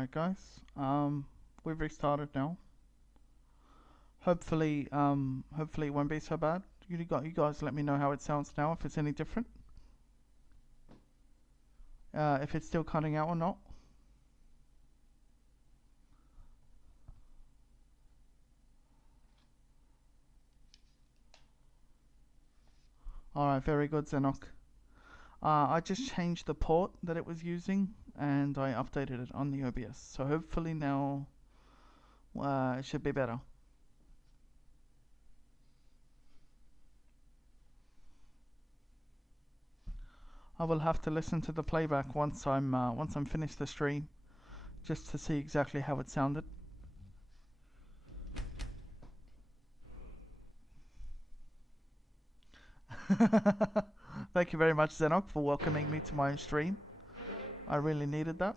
Alright guys, we've restarted now. Hopefully it won't be so bad. You guys let me know how it sounds now, if it's any different. If it's still cutting out or not. Alright, very good, Zenok. I just changed the port that it was using and I updated it on the OBS. So hopefully now it should be better. I will have to listen to the playback once I'm finished the stream, just to see exactly how it sounded. Thank you very much, Zenok, for welcoming me to my stream. I really needed that.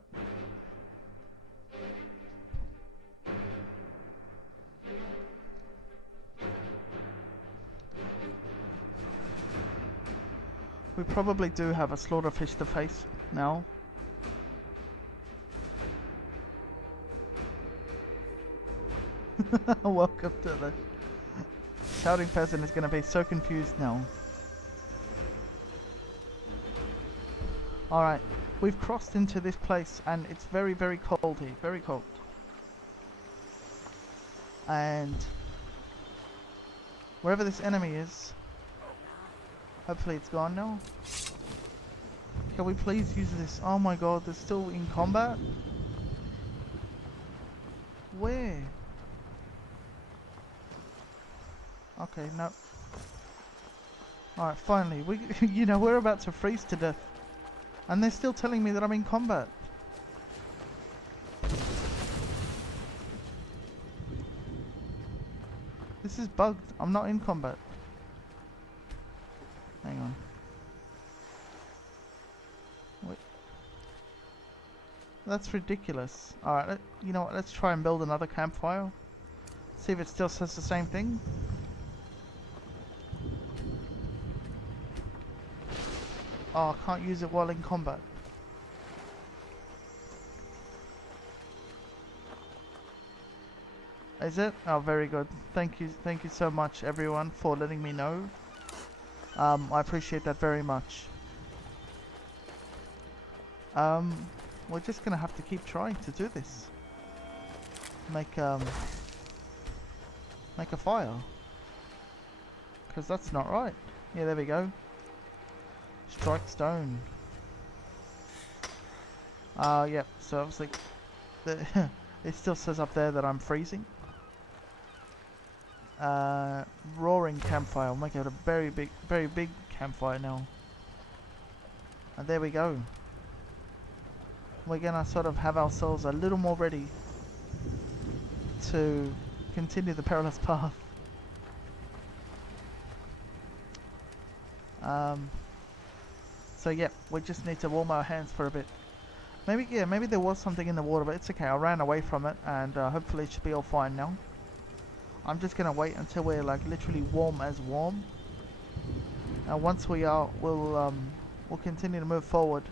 We probably do have a slaughterfish to face now. Welcome to the shouting peasant is going to be so confused now. Alright, we've crossed into this place and it's very, very cold here, very cold. And wherever this enemy is, hopefully it's gone now. Can we please use this? Oh my god, they're still in combat? Where? Okay, no. Alright, finally. We're about to freeze to death. And they're still telling me that I'm in combat. This is bugged. I'm not in combat. Hang on. Wait. That's ridiculous. Alright, you know what? Let's try and build another campfire. See if it still says the same thing. Oh, I can't use it while in combat. Is it? Oh, very good. Thank you so much everyone for letting me know. I appreciate that very much. We're just gonna have to keep trying to do this. Make a fire. Because that's not right. Yeah, there we go. Strike stone. Yep, so obviously it still says up there that I'm freezing. Roaring campfire. I'll make it a very big campfire now. And there we go. We're gonna sort of have ourselves a little more ready to continue the perilous path. So yeah, we just need to warm our hands for a bit. Maybe there was something in the water, but it's okay. I ran away from it, and hopefully it should be all fine now. I'm just gonna wait until we're like literally warm as warm. And once we are, we'll continue to move forward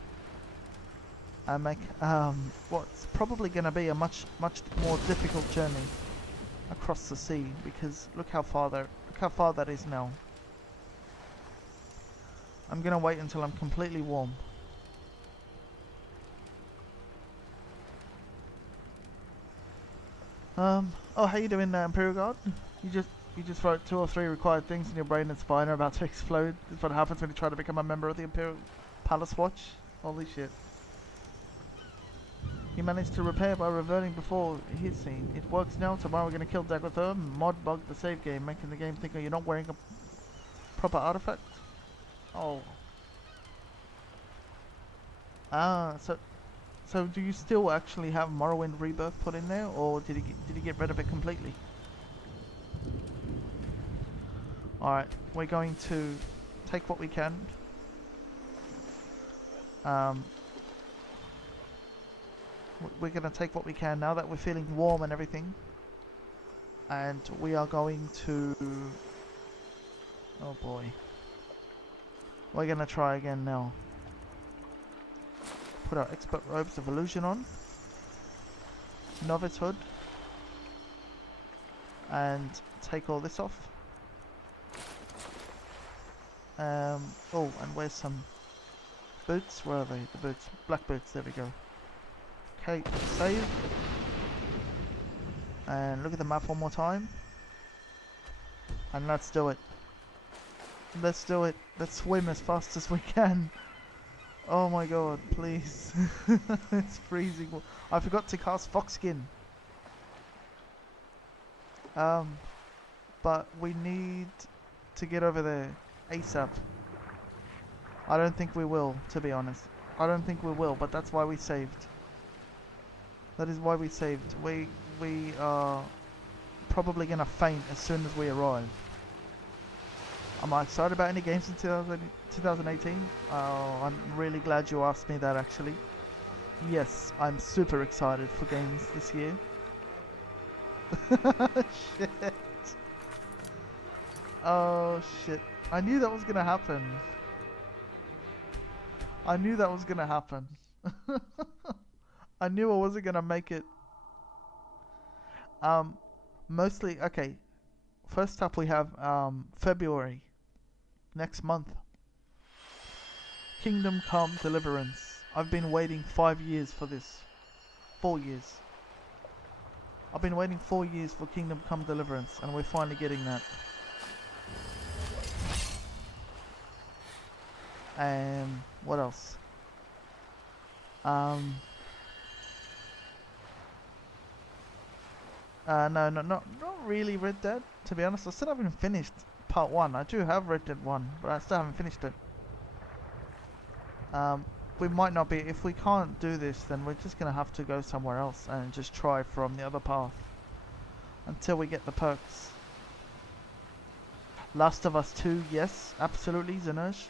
and make what's probably gonna be a much more difficult journey across the sea, because look how far that is now. I'm gonna wait until I'm completely warm. Oh, how you doing, Imperial Guard? You just wrote 2 or 3 required things in your brain and spine are about to explode. That's what happens when you try to become a member of the Imperial Palace Watch. Holy shit. You managed to repair by reverting before his scene. It works now. Tomorrow we're gonna kill Dagother, mod bug the save game, making the game think you're not wearing a proper artifact. Oh. Ah, so do you still actually have Morrowind Rebirth put in there, or did he get rid of it completely? Alright, we're going to take what we can. We're going to take what we can now that we're feeling warm and everything. And we are going to... Oh boy. We're going to try again now. Put our expert robes of illusion on. novice hood and take all this off. Oh, and where's some boots? Where are they? The boots. Black boots. There we go. Okay, save. And look at the map one more time. And let's do it. Let's do it. Let's swim as fast as we can. Oh my god, please. It's freezing. I forgot to cast fox skin. But we need to get over there ASAP. I don't think we will, to be honest. I don't think we will, but that's why we saved. That is why we saved. We are probably gonna faint as soon as we arrive. Am I excited about any games in 2018? I'm really glad you asked me that, actually. Yes, I'm super excited for games this year. Shit. Oh shit. I knew that was gonna happen. I knew that was gonna happen. I knew I wasn't gonna make it. Mostly, okay. First up we have February. Next month. Kingdom Come Deliverance. I've been waiting 5 years for this. 4 years. I've been waiting 4 years for Kingdom Come Deliverance, and we're finally getting that. And what else? No, not really Red Dead, to be honest. I still haven't finished part 1. I do have Red Dead 1, but I still haven't finished it. We might not be, if we can't do this, then we're just gonna have to go somewhere else and just try from the other path until we get the perks. Last of Us 2, yes, absolutely, Zanush.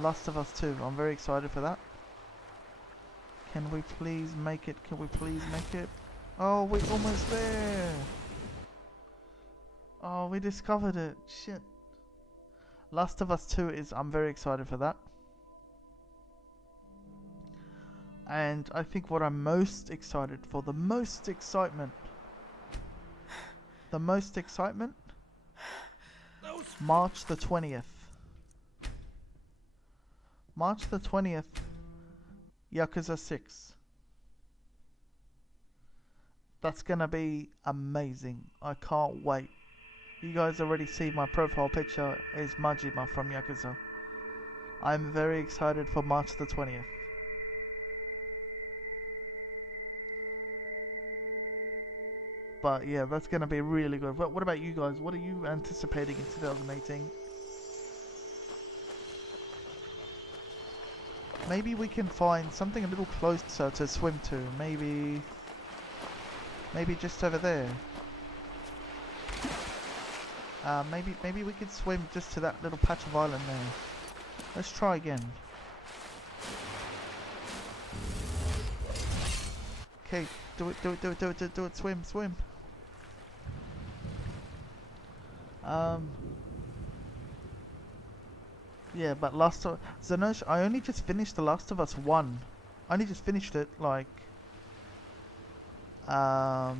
Last of Us 2, I'm very excited for that. Can we please make it? Can we please make it? Oh, we're almost there. Oh, we discovered it. Shit. Last of Us 2 is, I'm very excited for that. And I think what I'm most excited for, the most excitement, March the 20th. March the 20th, Yakuza 6. That's gonna be amazing. I can't wait. You guys already see my profile picture is Majima from Yakuza. I'm very excited for March the 20th. But yeah, that's gonna be really good. What about you guys? What are you anticipating in 2018? Maybe we can find something a little closer to swim to. Maybe just over there. Maybe we could swim just to that little patch of island there. Let's try again. Okay, do it, swim. Yeah, but Zanosh, I only just finished The Last of Us 1. I only just finished it, like, a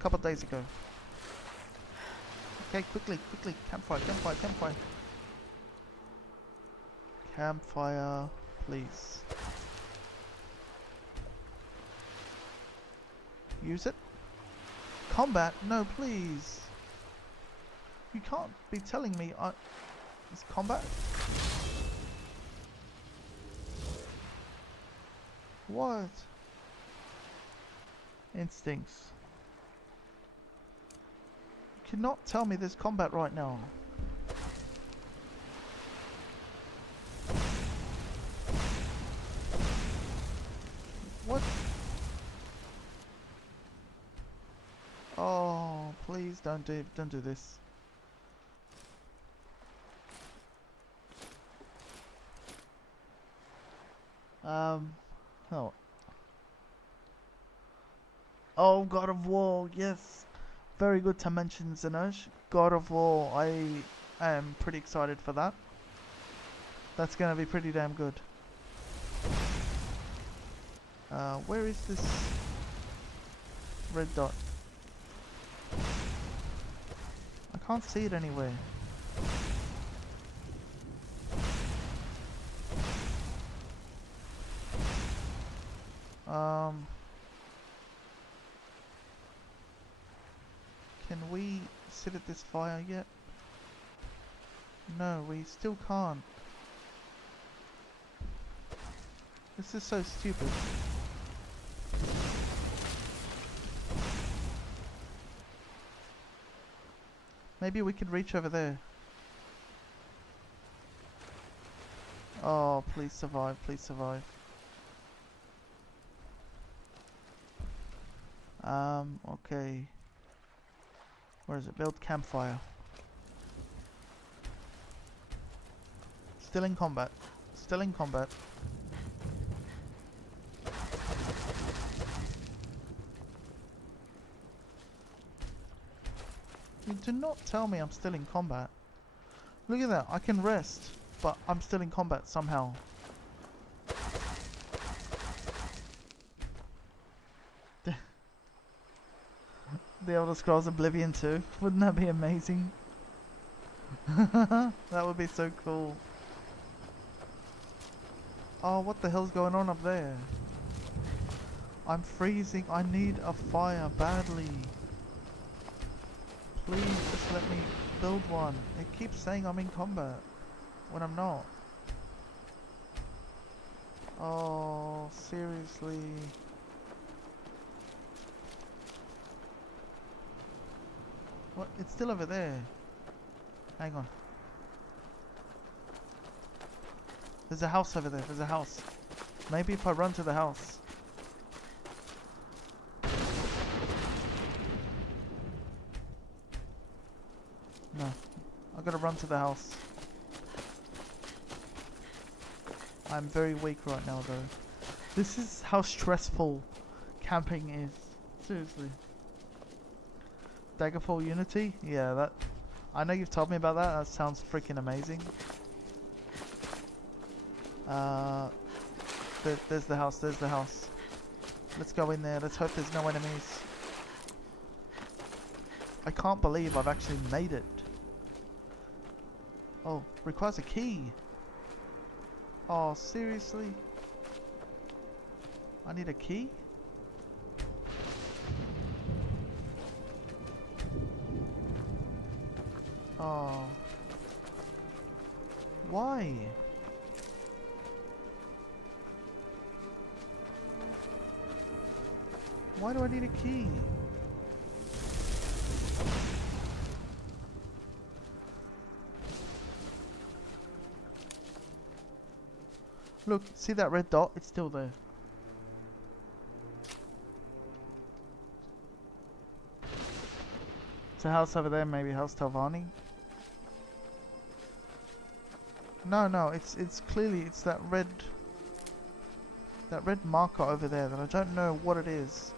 couple of days ago. Okay, quickly, campfire. Campfire, please. Use it. Combat? No, please. You can't be telling me it's combat? What? Instincts. You cannot tell me there's combat right now. What? Oh, please don't do this. Oh. Oh, God of War, yes. Very good to mention, Zanosh. God of War, I am pretty excited for that. That's gonna be pretty damn good. Where is this red dot? I can't see it anywhere. Can we sit at this fire yet? No, we still can't. This is so stupid. Maybe we could reach over there. Oh, please survive, please survive. Okay. Where is it? Build campfire. Still in combat. Still in combat. You do not tell me I'm still in combat. Look at that, I can rest, but I'm still in combat somehow. The Elder Scrolls Oblivion 2. Wouldn't that be amazing? That would be so cool. Oh, what the hell's going on up there? I'm freezing. I need a fire badly. Please just let me build one. It keeps saying I'm in combat when I'm not. Oh, seriously. What? It's still over there. Hang on. There's a house over there. There's a house. Maybe if I run to the house. No. I've got to run to the house. I'm very weak right now though. This is how stressful camping is. Seriously. Daggerfall Unity? Yeah, that... I know you've told me about that. That sounds freaking amazing. There's the house. There's the house. Let's go in there. Let's hope there's no enemies. I can't believe I've actually made it. Oh, requires a key. Oh, seriously? I need a key? Oh. Why? Why do I need a key? Look, see that red dot? It's still there. It's a house over there, maybe House Talvani. No, it's clearly it's that red marker over there that I don't know what it is.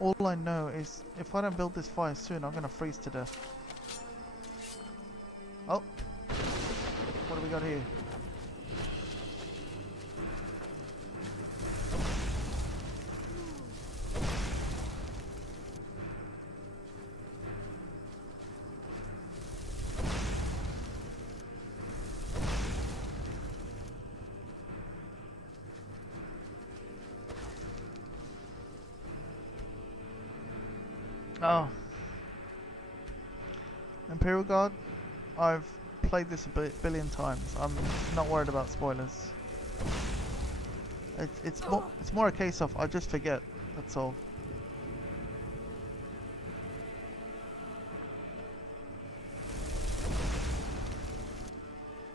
All I know is if I don't build this fire soon, I'm gonna freeze to death. Oh, what do we got here? Oh. Imperial Guard, I've played this a billion times. I'm not worried about spoilers. It's more a case of I just forget, that's all.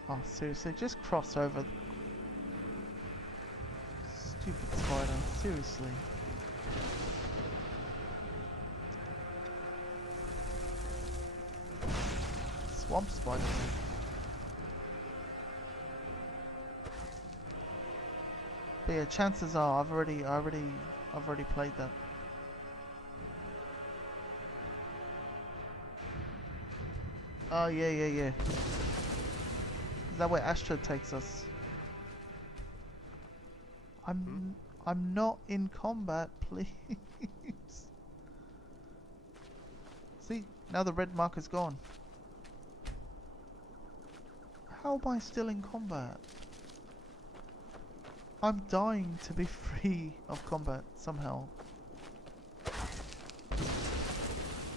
Oh, seriously, just cross over. Stupid spider, seriously. Swamp spider. But yeah, chances are I've already played that. Oh yeah. Is that where Astra takes us? I'm not in combat, please. See, now the red mark is gone. How am I still in combat? I'm dying to be free of combat somehow.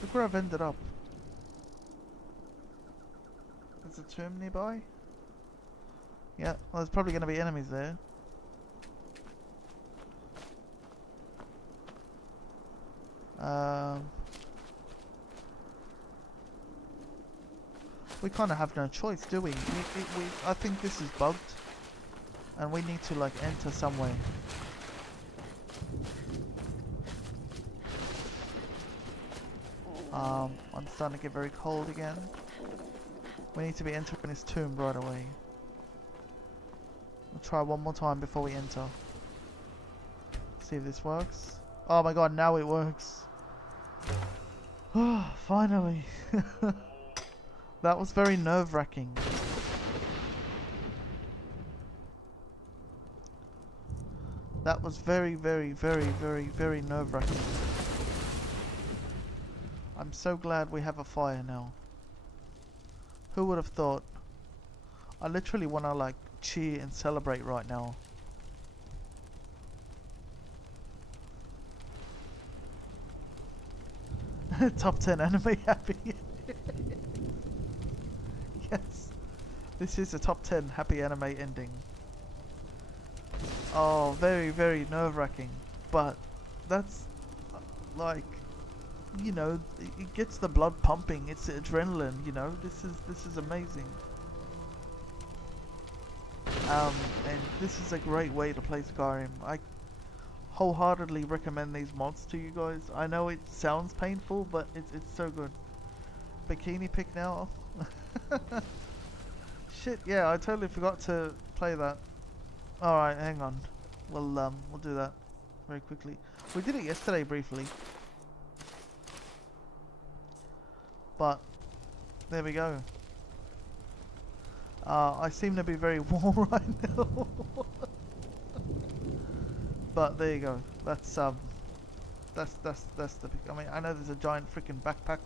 Look where I've ended up. There's a tomb nearby. Yeah, well, there's probably going to be enemies there. We kind of have no choice, do we? I think this is bugged, and we need to like enter some way. I'm starting to get very cold again. We need to be entering this tomb right away. We'll try one more time before we enter. See if this works. Oh my god, now it works. Oh, finally. That was very nerve-wracking. That was very nerve-wracking. I'm so glad we have a fire now. Who would have thought? I literally want to like cheer and celebrate right now. Top 10 anime happy. Yes, this is a top 10 happy anime ending. Oh, very nerve-wracking, but that's like, you know, it gets the blood pumping. It's the adrenaline, you know. This is amazing. And this is a great way to play Skyrim. I wholeheartedly recommend these mods to you guys. I know it sounds painful, but it's so good. Bikini pick now. Shit, yeah, I totally forgot to play that. Alright, hang on. We'll do that very quickly. We did it yesterday briefly. But there we go. I seem to be very warm right now. But there you go. That's the I mean, I know there's a giant freaking backpack.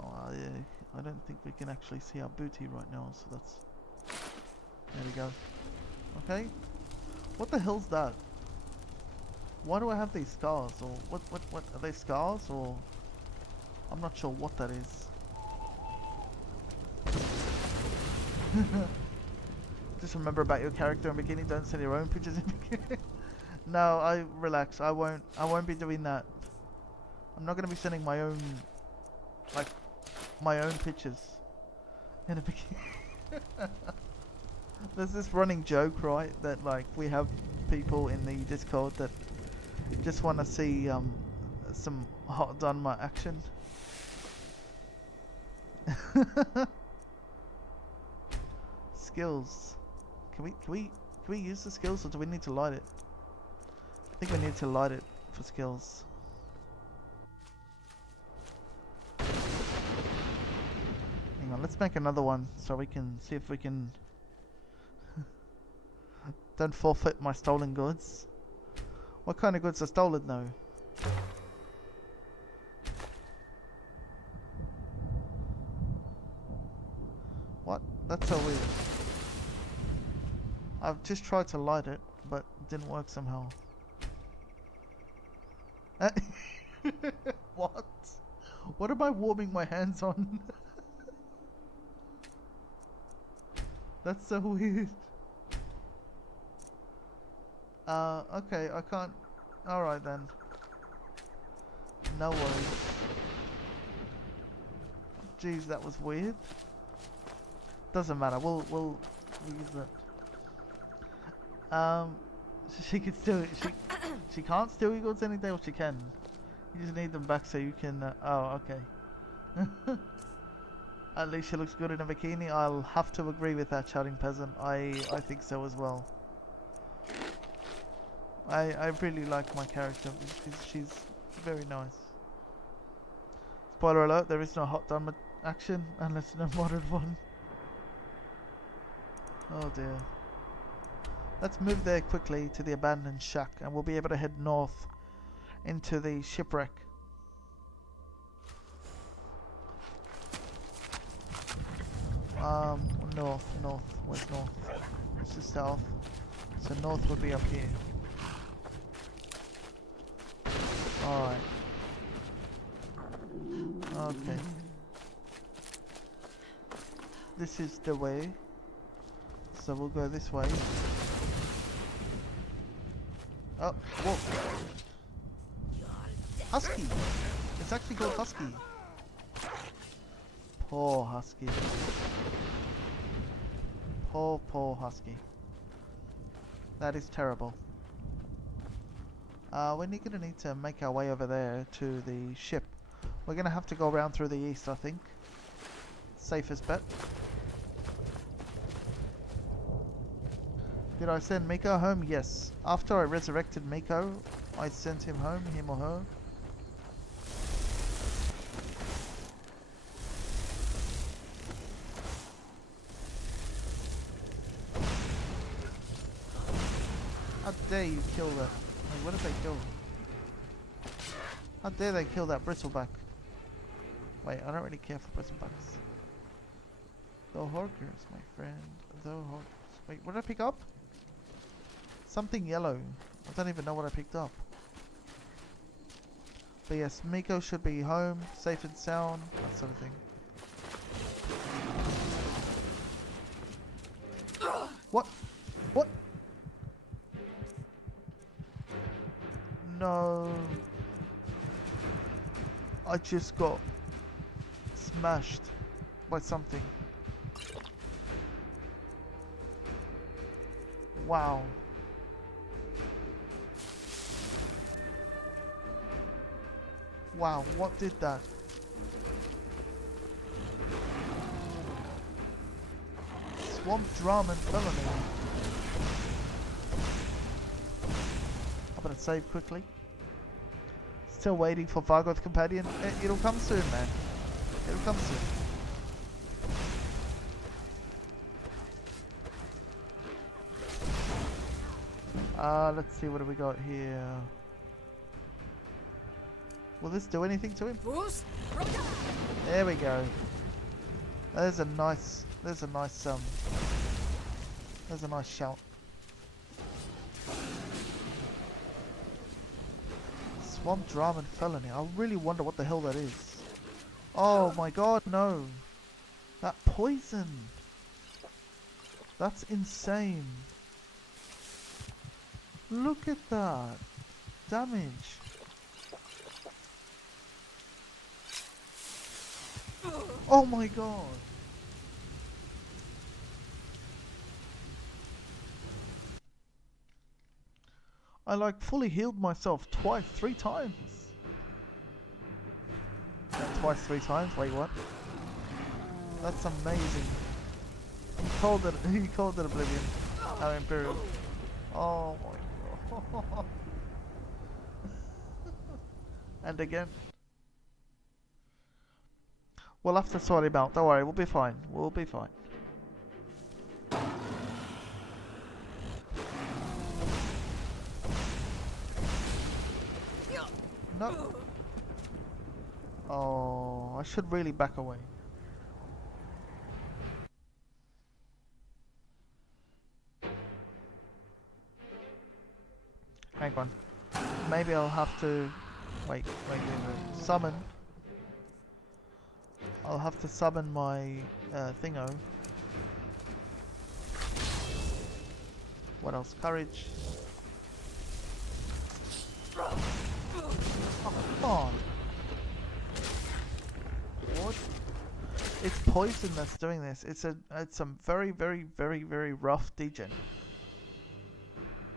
Oh, yeah. I don't think we can actually see our booty right now, so that's... There we go. Okay. What the hell's that? Why do I have these scars? Or what are they scars or... I'm not sure what that is. Just remember about your character in bikini, don't send your own pictures in bikini. No, relax, I won't be doing that. I'm not gonna be sending my own, like, my own pictures in a bikini. There's this running joke, right, that like we have people in the Discord that just want to see some hot Dunma action. Skills. Can we use the skills, or do we need to light it? I think we need to light it for skills. Hang on, let's make another one so we can see if we can. Don't forfeit my stolen goods. What kind of goods are stolen though? What? That's so weird. I've just tried to light it, but it didn't work somehow. What? What am I warming my hands on? That's so weird. Okay, I can't... Alright then. No worries. Jeez, that was weird. Doesn't matter, we'll use it. She can steal it. She can't steal your goods any day, or she can. You just need them back so you can. Oh, okay. At least she looks good in a bikini. I'll have to agree with that, shouting peasant. I think so as well. I really like my character. She's very nice. Spoiler alert: there is no hot done action unless no modded one. Oh dear. Let's move there quickly to the abandoned shack, and we'll be able to head north into the shipwreck. North. Where's north? This is south. So north would be up here. Alright. Okay. This is the way. So we'll go this way. Oh, whoa. Husky! It's actually called Husky. Poor Husky. Poor Husky. That is terrible. We're gonna need to make our way over there to the ship. We're gonna have to go around through the east, I think. Safest bet. Did I send Miko home? Yes. After I resurrected Miko, I sent him home, him or her. How dare you kill that? Wait, what did they kill? How dare they kill that bristleback? Wait, I don't really care for bristlebacks. The Horkers, my friend. The Horkers. Wait, what did I pick up? Something yellow. I don't even know what I picked up. But yes, Miko should be home, safe and sound, that sort of thing. What? What? No. I just got smashed by something. Wow. Wow, what did that? Swamp Drum and Felony. I'm gonna save quickly. Still waiting for Vargoth Companion. It'll come soon, man. It'll come soon. Let's see, what do we got here? Will this do anything to him? There we go. There's a nice shout. Swamp Drum and Felony. I really wonder what the hell that is. Oh my god, no. That poison. That's insane. Look at that. Damage. Oh my god. I like fully healed myself twice, 3 times. Twice, 3 times? Wait, what? That's amazing. He called it Oblivion. Oh, Imperial. Oh my god. And again. We'll have to sort him out. Don't worry, we'll be fine. We'll be fine. No. Oh, I should really back away. Hang on. Maybe I'll have to... Wait. Summon. I'll have to summon my thingo. What else? Courage. Oh, come on. What? It's poison that's doing this. It's some very rough degen.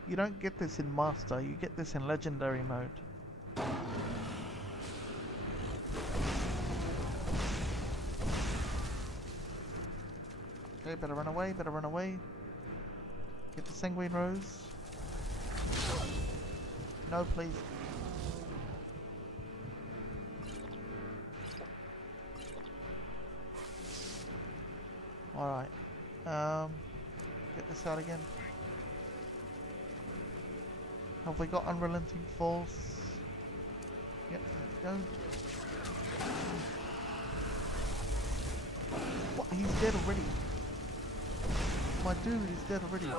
You don't get this in Master, you get this in Legendary mode. Okay, better run away. Get the Sanguine Rose. No, please. Alright. Get this out again. Have we got unrelenting force? Yep, there we go. What? He's dead already. My dude is dead already.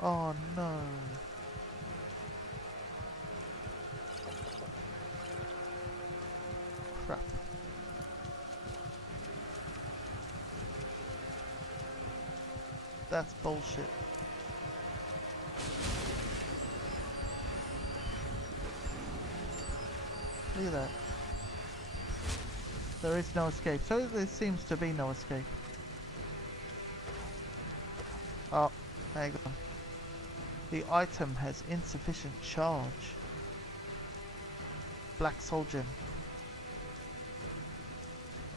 Oh no. Crap. That's bullshit. Look at that. There is no escape. So there seems to be no escape. Oh, hang on. The item has insufficient charge. Black Soul Gem.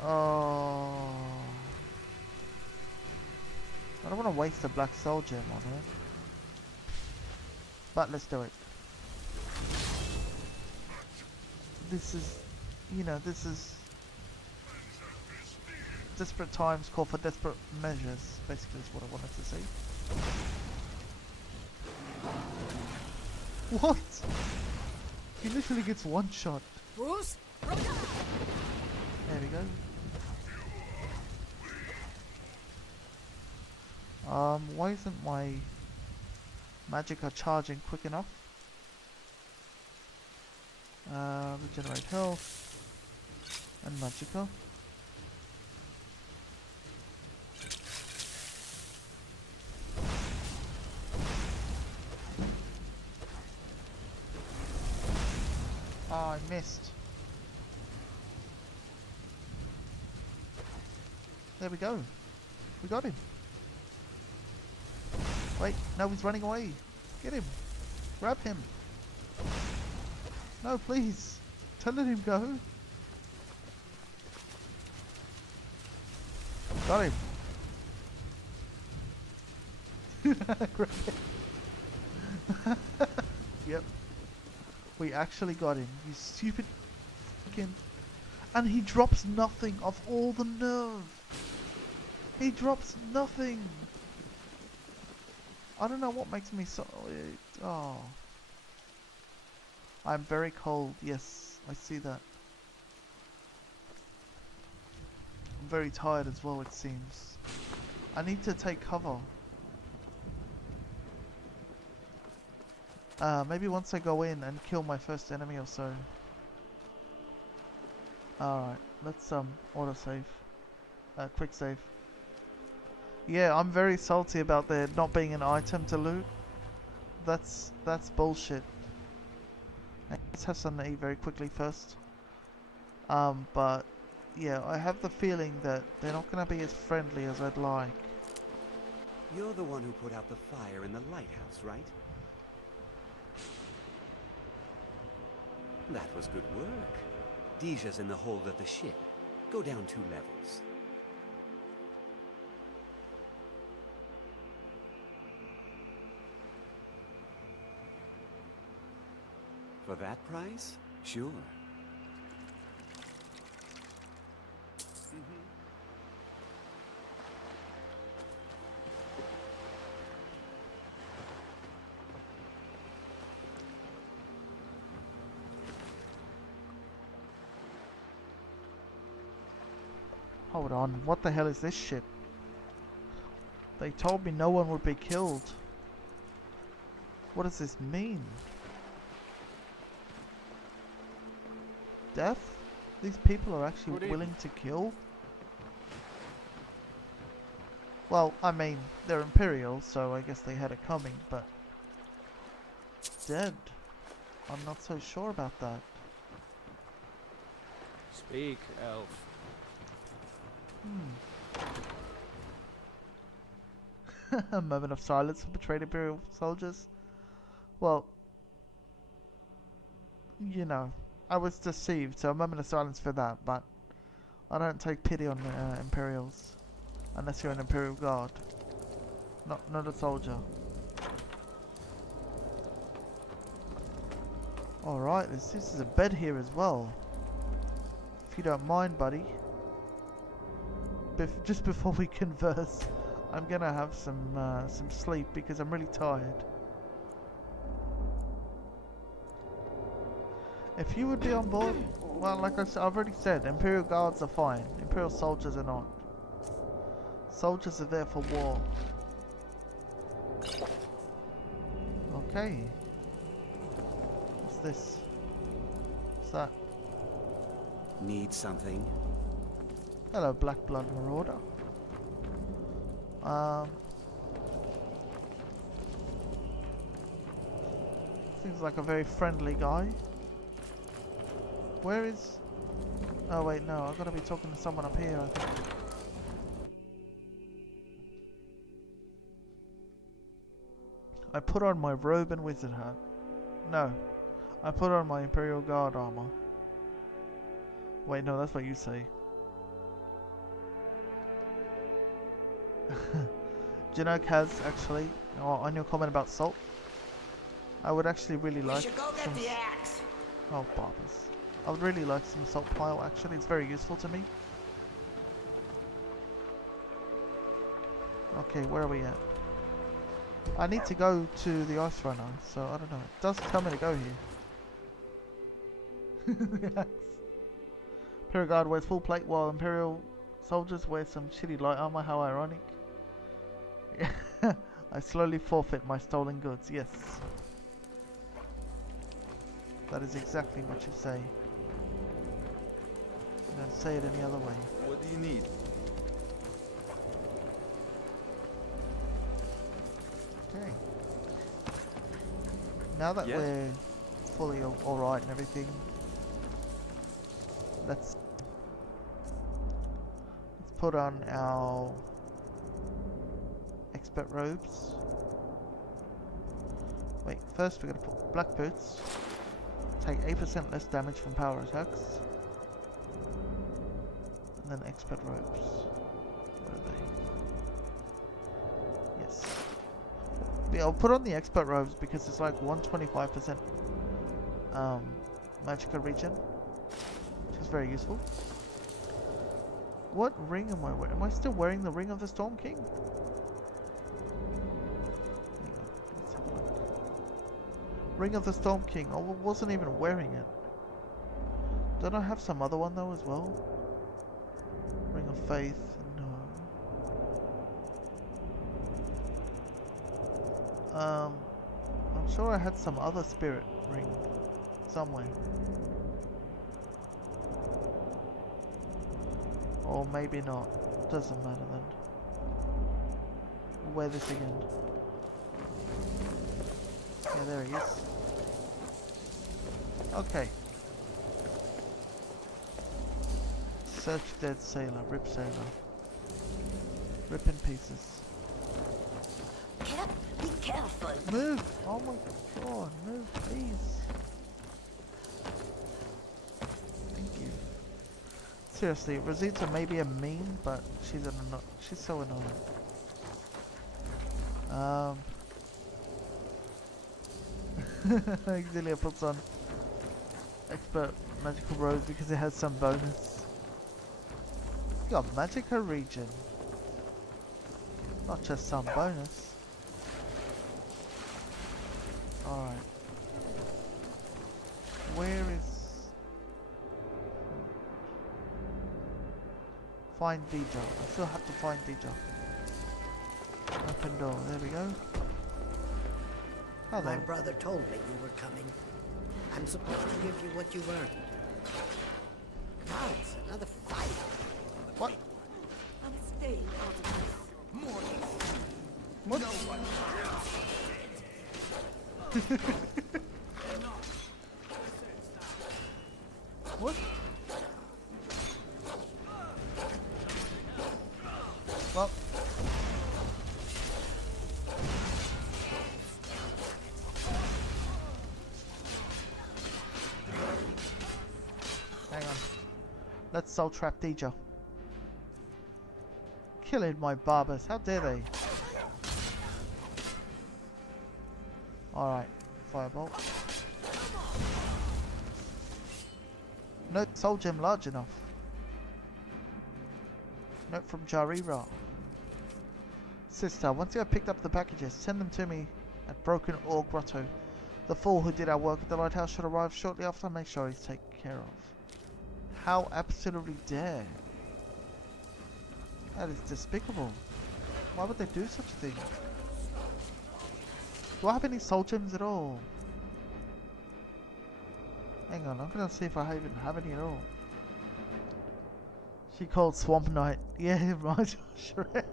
Oh. I don't want to waste a Black Soul Gem on it. But let's do it. This is, you know, this is... Desperate times call for desperate measures, basically is what I wanted to say. What? He literally gets one shot. There we go. Why isn't my magicka charging quick enough? Regenerate health and magicka. Oh, I missed. There we go. We got him. Wait, no, he's running away. Get him. Grab him. No, please. Don't let him go. Got him. Grab him. Yep. We actually got him. You stupid fucking... And he drops nothing of all the nerve. He drops nothing. I don't know what makes me so... Oh. I'm very cold. Yes, I see that. I'm very tired as well, it seems. I need to take cover. Maybe once I go in and kill my first enemy or so. Alright, let's autosave. Quick save. Yeah, I'm very salty about there not being an item to loot. That's bullshit. Let's have something to eat very quickly first. But yeah, I have the feeling that they're not gonna be as friendly as I'd like. You're the one who put out the fire in the lighthouse, right? That was good work. Dija's in the hold of the ship. Go down 2 levels. For that price? Sure. Hold on, what the hell is this shit? They told me no one would be killed. What does this mean? Death? These people are actually willing to kill? Well, I mean, they're Imperial, so I guess they had it coming, but... Dead? I'm not so sure about that. Speak, elf. A moment of silence for betrayed Imperial soldiers. Well, you know, I was deceived, so a moment of silence for that, but I don't take pity on Imperials. Unless you're an Imperial guard. Not a soldier. Alright, this is a bed here as well. If you don't mind, buddy. Just before we converse, I'm gonna have some sleep because I'm really tired. If you would be on board, well, like I've already said, Imperial Guards are fine. Imperial soldiers are not. Soldiers are there for war. Okay. What's this? What's that? Need something? Hello, Black Blood Marauder. Seems like a very friendly guy. Where is... Oh wait, no, I've got to be talking to someone up here, I think. I put on my robe and wizard hat. No, I put on my Imperial Guard armor. Wait, no, that's what you say. Do you know, Kaz, actually, on your comment about salt, I would actually really like should go get the axe. Oh, barbers. I would really like some salt pile, actually. It's very useful to me. Okay, where are we at? I need to go to the ice runner, so I don't know. It does tell me to go here. Yes. Imperial Guard wears full plate while Imperial soldiers wear some shitty light armor. How ironic. I slowly forfeit my stolen goods. Yes. That is exactly what you say. I don't say it any other way. What do you need? Okay. Now that we're fully alright and everything, let's put on our expert robes. Wait, first we're going to put black boots. Take 8% less damage from power attacks. And then expert robes. Where are they? Yes. Yeah, I'll put on the expert robes because it's like 125% magicka regen, which is very useful. What ring am I wearing? Am I still wearing the Ring of the Storm King? Hang on, let's have a look. Ring of the Storm King. I wasn't even wearing it. Don't I have some other one though as well? Ring of Faith. No. I'm sure I had some other spirit ring somewhere. Or maybe not. Doesn't matter then. We'll wear this again. Yeah, there he is. Okay. Search dead sailor. Rip sailor. Rip in pieces. Be careful. Move! Oh my god, move please. Thank you. Seriously, Rosita may be a meme, but she's so annoying. Exilia puts on expert magical robes because it has some bonus. You got magicka regen. Not just some bonus. Alright. Where is... Find Dija. I still have to find Dija. Open door. There we go. Hello. My brother told me you were coming. I'm supposed to give you what you earned. Guards, another fight. What? I'm staying out of this. More. What? No one. What? Well. Hang on. Let's soul trap Dija. Killing my barbers. How dare they? Alright. Firebolt. Note soul gem large enough. Note from Jarira. Sister, once you have picked up the packages, send them to me at Broken Ore Grotto. The fool who did our work at the lighthouse should arrive shortly after. Make sure he's taken care of. How absolutely dare. That is despicable. Why would they do such a thing? Do I have any soul gems at all? Hang on, I'm gonna see if I even have any at all. She called Swamp Knight. Yeah, it reminds me of Shrek.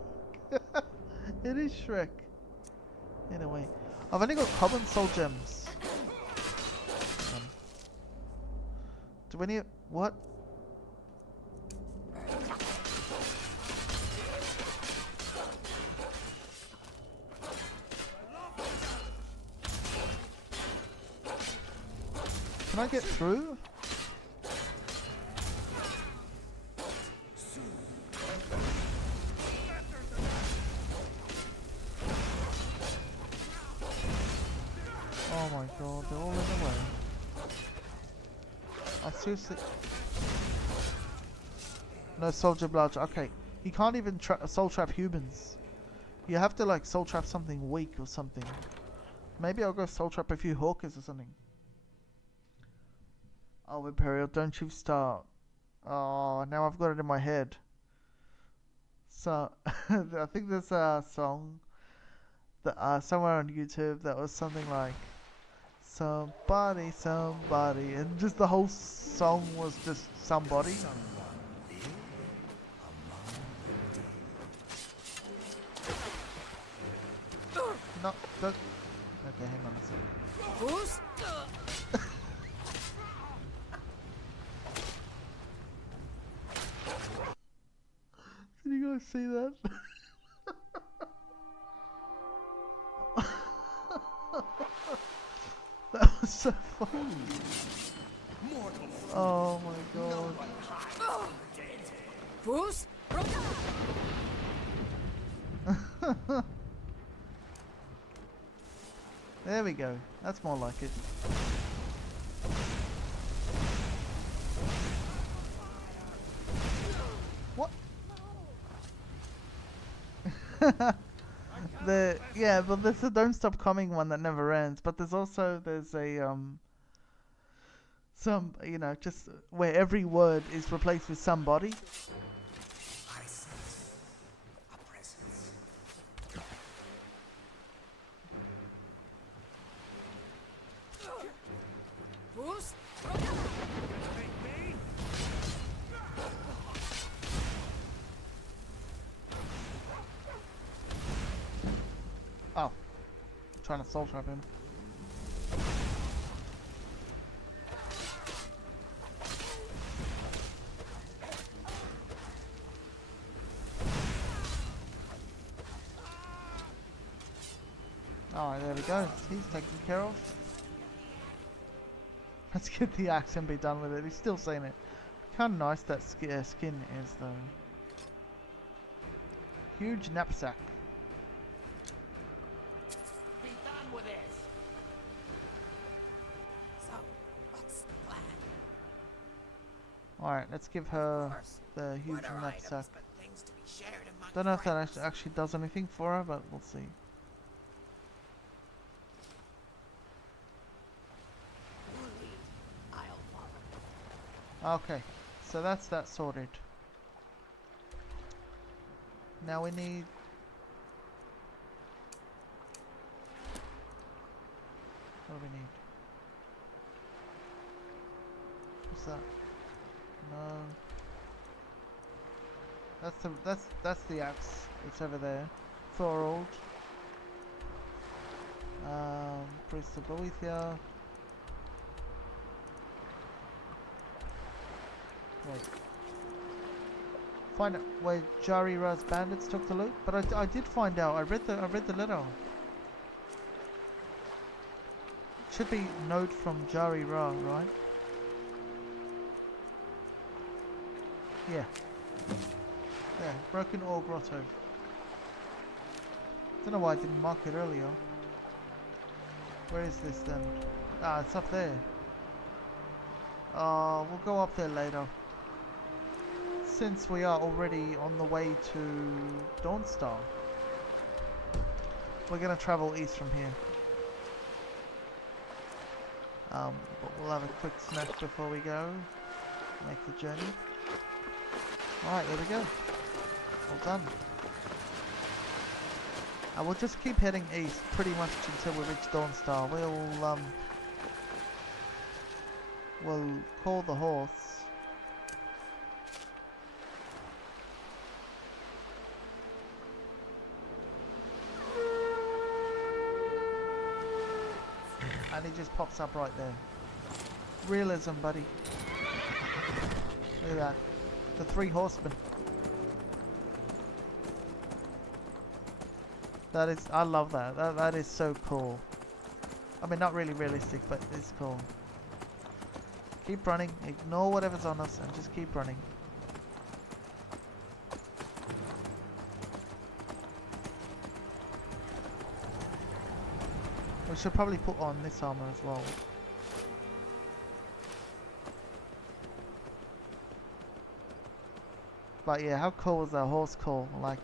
It is Shrek. Anyway, I've only got common soul gems. Do any... What? Can I get through? Oh my god, they're all in the way. I seriously... No soldier blood. Okay, you can't even soul trap humans. You have to like soul trap something weak or something. Maybe I'll go soul trap a few hawkers or something. Oh, Imperial, don't you start. Oh, now I've got it in my head. So, I think there's a song that somewhere on YouTube that was something like somebody, somebody, and just the whole song was just somebody. No, don't. Okay, hang on a second. Who's? Did you guys see that? That was so funny. Oh my god. Who's? There we go. That's more like it. What? Yeah, but there's a Don't Stop Coming one that never ends. But there's a some, you know, just where every word is replaced with somebody. I sense a presence. Who's? Oh, I'm trying to soul trap him. Alright, there we go. He's taken care of. Let's get the axe and be done with it. He's still saying it. How nice that skin is, though. Huge knapsack. Be done with it. So, what's the plan? Alright, let's give her the huge knapsack. Don't know if that actually does anything for her, but we'll see. Okay, so that's that sorted. Now we need... What do we need? What's that? No. That's the axe. It's over there. Thorold. Priest of Boethia. Wait. Find out where Jari Ra's bandits took the loot, but I did find out. I read the letter. Should be note from Jari Ra, right? Yeah. Yeah, Broken Ore Grotto. Don't know why I didn't mark it earlier. Where is this then? Ah, it's up there. We'll go up there later. Since we are already on the way to Dawnstar, we're gonna travel east from here. But we'll have a quick snack before we go. Make the journey. Alright, there we go. All done. And we'll just keep heading east pretty much until we reach Dawnstar. We'll call the horse. And he just pops up right there. Realism, buddy. Look at that. The 3 horsemen. That is, I love that. That is so cool. I mean, not really realistic, but it's cool. Keep running. Ignore whatever's on us and just keep running. We should probably put on this armor as well. But yeah, how cool was that horse call? Like,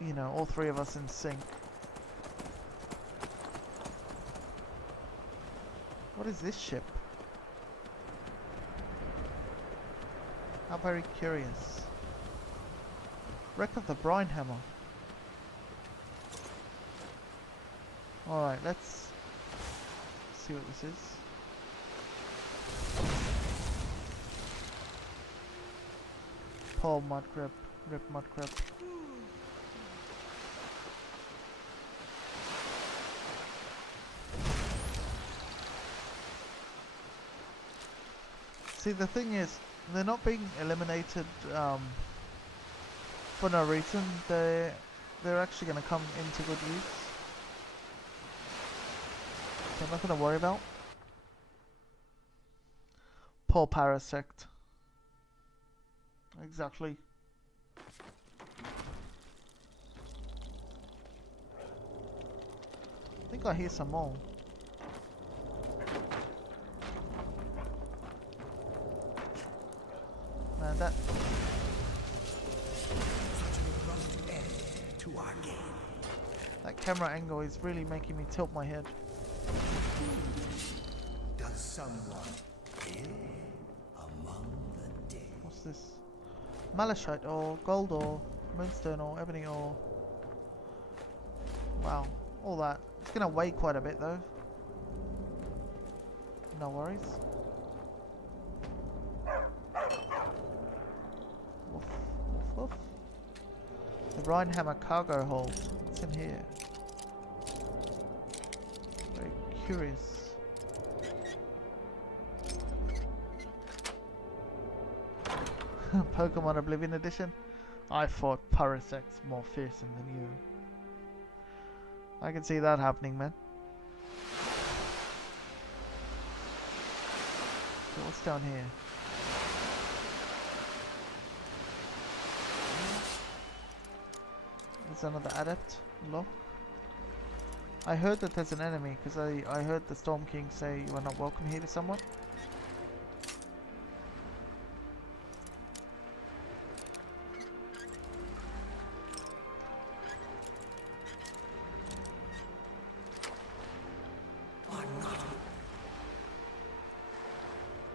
you know, all 3 of us in sync. What is this ship? How very curious. Wreck of the Brine Hammer. Alright, let's see what this is. Poor mudcrab. Rip mudcrab. See, the thing is, they're not being eliminated for no reason. They're actually going to come into good use. So nothing to worry about. Poor Parasect. Exactly. I think I hear some more. Man, that... To our game. That camera angle is really making me tilt my head. Does someone live among the dead? What's this? Malachite ore, gold ore, moonstone ore, ebony ore. Wow, all that. It's gonna weigh quite a bit though. No worries. Woof, woof, woof. The Rhinehammer cargo hold. What's in here? Very curious. Pokemon Oblivion Edition. I thought Parasect's more fearsome than you. I can see that happening, man. So what's down here? There's another adept lock. I heard that there's an enemy because I heard the Storm King say you are not welcome here to someone.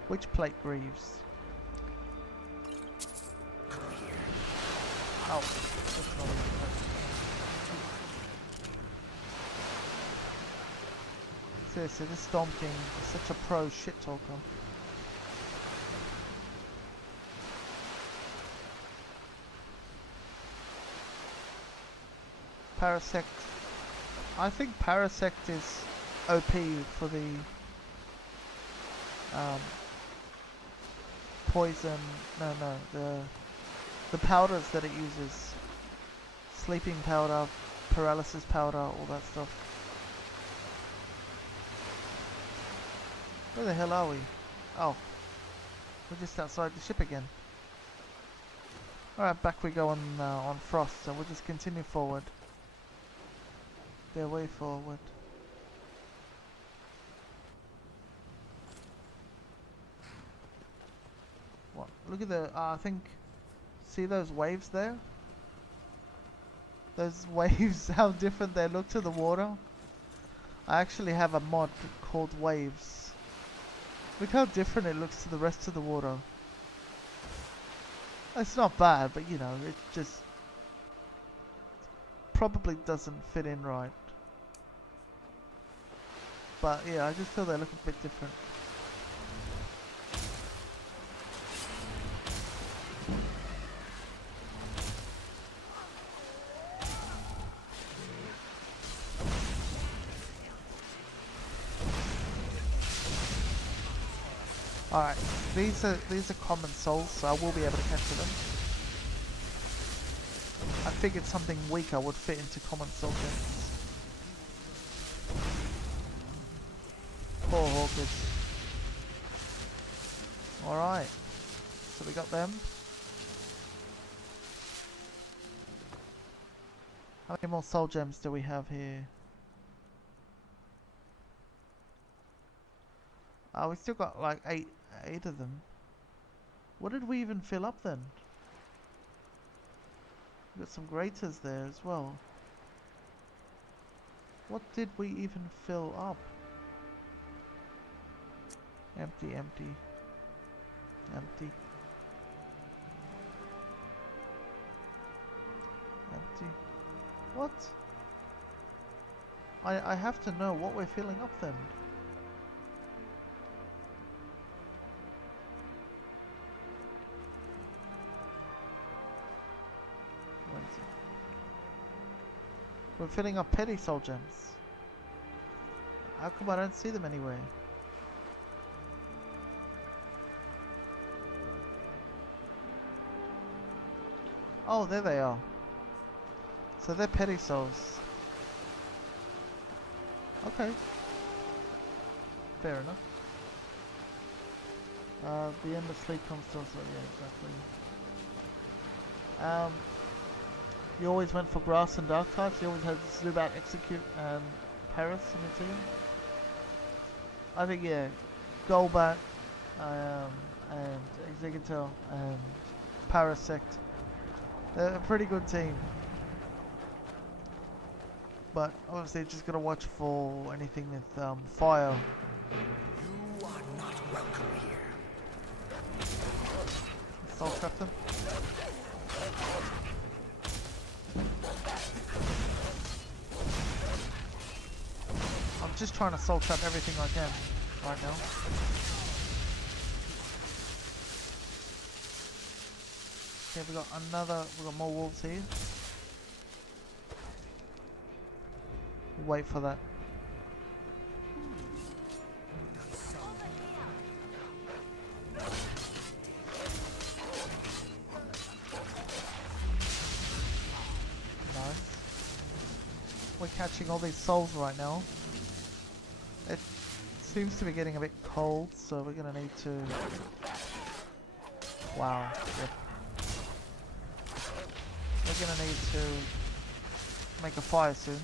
Which plate grieves? Oh, that's not it. Seriously, this Storm King is such a pro shit talker. Parasect. I think Parasect is OP for the poison, the powders that it uses. Sleeping powder, paralysis powder, all that stuff. Where the hell are we? Oh, we're just outside the ship again. Alright, back we go on Frost, so we'll just continue forward. Their way forward. What? Look at the, I think, see those waves there? Those waves, how different they look to the water. I actually have a mod called Waves. Look how different it looks to the rest of the water. It's not bad, but you know, it just probably doesn't fit in right. But yeah, I just feel they look a bit different. Alright, these are common souls, so I will be able to capture them. I figured something weaker would fit into common soul gems. Poor Hawkers. Alright, so we got them. How many more soul gems do we have here? Oh, we still got like eight of them. What did we even fill up then? We got some graters there as well. What did we even fill up? Empty, empty, empty, empty. What? I have to know what we're filling up then. We're filling up petty soul gems. How come I don't see them anywhere? Oh, there they are. So they're petty souls. Okay. Fair enough. The end of sleep comes to us. Yeah, exactly. You always went for grass and dark types. You always had Zubat, Execute, and Paris in your team. I think yeah, Golbat, and Executor and Parasect. They're a pretty good team. But obviously, just gotta watch for anything with fire. You are not welcome here. Soul trap them. I'm just trying to soul trap everything I can right now. Okay, we got more wolves here. Wait for that. Nice. We're catching all these souls right now. It seems to be getting a bit cold, so we're gonna need to... Wow. Yep. We're gonna need to make a fire soon.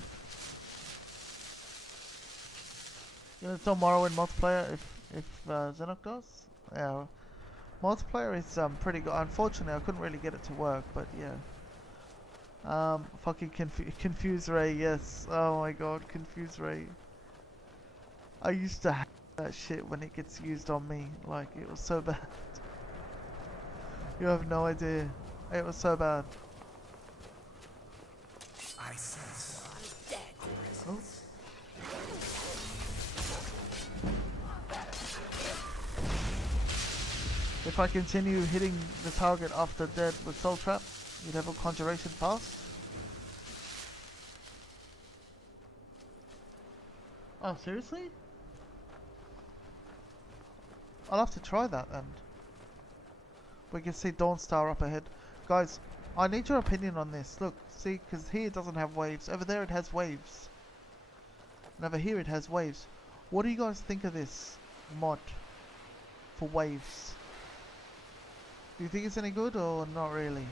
You know, it's on Morrowind multiplayer if Zenok does. Yeah, multiplayer is pretty good. Unfortunately, I couldn't really get it to work, but yeah. Fucking Confuse Ray, yes. Oh my god, Confuse Ray. I used to hate that shit when it gets used on me. Like, it was so bad. You have no idea. It was so bad. I sense Oh. If I continue hitting the target after dead with Soul Trap, you'd have a conjuration fast. Oh, seriously? I'll have to try that then. We can see Dawnstar up ahead. Guys, I need your opinion on this. Look, see, because here it doesn't have waves. Over there it has waves. And over here it has waves. What do you guys think of this mod for waves? Do you think it's any good or not really?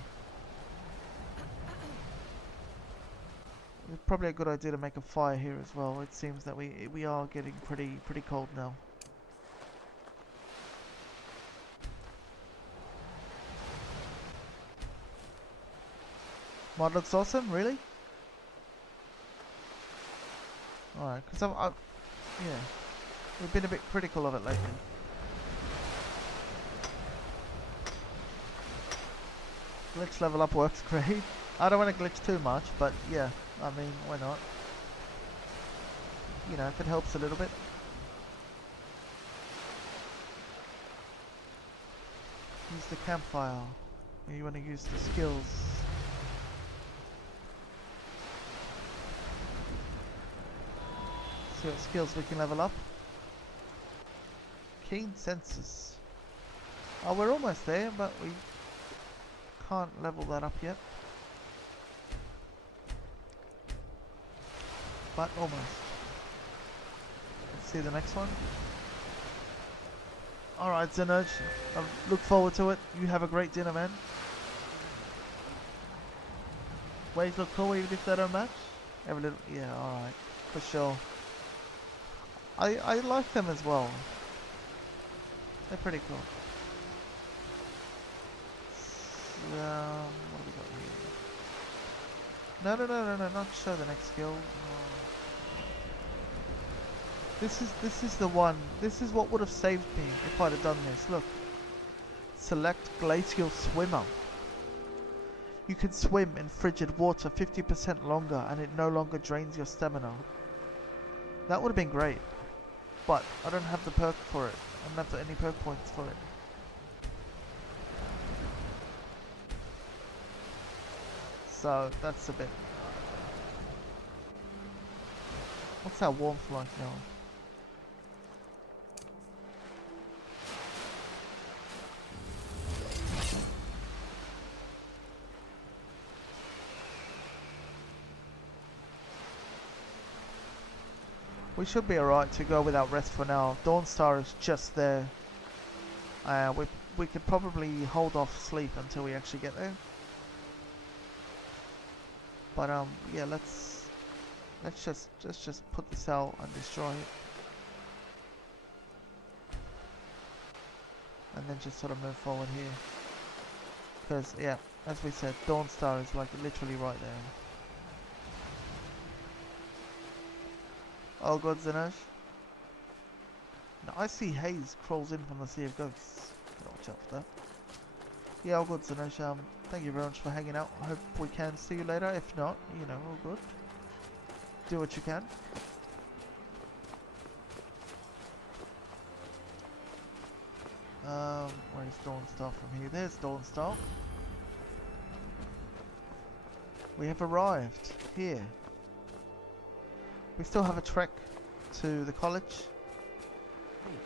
It's probably a good idea to make a fire here as well. It seems that we are getting pretty cold now. Mod looks awesome, really? Alright, because yeah, we've been a bit critical of it lately. Glitch level up works great. I don't want to glitch too much, but yeah, I mean, why not? You know, if it helps a little bit. Use the campfire. You want to use the skills. See what skills we can level up. Keen senses. Oh, we're almost there, but we can't level that up yet. But almost. Let's see the next one. Alright, Zenurge. I look forward to it. You have a great dinner, man. Waves look cool even if they don't match? Every little... Yeah, alright. For sure. I like them as well. They're pretty cool. What have we got here? No, not show the next skill. This is the one. This is what would have saved me if I'd have done this. Look. Select Glacial Swimmer. You can swim in frigid water 50% longer and it no longer drains your stamina. That would have been great. But I don't have the perk for it. I don't have any perk points for it. So that's a bit... What's our warmth like now? We should be alright to go without rest for now. Dawnstar is just there. We could probably hold off sleep until we actually get there. But yeah, let's just put this out and destroy it, and then just sort of move forward here. Because yeah, as we said, Dawnstar is like literally right there. Oh god, Zenurge. Now I see haze crawls in from the Sea of Ghosts. Gotta watch out for that. Yeah, all good, Zenurge. Thank you very much for hanging out. I hope we can see you later. If not, you know, all good. Do what you can. Where is Dawnstar from here? There's Dawnstar. We have arrived here. We still have a trek to the college,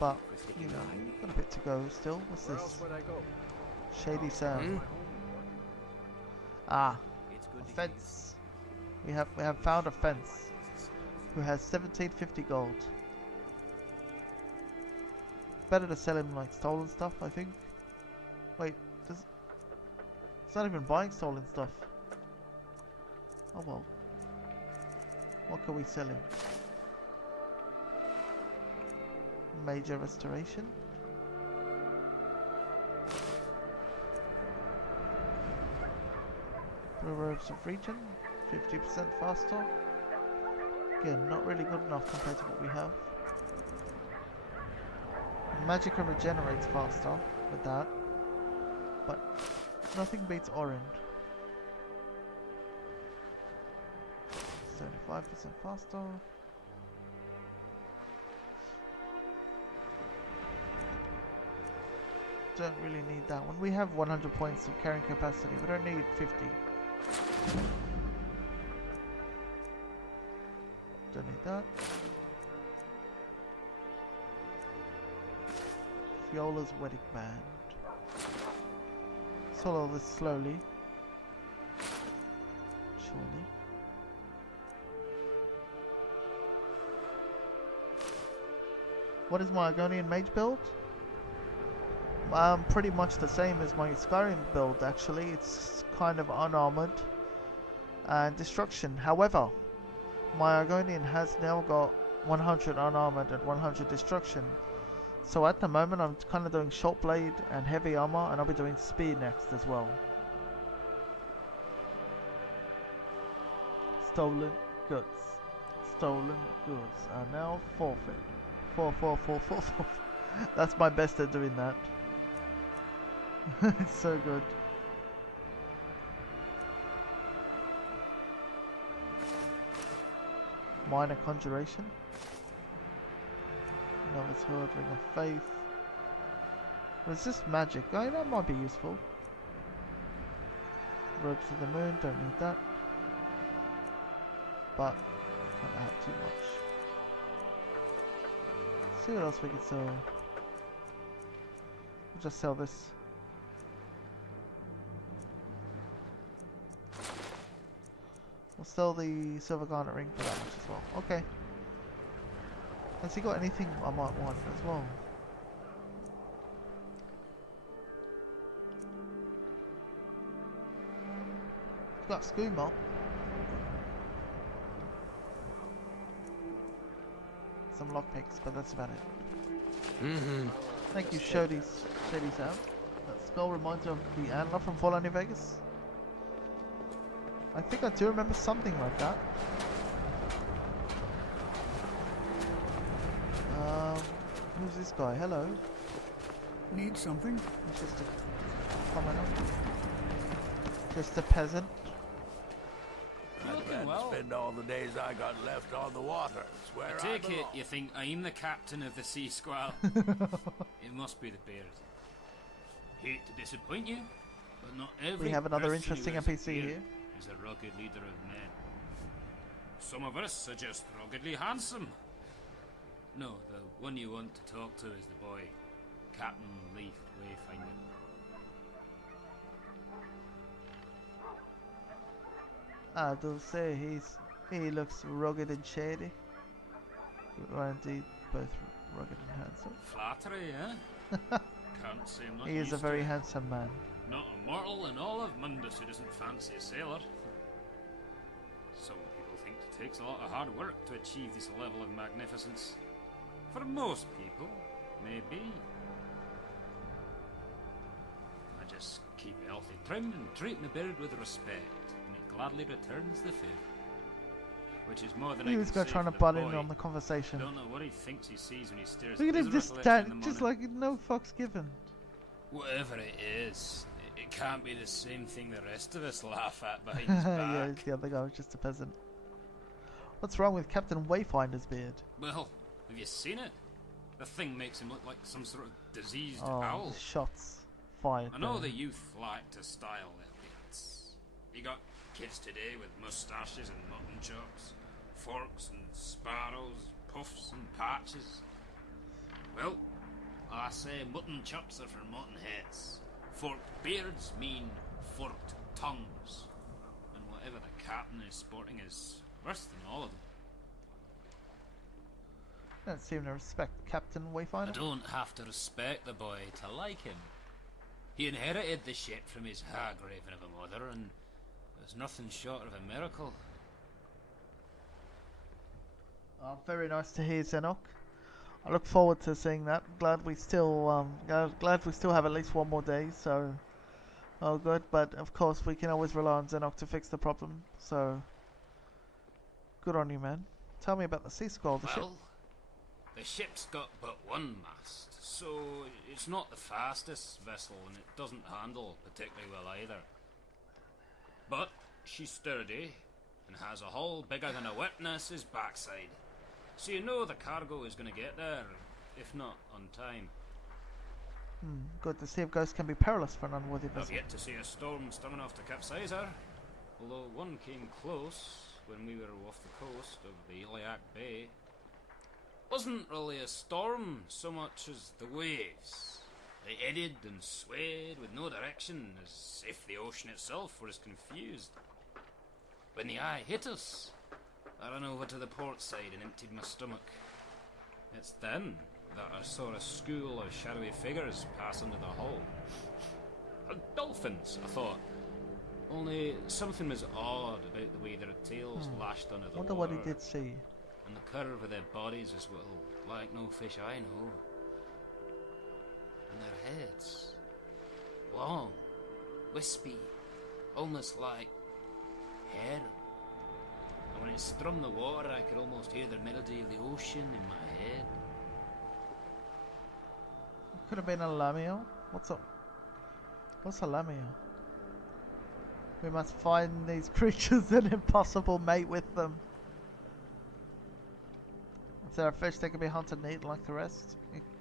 but you know, we've got a bit to go still. What's this? Where else would I go? Shady Sound. Ah, a fence. We have found a fence who has 1750 gold. Better to sell him like stolen stuff, I think. Wait, it's not even buying stolen stuff. Oh well. What can we sell him? Major restoration. Robes of Region, 50% faster. Again, not really good enough compared to what we have. Magicka regenerates faster with that, but nothing beats Orin. 75% faster. Don't really need that one. We have 100 points of carrying capacity. We don't need 50. Don't need that. Fiola's wedding band. Solo this slowly. Surely. What is my Argonian mage build? Pretty much the same as my Skyrim build actually. It's kind of unarmored and destruction. However, my Argonian has now got 100 unarmored and 100 destruction. So at the moment I'm kind of doing short blade and heavy armor, and I'll be doing spear next as well. Stolen goods. Stolen goods are now forfeit. 4. That's my best at doing that. It's so good. Minor conjuration. Novice Hood, Ring of Faith. Resist magic. Oh, that might be useful. Robes of the Moon, don't need that. But can't have too much. See what else we can sell. We'll just sell this. We'll sell the silver garnet ring for that much as well. Okay. Has he got anything I might want as well? He's got skooma. Some lockpicks, but that's about it. Thank you, Shodi's out. That skull reminds me of the antler from Fallout New Vegas. I think I do remember something like that. Who's this guy? Hello. Need something? He's just a commoner. Just a peasant. I can't spend all the days I got left on the water. It's where I take it belong. you think I'm the captain of the sea squall. It must be the beard. Hate to disappoint you, but not every We have another person interesting who has a NPC beard here. is a rugged leader of men. Some of us are just ruggedly handsome. No, the one you want to talk to is the boy, Captain Leaf Wayfinder. I do say he looks rugged and shady. You are indeed both rugged and handsome. Flattery, eh? Can't say I'm not He is a used very to it. handsome man. Not a mortal in all of Mundus who doesn't fancy a sailor. Some people think it takes a lot of hard work to achieve this level of magnificence. For most people, maybe. I just keep healthy trim and treat my beard with respect, and it gladly returns the favour. Which is more than He I was can going say trying for to the butt boy. in on the conversation. Don't know what he thinks he sees when he stares Look at him his just reflection in stand, the just morning. like no fucks given. Whatever it is, it can't be the same thing the rest of us laugh at behind his back. Yeah, the other guy was just a peasant. What's wrong with Captain Wayfinder's beard? Well, have you seen it? The thing makes him look like some sort of diseased Oh, owl. the shots fired. I know there. the youth like to style their beards. You got kids today with moustaches and mutton chops, forks and sparrows, puffs and patches. Well, I say mutton chops are for mutton heads. Forked beards mean forked tongues. And whatever the captain is sporting is worse than all of them. Don't seem to respect Captain I Wayfinder. don't have to respect the boy to like him. He inherited the ship from his hag-raven of a mother, and there's nothing short of a miracle. Oh, very nice to hear, Zenok. I look forward to seeing that. Glad we still have at least one more day. So, oh good. But of course, we can always rely on Zenok to fix the problem. So, good on you, man. Tell me about the sea scroll, the ship. Well, the ship's got but one mast, so it's not the fastest vessel, and it doesn't handle particularly well either. But she's sturdy, and has a hull bigger than a wet nurse's backside. So you know the cargo is going to get there, if not on time. Good. The Sea of Ghosts can be perilous for an unworthy I've vessel. yet to see a storm strong enough to capsize her, although one came close when we were off the coast of the Iliac Bay. Wasn't really a storm so much as the waves. They eddied and swayed with no direction, as if the ocean itself were as confused. When the eye hit us, I ran over to the port side and emptied my stomach. It's then that I saw a school of shadowy figures pass under the hull. Dolphins, I thought. Only something was odd about the way their tails lashed under the Wonder water. what he did see. And the curve of their bodies is well, like no fish I know. And their heads, long, wispy, almost like hair. And when it strummed the water, I could almost hear the melody of the ocean in my head. Could have been a lamio. What's up? What's a lamio? We must find these creatures an impossible mate with them. Is there a fish that can be hunted and eaten like the rest?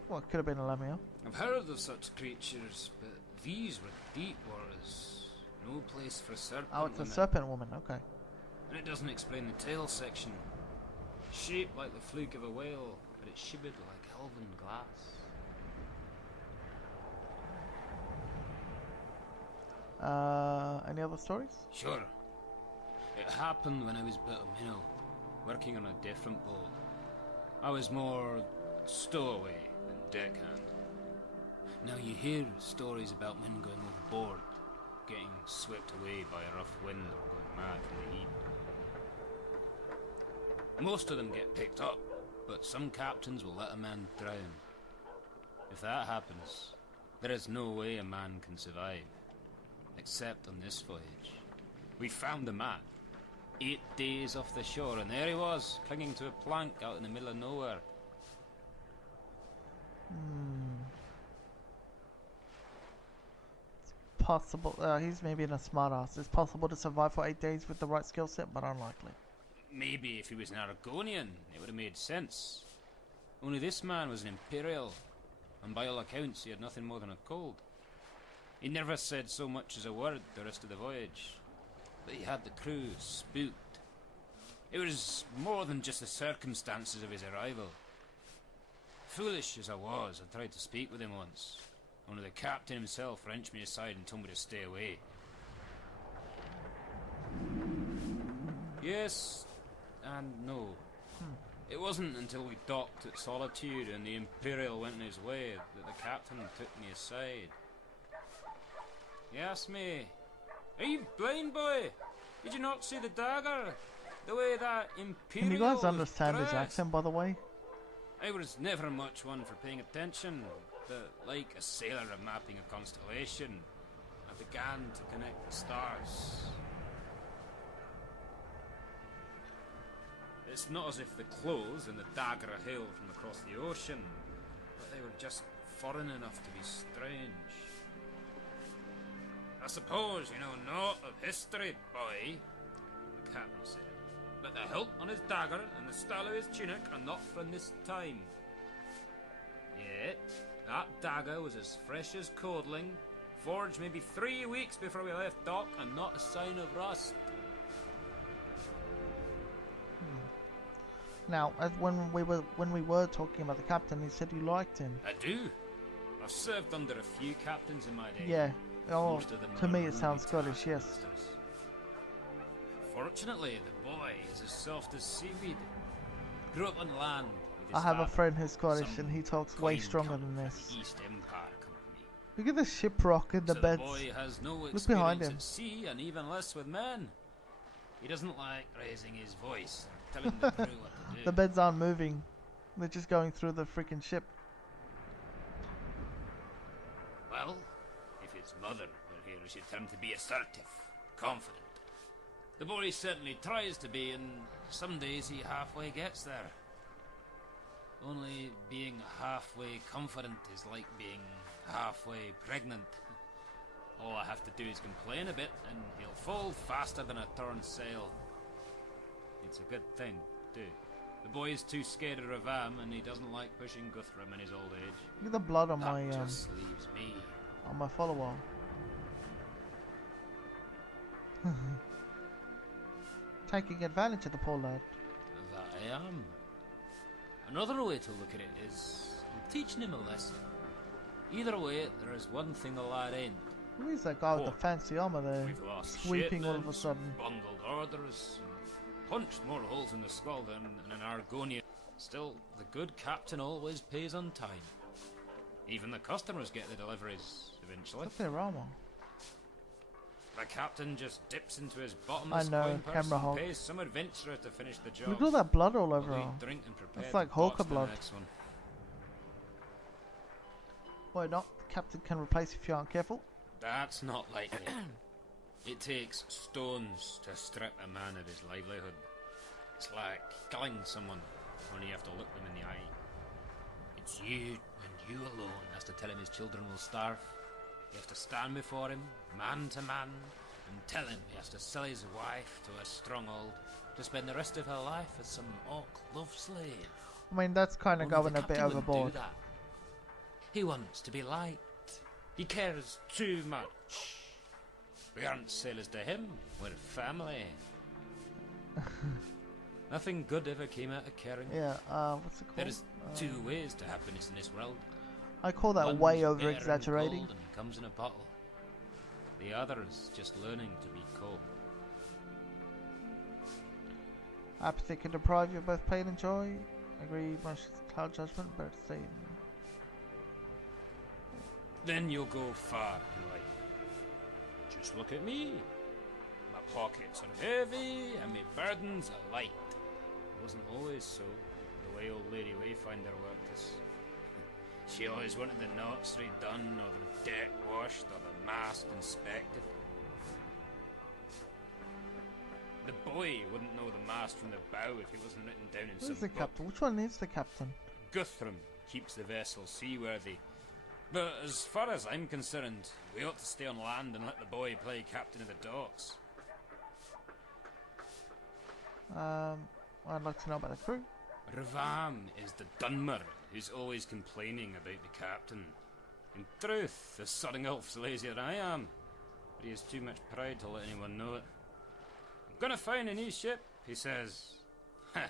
Well, it could have been a lamia. I've heard of such creatures, but these were deep waters. No place for serpent Oh, it's a women. serpent woman, okay. And it doesn't explain the tail section. Shaped like the fluke of a whale, but it's shivered like elven glass. Any other stories? Sure. It happened when I was but a minnow, working on a different boat. I was more stowaway than deckhand. Now you hear stories about men going overboard, getting swept away by a rough wind or going mad from the heat. Most of them get picked up, but some captains will let a man drown. If that happens, there is no way a man can survive, except on this voyage. We found the man, 8 days off the shore, and there he was, clinging to a plank out in the middle of nowhere. It's possible. He's maybe in a smartass. It's possible to survive for 8 days with the right skill set, but unlikely. Maybe if he was an Argonian, it would have made sense. Only this man was an Imperial, and by all accounts he had nothing more than a cold. He never said so much as a word the rest of the voyage, but he had the crew spooked. It was more than just the circumstances of his arrival. Foolish as I was, I tried to speak with him once. Only the captain himself wrenched me aside and told me to stay away. Yes and no. It wasn't until we docked at Solitude and the Imperial went in his way that the captain took me aside. He asked me, "Are you blind, boy? Did you not see the dagger? The way that Imperial Can you guys was understand his dressed?" accent, by the way? I was never much one for paying attention, but like a sailor at mapping a constellation, I began to connect the stars. It's not as if the clothes and the dagger are hailed from across the ocean, but they were just foreign enough to be strange. "I suppose you know naught of history, boy," the captain said. "But the hilt on his dagger and the style of his tunic are not from this time. Yet, that dagger was as fresh as codling, forged maybe 3 weeks before we left dock, and not a sign of rust." Now, as when we were talking about the captain, he said you liked him. I do. I've served under a few captains in my day. Yeah. Oh, Most of them to are me it sounds really Scottish. Yes. taskmasters. Fortunately, the boy is as soft as seaweed. Grew up on land with his I have a father, friend who's Scottish, some and he talks way coin stronger count than from this. the East Empire Company. Look at the shipwreck in the So beds. the boy has no Look behind experience him. at sea, and even less with men. He doesn't like raising his voice and telling the crew what to do. The beds aren't moving. They're just going through the freaking ship. Well, if his mother were here, she'd tell him to be assertive, confident. The boy certainly tries to be, and some days he halfway gets there. Only being halfway confident is like being halfway pregnant. All I have to do is complain a bit, and he'll fold faster than a torn sail. It's a good thing, too. The boy is too scared of Ravam, and he doesn't like pushing Guthrum in his old age. Look at the blood on That my just leaves me. on my follower. Taking advantage of the poor lad. That I am. Another way to look at it is I'm teaching him a lesson. Either way, there is one thing the lad ain't. Who is that guy with the Poor. fancy armor there? We've lost Sweeping all of a shipments, sudden. bungled orders, and punched more holes in the skull than an Argonian. Still, the good captain always pays on time. Even the customers get the deliveries eventually. What's their armor? The captain just dips into his bottomless know, coin purse camera and hog. pays some adventurer to finish the job. Look at all that blood all over While her. we drink and prepare That's like to box Hawker the blood. next one. Why not? The captain can replace if you aren't careful. That's not likely. It takes stones to strip a man of his livelihood. It's like killing someone when you have to look them in the eye. It's you and you alone has to tell him his children will starve. You have to stand before him, man to man, and tell him he has to sell his wife to a stronghold to spend the rest of her life as some orc love slave. I mean, that's kind of Only the going a bit captain wouldn't overboard. do that. He wants to be liked. He cares too much. We aren't sailors to him. We're family. Nothing good ever came out of caring. Yeah, what's it called? There is two ways to happiness in this world. I call that One's way bitter over and exaggerating. cold and comes in a bottle. The other is just learning to be cold. Apathy can deprive you of both pain and joy. Agree, much cloud judgment, but same. Then you'll go far in life. Just look at me. My pockets are heavy and my burdens are light. It wasn't always so. The way old Lady Wayfinder worked us. She always wanted the knots redone, or the deck washed, or the mast inspected. The boy wouldn't know the mast from the bow if it wasn't written down in Who's some the book. captain? Which one is the captain? Guthrum keeps the vessel seaworthy. But as far as I'm concerned, we ought to stay on land and let the boy play captain of the docks. I'd like to know about the crew. Ravam is the Dunmer who's always complaining about the captain. In truth, the sodding elf's lazier than I am, but he has too much pride to let anyone know it. I'm gonna find a new ship, he says. Heh,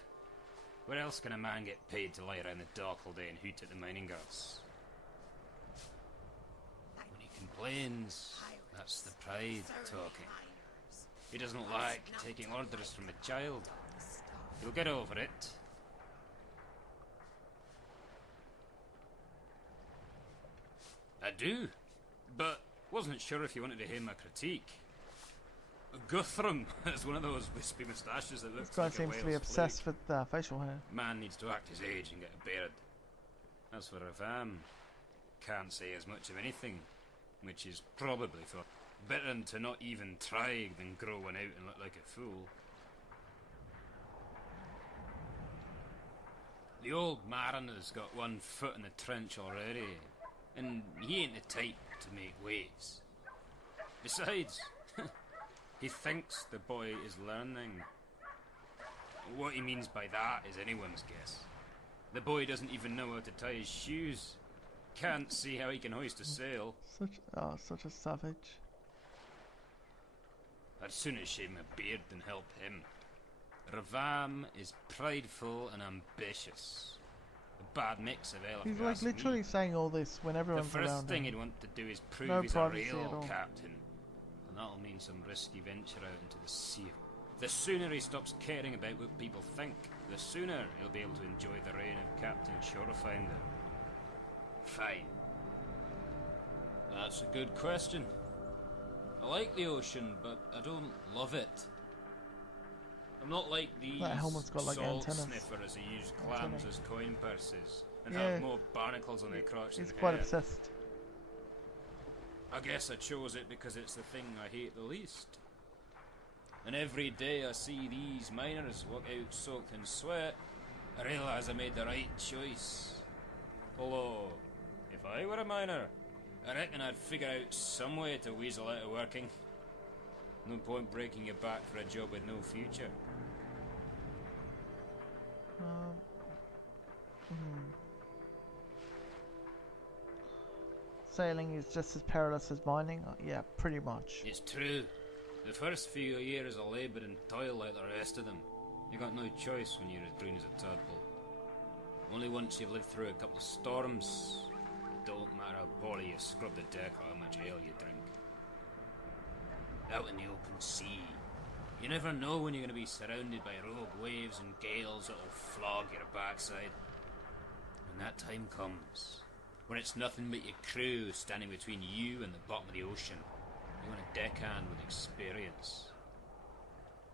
where else can a man get paid to lie around the dock all day and hoot at the mining girls? When he complains, that's the pride talking. He doesn't like taking orders from a child. He'll get over it. I do, but wasn't sure if you wanted to hear my critique. Guthrum is one of those wispy moustaches that looks This guy like a seems to be whale's obsessed flake. with facial hair. Man needs to act his age and get a beard. As for Ravam, can't say as much of anything, which is probably for better than to not even try than grow one out and look like a fool. The old mariner's got one foot in the trench already, and he ain't the type to make waves. Besides, he thinks the boy is learning. What he means by that is anyone's guess. The boy doesn't even know how to tie his shoes. Can't see how he can hoist a sail. Such a savage. I'd sooner shave my beard than help him. Ravam is prideful and ambitious. A bad mix of elf. He's like literally saying all this when The everyone's first around thing him. he'd want to do is prove No he's a privacy at real all. captain. And that'll mean some risky venture out into the sea. The sooner he stops caring about what people think, the sooner he'll be able to enjoy the reign of Captain Shorefinder. Fine. That's a good question. I like the ocean, but I don't love it. I'm not like these That helmet's got, like, salt antennas. sniffers who use clams Antennae. as coin purses and Yeah. have more barnacles on their crotch He's than quite hair. obsessed. I guess I chose it because it's the thing I hate the least. And every day I see these miners walk out soaked in sweat, I realise I made the right choice. Although, if I were a miner, I reckon I'd figure out some way to weasel out of working. No point breaking your back for a job with no future. Sailing is just as perilous as mining? Yeah, pretty much. It's true. The first few years of labour and toil like the rest of them. You got no choice when you're as green as a tadpole. Only once you've lived through a couple of storms, it don't matter how poorly you scrub the deck or how much ale you drink. Out in the open sea, you never know when you're going to be surrounded by rogue waves and gales that'll flog your backside. When that time comes, when it's nothing but your crew standing between you and the bottom of the ocean, you want a deckhand with experience.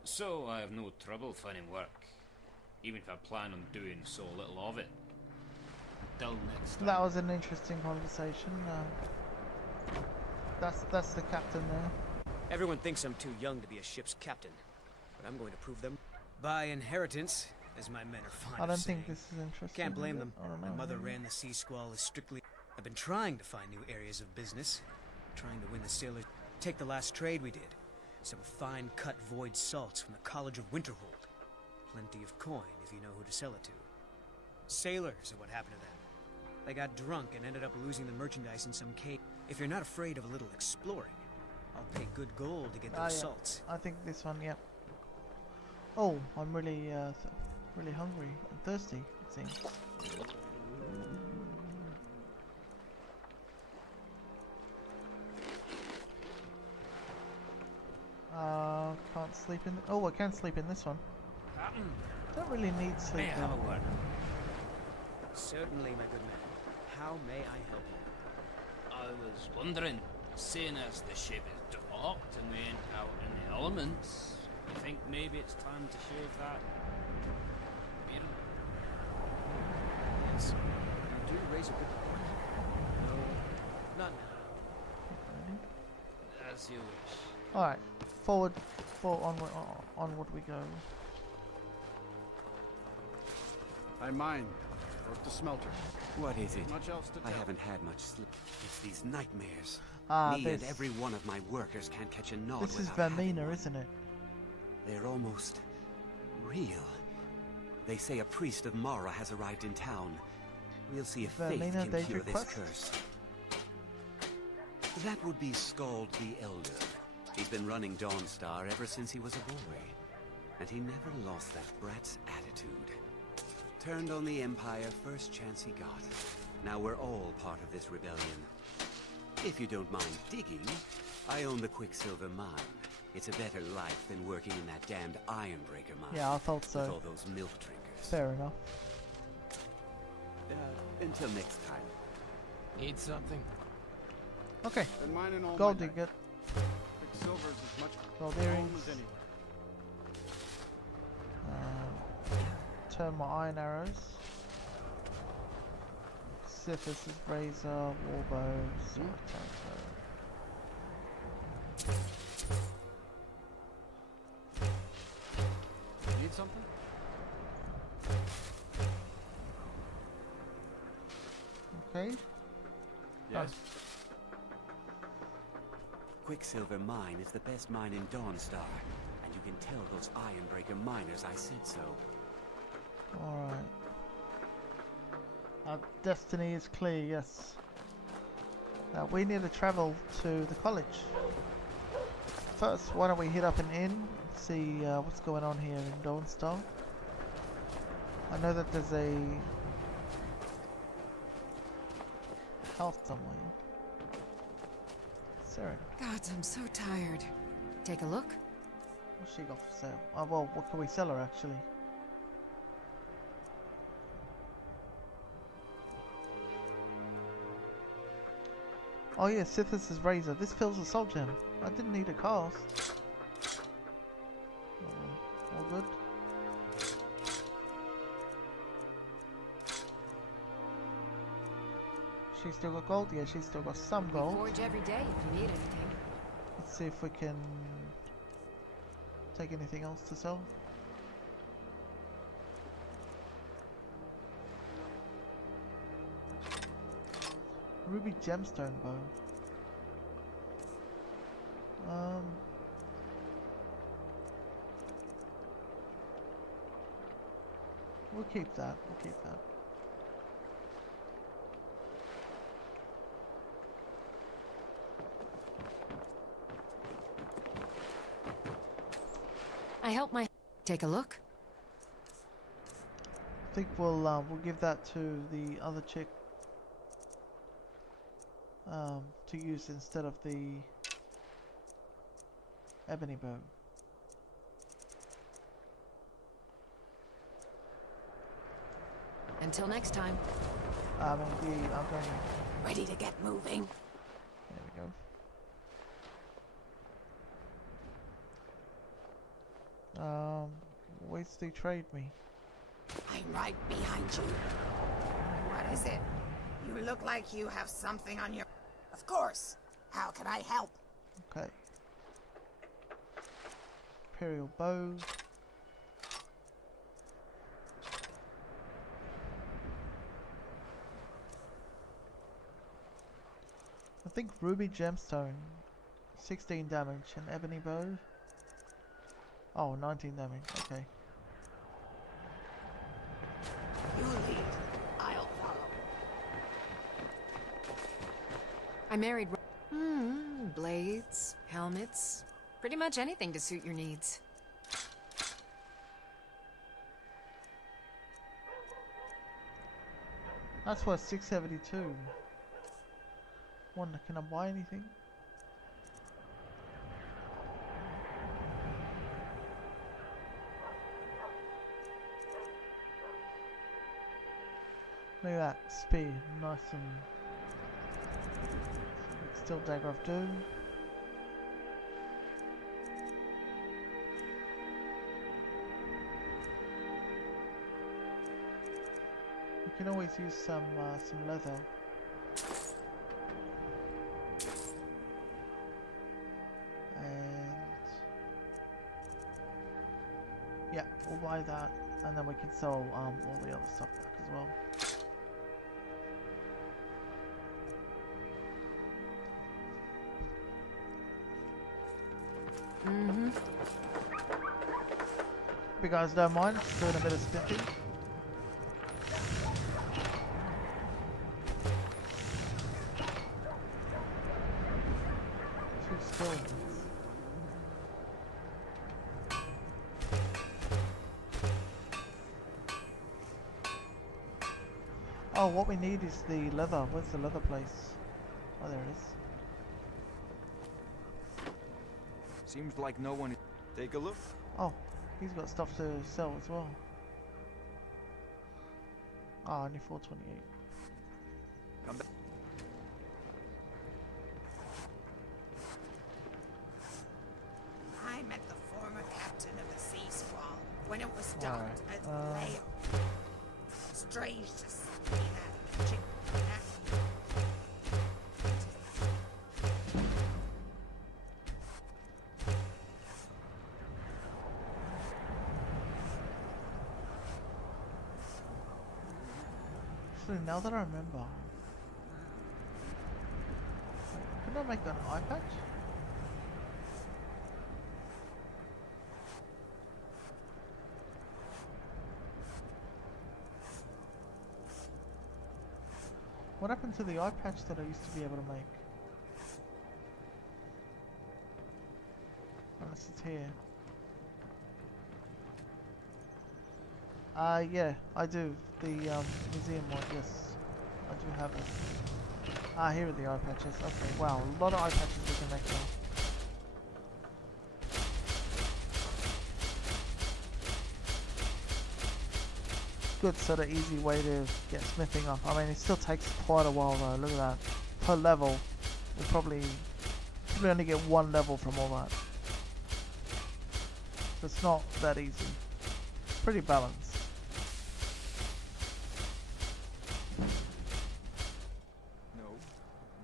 So I have no trouble finding work, even if I plan on doing so little of it. Until next time. That was an interesting conversation. That's the captain there. Everyone thinks I'm too young to be a ship's captain, but I'm going to prove them by inheritance, as my men are fond I of don't saying. think this is interesting. Can't blame is it? them. I don't My know. mother ran the Sea Squall as strictly. I've been trying to find new areas of business, trying to win the sailors. Take the last trade we did. Some fine cut void salts from the College of Winterhold. Plenty of coin if you know who to sell it to. Sailors are what happened to them. They got drunk and ended up losing the merchandise in some cave. If you're not afraid of a little exploring, I'll pay good gold to get those yeah. salts. I think this one, yeah. Oh, I'm really, really hungry and thirsty, it seems. Can't sleep in. Oh, I can sleep in this one. Captain, Don't really need sleep. may I have a word? Certainly, my good man. How may I help you? I was wondering, seeing as the ship is docked and we ain't out in the elements, I think maybe it's time to shave that beard. Yes, you do raise a good point. No, not now. As you wish. Alright, forward, onward we go. I mine. Work the smelter. What is it? Much else to I tell. haven't had much sleep. It's these nightmares. Me this, and every one of my workers can't catch a nod this is without having Vermina, one. isn't it? They're almost real. They say a priest of Mara has arrived in town. We'll see if faith Vermina, can cure this Quest? curse. That would be Scald the Elder. He's been running Dawnstar ever since he was a boy. And he never lost that brat's attitude. Turned on the Empire first chance he got. Now we're all part of this rebellion. If you don't mind digging, I own the Quicksilver Mine. It's a better life than working in that damned Ironbreaker mine. Yeah, I thought With so. all those milk drinkers. Fair enough. Until next time. Need something? Okay, Been mining all gold my life. digger, Quicksilver's as much gold home earrings. as anywhere. Turn my iron arrows. Sithis' razor, warbow, sword Need something? Okay. Yes. Quicksilver Mine is the best mine in Dawnstar. And you can tell those Ironbreaker miners I said so. Alright. Our destiny is clear, yes. Now we need to travel to the college. First, why don't we hit up an inn and see what's going on here in Dawnstar. I know that there's a house somewhere. Sarah, God, I'm so tired. Take a look. what's she got for sale? Oh, well, what can we sell her actually? Oh yeah, Sithis' razor. This fills a soul gem. I didn't need a cast. All good. She's still got gold? Yeah, she's still got some We gold. forge every day if you need anything. Let's see if we can take anything else to sell. Ruby gemstone bow. We'll keep that. We'll keep that. I help my... Take a look. I think we'll give that to the other chick to use instead of the ebony bow. Until next time. I mean, I'm going. Ready to get moving. There we go. Waits to trade me. I'm right behind you. What is it? You look like you have something on your... Of course. How can I help? Okay. Imperial bow. I think ruby gemstone, 16 damage, and ebony bow. Oh, 19 damage. Okay. You lead. I married. Blades, helmets, pretty much anything to suit your needs. That's worth 672. Wonder, can I buy anything? Look at that speed, nice and still dagger of doom. You can always use some leather. And yeah, we'll buy that, and then we can sell all the other stuff back as well. If you guys don't mind, just doing a bit of sniffing. Two stones. Oh, what we need is the leather. Where's the leather place? Oh, there it is. Seems like no one. Take a look. Oh, he's got stuff to sell as well. Oh, only 428. Come back. I met the former captain of the Sea Squall when it was docked at Alright, Leo. Strange to see that chick. Actually, now that I remember, could I make that an eye patch? What happened to the eye patch that I used to be able to make? Unless it's here. Yeah, I do. The museum one, yes. I do have it. Ah, here are the eye patches. Okay, wow, a lot of eye patches we can make now. Good sort of easy way to get smithing up. I mean, it still takes quite a while though. Look at that. Per level, we probably only get one level from all that. So it's not that easy. Pretty balanced. No.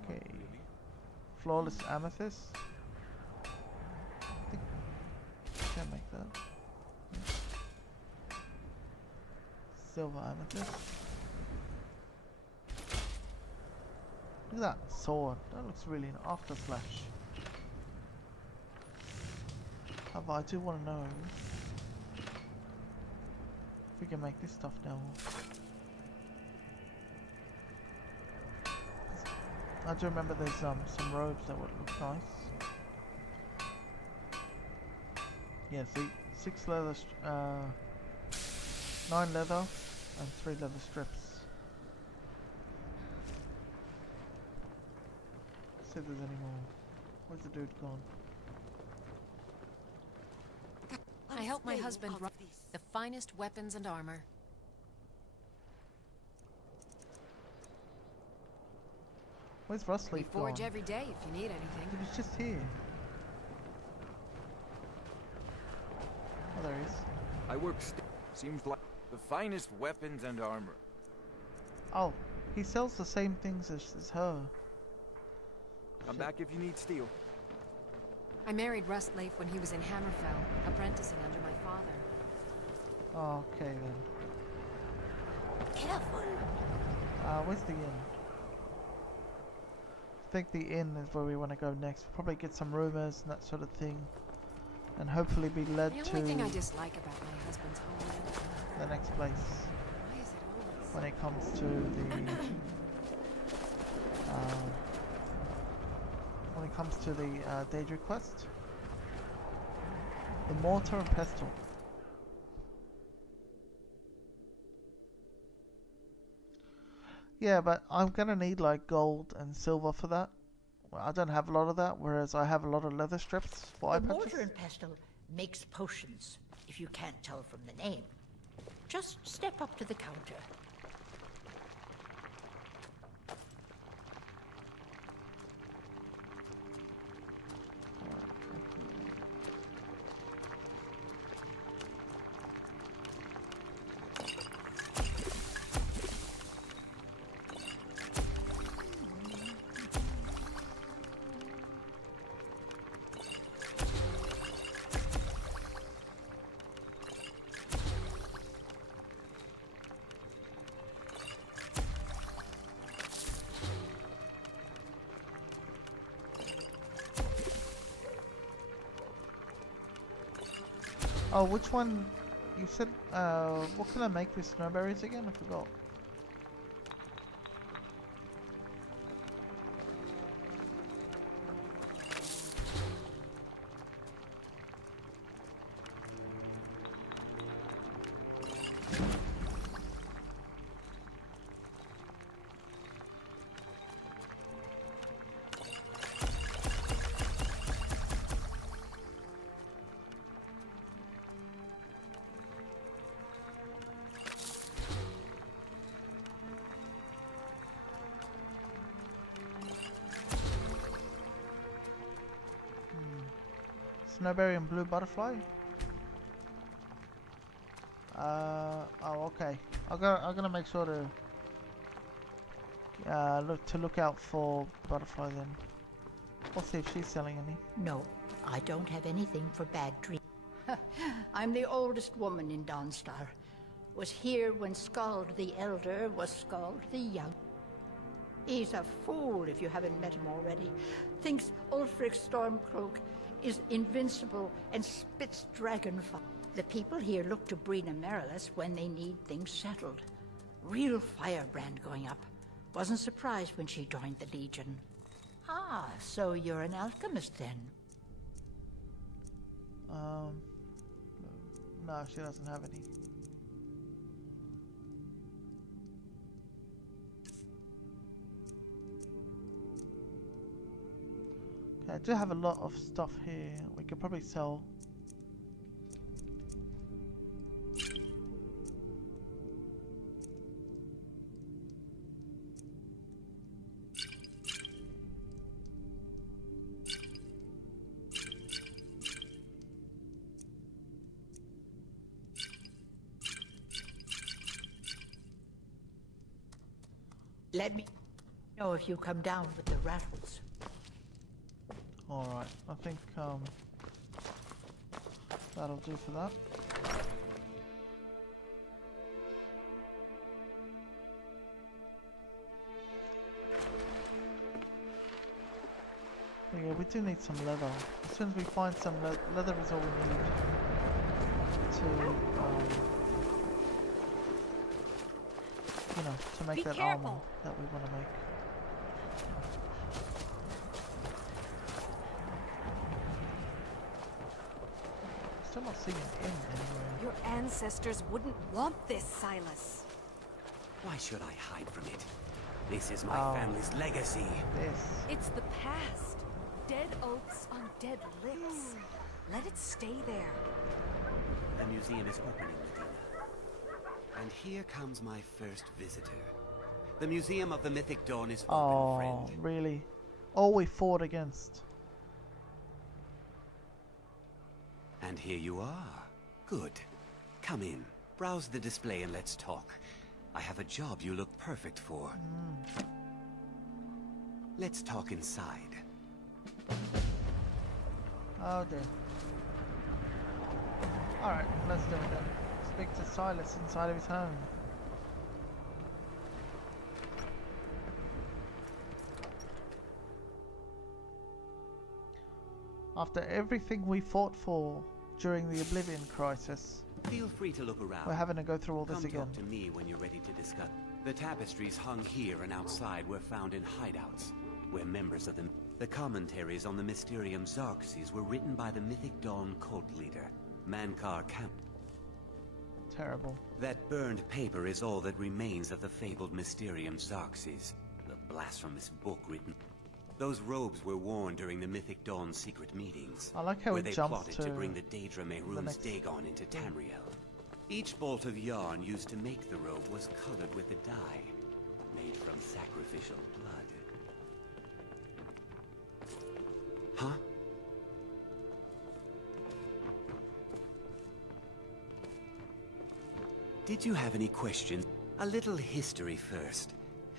Okay. Flawless amethyst. I think I can make that. Silver amethyst. Look at that sword. That looks really nice. After flash. However, I do want to know if we can make this stuff now. I do remember there's some robes that would look nice. Yeah, see, 6 leather, 9 leather, and 3 leather strips. Let's see if there's any more. Where's the dude gone? I help my husband run the finest weapons and armor. Where's Rustleaf We forge gone? every day if you need anything. He was just here. Oh, there he is. I work. Seems like the finest weapons and armor. Oh, he sells the same things as her. Come back if you need steel. I married Rustleaf when he was in Hammerfell, apprenticing under my father. Oh, okay then. Careful. Where's the inn? I think the inn is where we want to go next. We'll probably get some rumors and that sort of thing. And hopefully be led The to only thing I dislike about my husband's homeland. the next place. Why is it always When it comes to the when it comes to the Daedric quest. The mortar and pestle. Yeah, but I'm gonna need like gold and silver for that. Well, I don't have a lot of that, whereas I have a lot of leather strips for eye The patches. mortar and pestle makes potions, if you can't tell from the name. Just step up to the counter. Oh, which one? You said, what can I make with snowberries again? I forgot. Snowberry and blue butterfly. Oh, okay. I'm gonna make sure to look out for butterfly then. We'll see if she's selling any. No, I don't have anything for bad dreams. I'm the oldest woman in Dawnstar. Was here when Skald the Elder was Skald the Young. He's a fool if you haven't met him already. Thinks Ulfric Stormcloak is invincible and spits dragon fire. The people here look to Brina Merilis when they need things settled. Real firebrand going up. Wasn't surprised when she joined the Legion. Ah, so you're an alchemist then? No, she doesn't have any. Okay, I do have a lot of stuff here we could probably sell. Let me know if you come down with the rattles. Alright, I think that'll do for that. But yeah, we do need some leather. As soon as we find some leather is all we need to you know, to make that armor that we want to make. Still not seeing an inn anywhere. Your ancestors wouldn't want this, Silas. Why should I hide from it? This is my family's legacy. It's the past. Dead oaks on dead lips. Let it stay there. The museum is opening, Medina. And here comes my first visitor. The Museum of the Mythic Dawn is open, friend. Oh, really? All we fought against. And here you are. Good. Come in. Browse the display and let's talk. I have a job you look perfect for. Let's talk inside. Oh dear. Alright, let's do it then. Speak to Silas inside of his home. After everything we fought for during the Oblivion Crisis, feel free to look around. We're having to go through all this Come again. Talk to me when you're ready to discuss. The tapestries hung here and outside were found in hideouts. where members of the commentaries on the Mysterium Xarxes were written by the Mythic Dawn cult leader, Mankar Camp. Terrible. That burned paper is all that remains of the fabled Mysterium Xarxes, the blasphemous book written. Those robes were worn during the Mythic Dawn secret meetings, I like how where he they jumps plotted to bring the Daedra Mehrunes Dagon into Tamriel. Each bolt of yarn used to make the robe was colored with a dye, made from sacrificial blood. Huh? Did you have any questions? A little history first.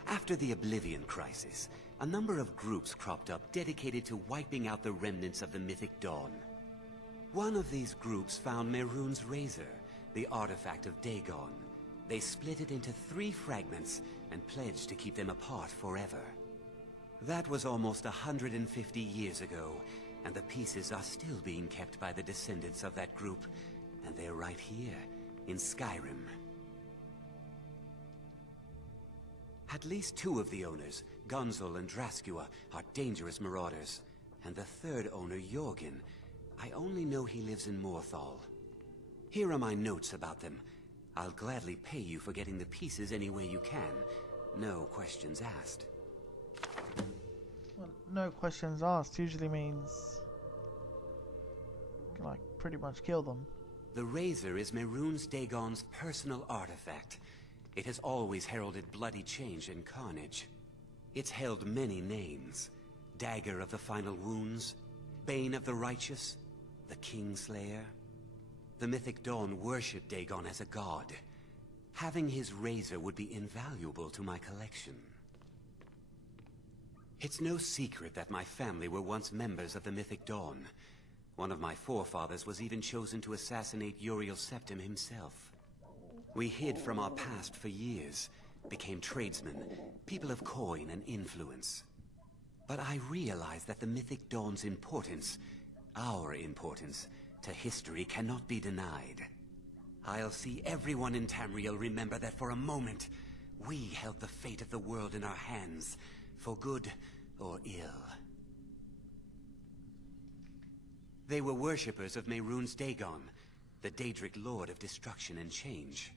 After the Oblivion Crisis, a number of groups cropped up dedicated to wiping out the remnants of the Mythic Dawn. One of these groups found Mehrunes' razor, the artifact of Dagon. They split it into 3 fragments and pledged to keep them apart forever. That was almost 150 years ago, and the pieces are still being kept by the descendants of that group, and they're right here, in Skyrim. At least 2 of the owners, Gunzel and Draskua, are dangerous marauders, and the 3rd owner, Jorgen, I only know he lives in Morthal. Here are my notes about them. I'll gladly pay you for getting the pieces any way you can. No questions asked. Well, no questions asked usually means, like, pretty much kill them. The razor is Mehrunes Dagon's personal artifact. It has always heralded bloody change and carnage. It's held many names. Dagger of the Final Wounds, Bane of the Righteous, the Kingslayer. The Mythic Dawn worshipped Dagon as a god. Having his razor would be invaluable to my collection. It's no secret that my family were once members of the Mythic Dawn. One of my forefathers was even chosen to assassinate Uriel Septim himself. We hid from our past for years, became tradesmen, people of coin and influence. But I realized that the Mythic Dawn's importance, our importance, to history cannot be denied. I'll see everyone in Tamriel remember that for a moment, we held the fate of the world in our hands, for good or ill. They were worshippers of Mehrunes Dagon, the Daedric Lord of Destruction and Change.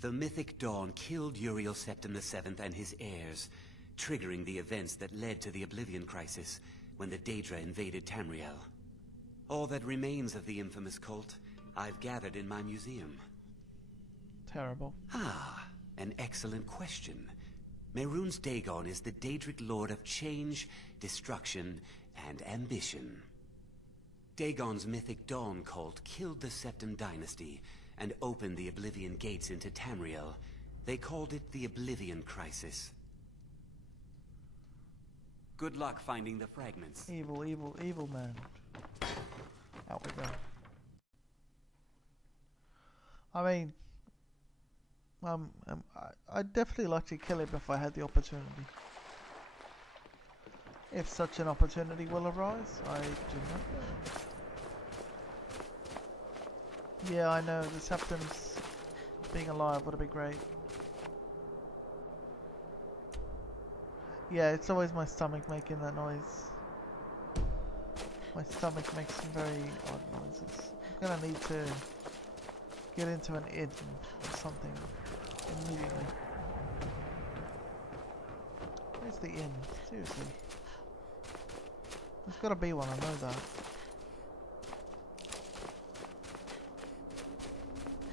The Mythic Dawn killed Uriel Septim VII and his heirs, triggering the events that led to the Oblivion Crisis when the Daedra invaded Tamriel. All that remains of the infamous cult, I've gathered in my museum. Terrible. Ah, an excellent question. Mehrunes Dagon is the Daedric Lord of Change, Destruction, and Ambition. Dagon's Mythic Dawn cult killed the Septim dynasty and opened the Oblivion gates into Tamriel. They called it the Oblivion Crisis. Good luck finding the fragments. Evil, evil, evil man. Out we go. I mean, I'd definitely like to kill him if I had the opportunity. If such an opportunity will arise, I do not know. Yeah, I know, the Septims being alive would be great. Yeah, it's always my stomach making that noise. My stomach makes some very odd noises. I'm gonna need to get into an inn or something immediately. Where's the inn? Seriously. There's gotta be one, I know that.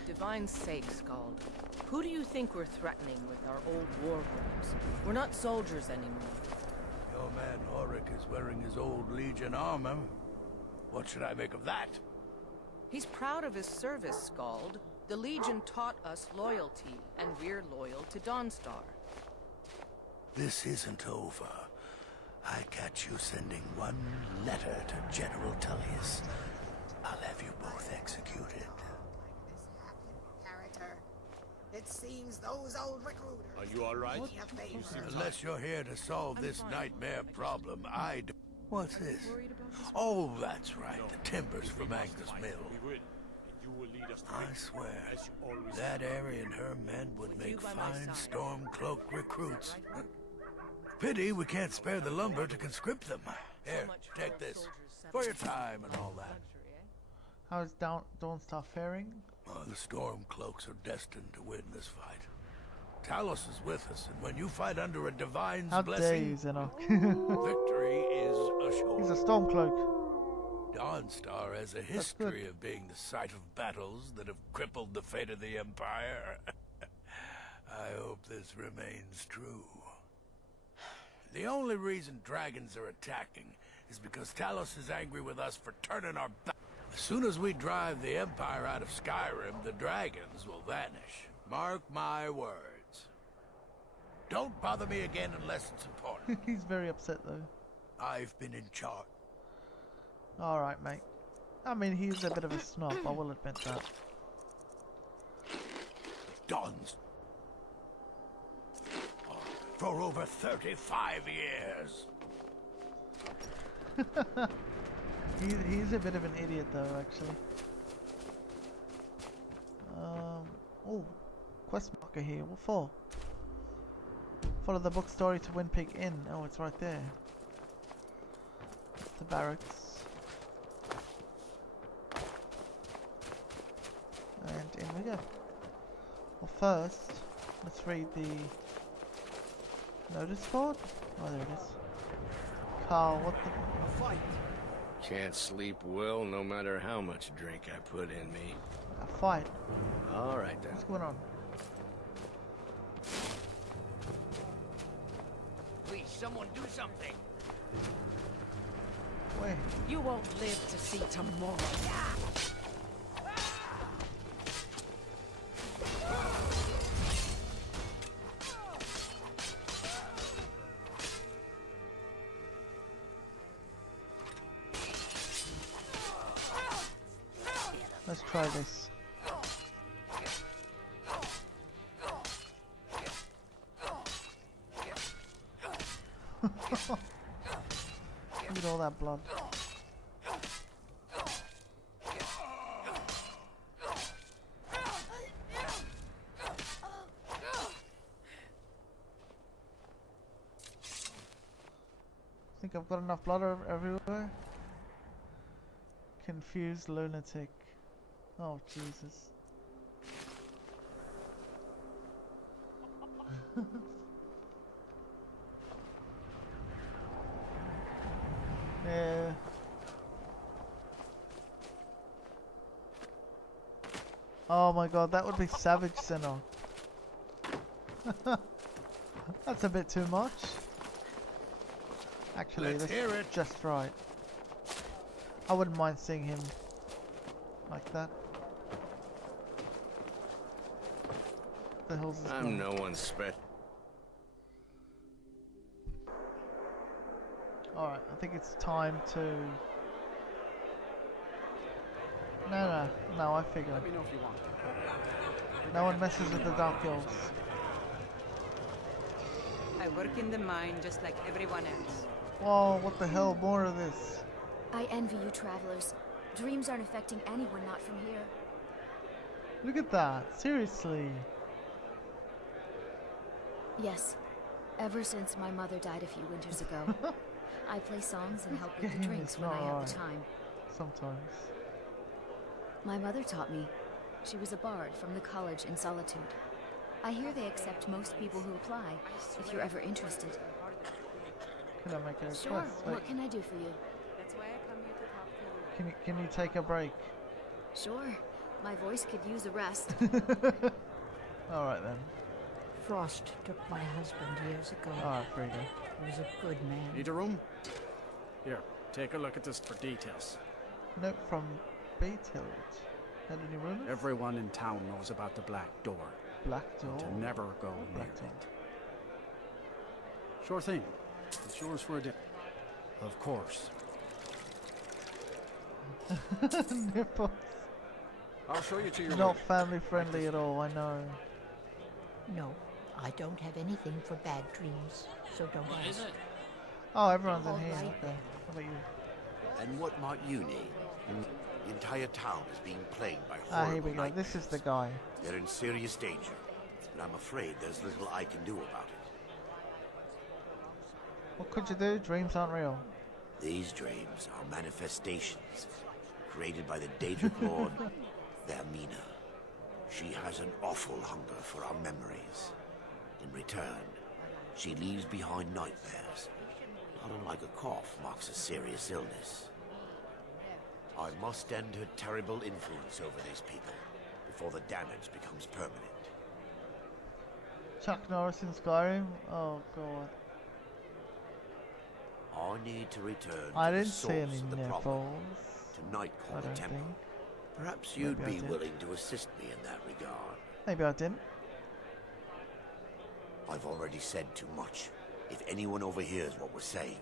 Divine's sake, Skald. Who do you think we're threatening with our old war robes? We're not soldiers anymore. Your man Horik is wearing his old Legion armor. What should I make of that? He's proud of his service, Skald. The Legion taught us loyalty, and we're loyal to Dawnstar. This isn't over. I catch you sending one letter to General Tullius. I'll have you both executed. It seems those old recruiters... Are you all right? Unless you're here to solve this nightmare problem, I do... What's this? Oh, that's right. The timbers from Angus Mill. I swear, that Ari and her men would make fine Stormcloak recruits. Pity we can't spare the lumber to conscript them. Here, take this. For your time and all that. How is Dawnstar faring? The Stormcloaks are destined to win this fight. Talos is with us, and when you fight under a divine's How blessing, dare you, Zeno. victory is assured. He's a Stormcloak. Dawnstar has a history of being the site of battles that have crippled the fate of the Empire. I hope this remains true. The only reason dragons are attacking is because Talos is angry with us for turning our back. As soon as we drive the Empire out of Skyrim, the dragons will vanish. Mark my words. Don't bother me again unless it's important. He's very upset though. I've been in charge. Alright, mate. I mean, he's a bit of a snob, I will admit that. Dons. For over 35 years. He's a bit of an idiot though, actually. Oh, quest marker here. What for? Follow the book story to Windpeak Inn. Oh, it's right there. The barracks. And in we go. Well, first, let's read the notice board. Oh, there it is. Carl, what the... Fight! Can't sleep well no matter how much drink I put in me. A fight? Alright then. What's going on? Please, someone do something! Where? You won't live to see tomorrow. Let's try this. Look at all that blood. Think I've got enough blood everywhere? Confused lunatic. Oh, Jesus. Yeah. Oh my god, that would be savage, Sinnoh. That's a bit too much. Actually, Let's hear it. Just right. I wouldn't mind seeing him like that. The hell's this I'm no one special. Alright, I think it's time to... No, I figure. Let me know if you want. No one messes with the Dark Girls. I work in the mine just like everyone else. Whoa, what the hell? More of this. I envy you travelers. Dreams aren't affecting anyone not from here. Look at that. Seriously. Yes. Ever since my mother died a few winters ago. I play songs and help with the drinks when I have the time. Sometimes. My mother taught me. She was a bard from the college in Solitude. I hear they accept most people who apply, if you're ever interested. Can I make a request? Sure, Wait. what can I do for you? That's why I come here to talk to you. Can you take a break? Sure. My voice could use a rest. Alright then. Frost took my husband years ago. Alright, Frida. He was a good man. Need a room? Here, take a look at this for details. Note from Beethoven. Had any rumors? Everyone in town knows about the Black Door. Black Door? To never go near Black Door. it. Sure thing. It's yours for a day. Of course. Nipples. I'll show you to your Not room. family friendly at all, I know. No, I don't have anything for bad dreams, so don't What is ask. it? Oh, everyone's in All here. right. Okay. How about you? And what might you need? The entire town is being plagued by Ah, horrible here we go. nightmares. This is the guy. They're in serious danger, but I'm afraid there's little I can do about it. What could you do? Dreams aren't real. These dreams are manifestations created by the Daedric Lord, Vermina. She has an awful hunger for our memories. In return, she leaves behind nightmares. Not unlike a cough marks a serious illness. I must end her terrible influence over these people before the damage becomes permanent. Chuck Norris in Skyrim? Oh god. I need to return I to the didn't see source any of the problem. nipples. To Nightcaller don't Temple. think. Perhaps you'd Maybe I be did. willing to assist me in that regard. Maybe I didn't. I've already said too much. If anyone overhears what we're saying,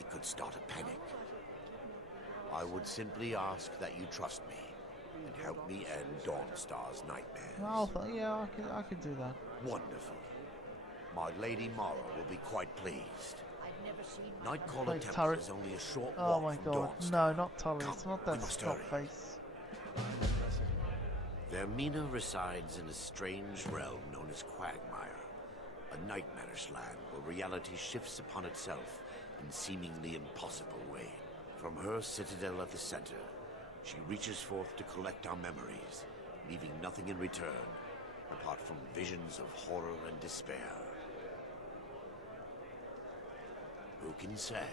it could start a panic. I would simply ask that you trust me and help me end Dawnstar's nightmares. Well, yeah, I could do that. Wonderful. My Lady Mara will be quite pleased. Nightcaller Place Temple turret. is only a short Oh walk my from god. Dawnstar. No, not turrets. Come, Not we that must stop hurry. face. Vermina resides in a strange realm known as Quagmire, a nightmarish land where reality shifts upon itself in seemingly impossible ways. From her citadel at the center, she reaches forth to collect our memories, leaving nothing in return apart from visions of horror and despair. Who can say?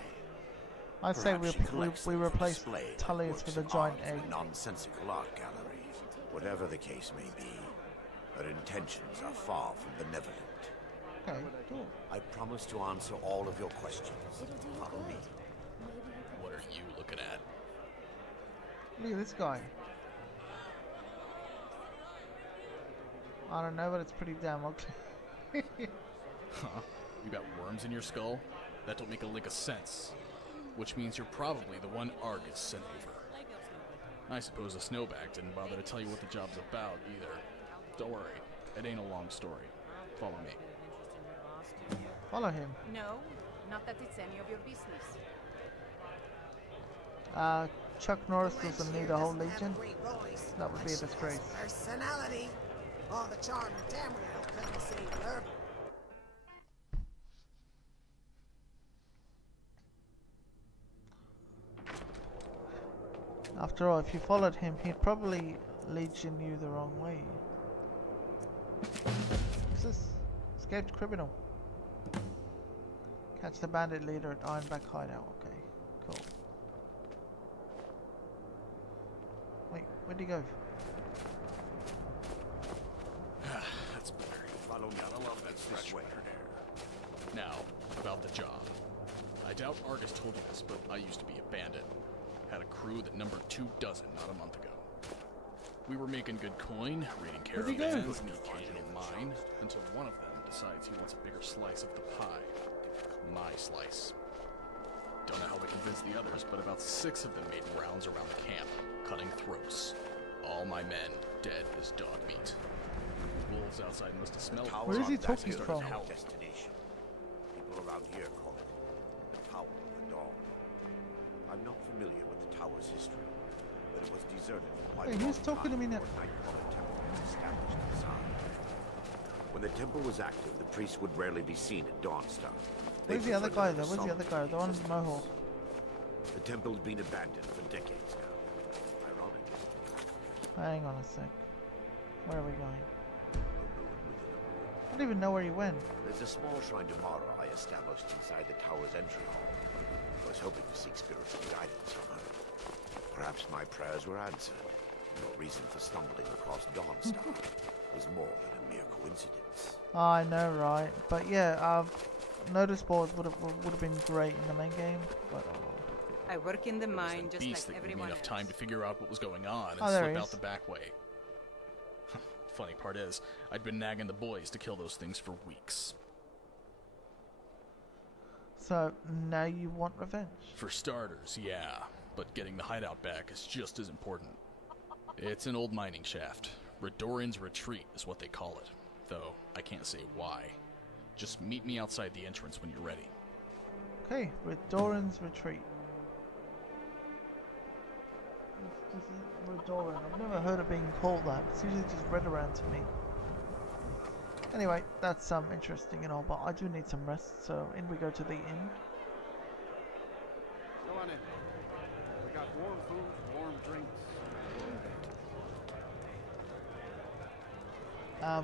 I'd say Perhaps she collects we them for replace display like Tullius works with a of giant art in egg. a nonsensical art gallery. Whatever the case may be, her intentions are far from benevolent. Okay, cool. I promise to answer all of your questions. Follow me. What are you looking at? Look at this guy. I don't know, but it's pretty damn ugly. Huh? You got worms in your skull? That don't make a lick of sense. Which means you're probably the one Argus sent over. I suppose the snowback didn't bother to tell you what the job's about, either. Don't worry, it ain't a long story. Follow me. Follow him. No, not that it's any of your business. Chuck Norris doesn't need a whole legion. That would be a She has disgrace. personality. All the charm and Tamriel couldn't save her. After all, if you followed him, he'd probably legion you the wrong way. What's this? Escaped criminal. Catch the bandit leader at Ironback hideout. Okay, cool. Wait, where'd he go? That's better. Follow me. Gotta love that fresh winter air. Now, about the job. I doubt Argus told you this, but I used to be a bandit. Had a crew that numbered 24 not a month ago. We were making good coin, raiding Where'd he go? caravans and the occasional mine, until one of them decides he wants a bigger slice of the pie. My slice. Don't know how we convinced the others, but about 6 of them made rounds around the camp, cutting throats. All my men dead as dog meat. Wolves outside must have smelled. Where is he talking started from? howling. Destination. People around here call it the Tower of the Dawn. I'm not familiar with the tower's history, but it was deserted for quite Hey, a long who's talking to time me now? before Nightcaller Temple was established inside. When the temple was active, the priests would rarely be seen at Dawnstar. They Where's the other preferred guy though? Where's the other guy? The one with the mohawk. The temple's been abandoned for decades now. Ironic. Hang on a sec. Where are we going? I don't even know where he went. There's a small shrine to Mara I established inside the tower's entry hall. I was hoping to seek spiritual guidance from her. Perhaps my prayers were answered. Your reason for stumbling across Dawnstar was more than a mere coincidence. I know, right? But yeah, notice boards would have been great in the main game, but I work in the mine just Beast like that gave me everyone enough else. time to figure out what was going on and Oh, there slip he out is. the back way. Funny part is, I'd been nagging the boys to kill those things for weeks. so now you want revenge. For starters, yeah, but getting the hideout back is just as important. It's an old mining shaft. Redoran's Retreat is what they call it, though I can't say why. Just meet me outside the entrance when you're ready. Okay, Redoran's Retreat. This is Redoran. I've never heard of being called that. It's usually just read around to me. Anyway, that's interesting and all, but I do need some rest, so in we go to the inn. Go on in. We got warm food, warm drinks, warm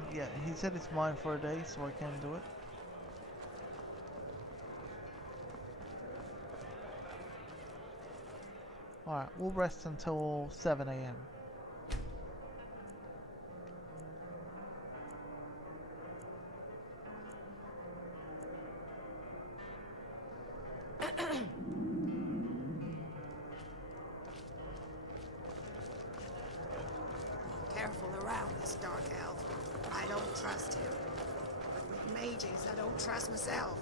bed. Yeah, he said it's mine for a day, so I can do it. Alright, we'll rest until 7 AM. Careful around this dark elf. I don't trust him. But with mages, I don't trust myself.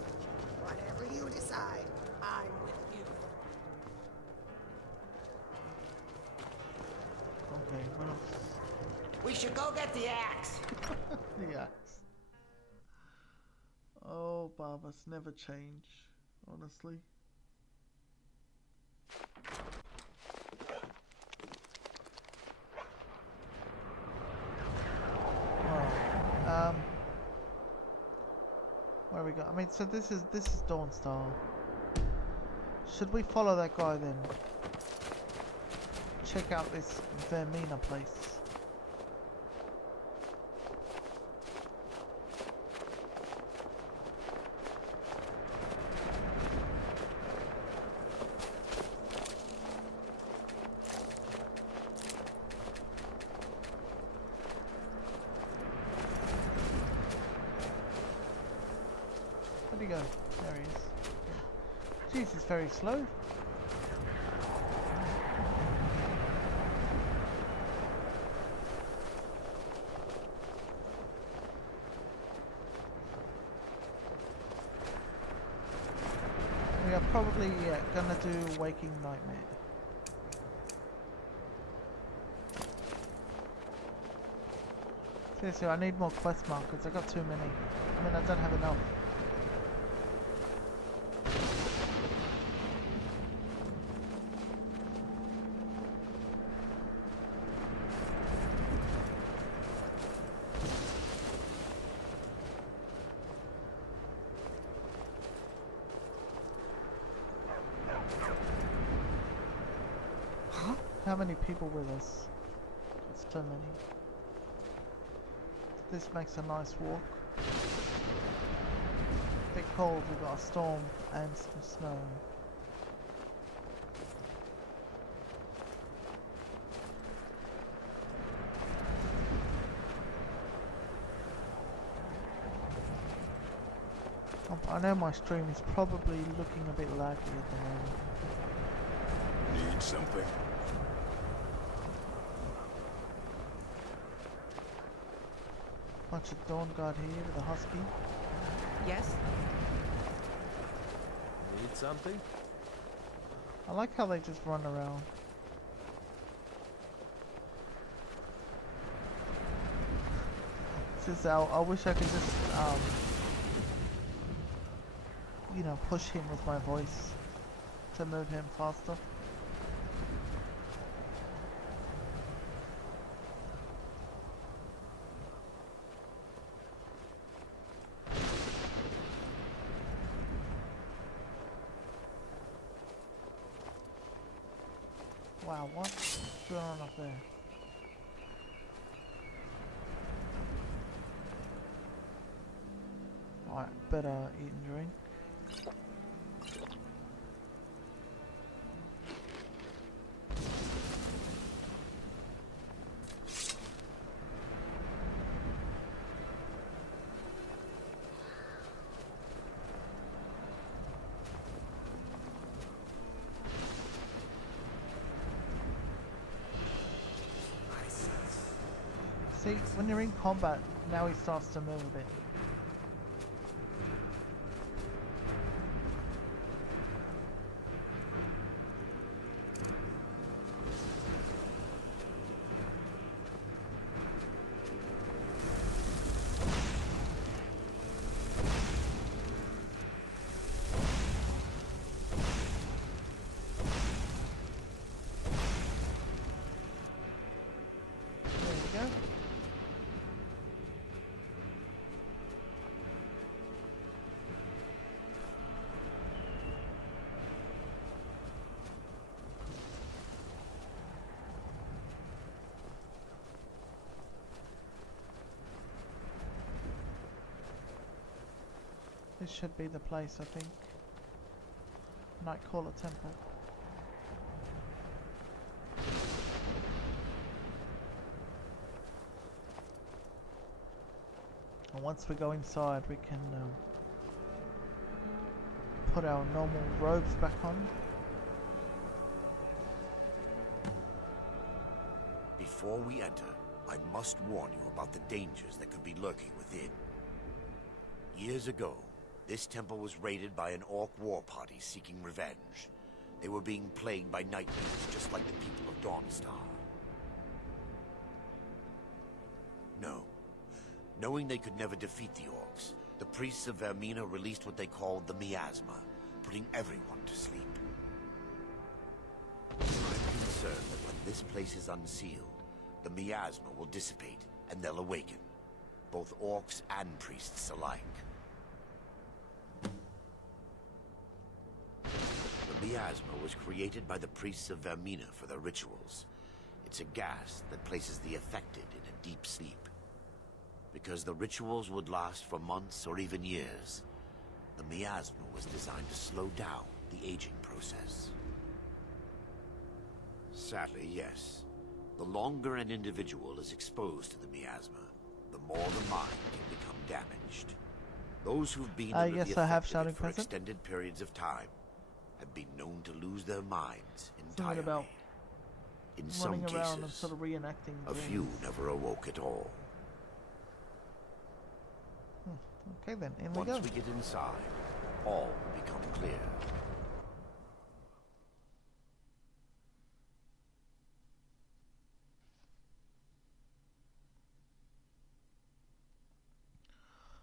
Whatever you decide, I'm with you. Okay, what else? We should go get the axe. The axe. Oh, Barbas never change, honestly. Alright, where we go? I mean, so this is Dawnstar. Should we follow that guy then? Check out this Vermina place. Where'd he go? There he is. Jeez, he's very slow. We are probably gonna do Waking Nightmare. Seriously, I need more quest markers. I got too many. I mean, I don't have enough. How many people with us? It's too many. This makes a nice walk. Bit cold, we've got a storm and some snow. I know my stream is probably looking a bit laggy at the moment. Need something? Bunch of Dawn Guard here with a husky. Yes? Need something? I like how they just run around. Just I wish I could just you know, push him with my voice to move him faster. Wow, what's going on up there? Alright, better eat and drink. See, when you're in combat, now he starts to move a bit. There we go. This should be the place, I think. Nightcaller Temple. And once we go inside, we can put our normal robes back on. Before we enter, I must warn you about the dangers that could be lurking within. Years ago, this temple was raided by an orc war party seeking revenge. They were being plagued by nightmares, just like the people of Dawnstar. No. Knowing they could never defeat the orcs, the priests of Vermina released what they called the miasma, putting everyone to sleep. I'm concerned that when this place is unsealed, the miasma will dissipate and they'll awaken, both orcs and priests alike. The miasma was created by the priests of Vermina for their rituals. It's a gas that places the affected in a deep sleep. Because the rituals would last for months or even years, the miasma was designed to slow down the aging process. Sadly, yes. The longer an individual is exposed to the miasma, the more the mind can become damaged. Those who've been under the effect of it for extended periods of time have been known to lose their minds entirely. About in some cases, and sort of reenacting a few never awoke at all. Okay then, in we go. Once we get inside, all will become clear.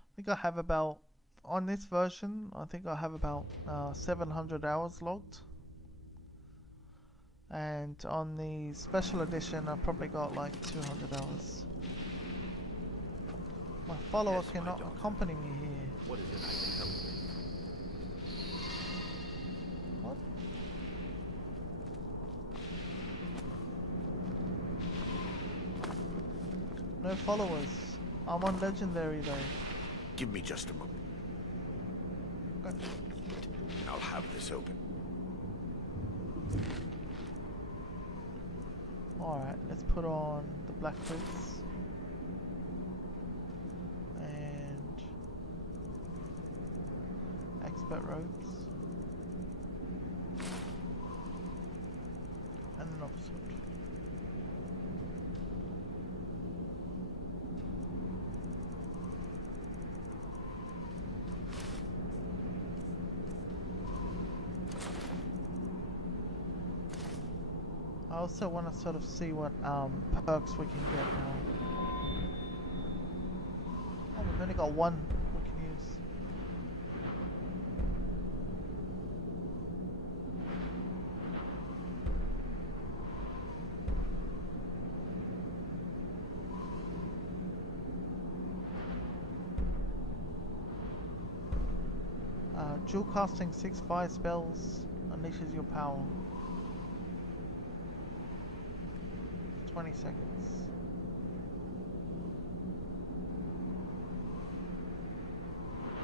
I think I have about, on this version, I think I have about 700 hours logged. And on the special edition, I've probably got like 200 hours. My follower cannot accompany me here. What is it I can help with? What? No followers. I'm on legendary though. Give me just a moment. Okay. I'll have this open. Alright, let's put on the black boots. And expert robes. And an officer. I also want to sort of see what perks we can get now. Oh, we've only got one we can use. Dual casting 6 fire spells unleashes your power. 20 seconds.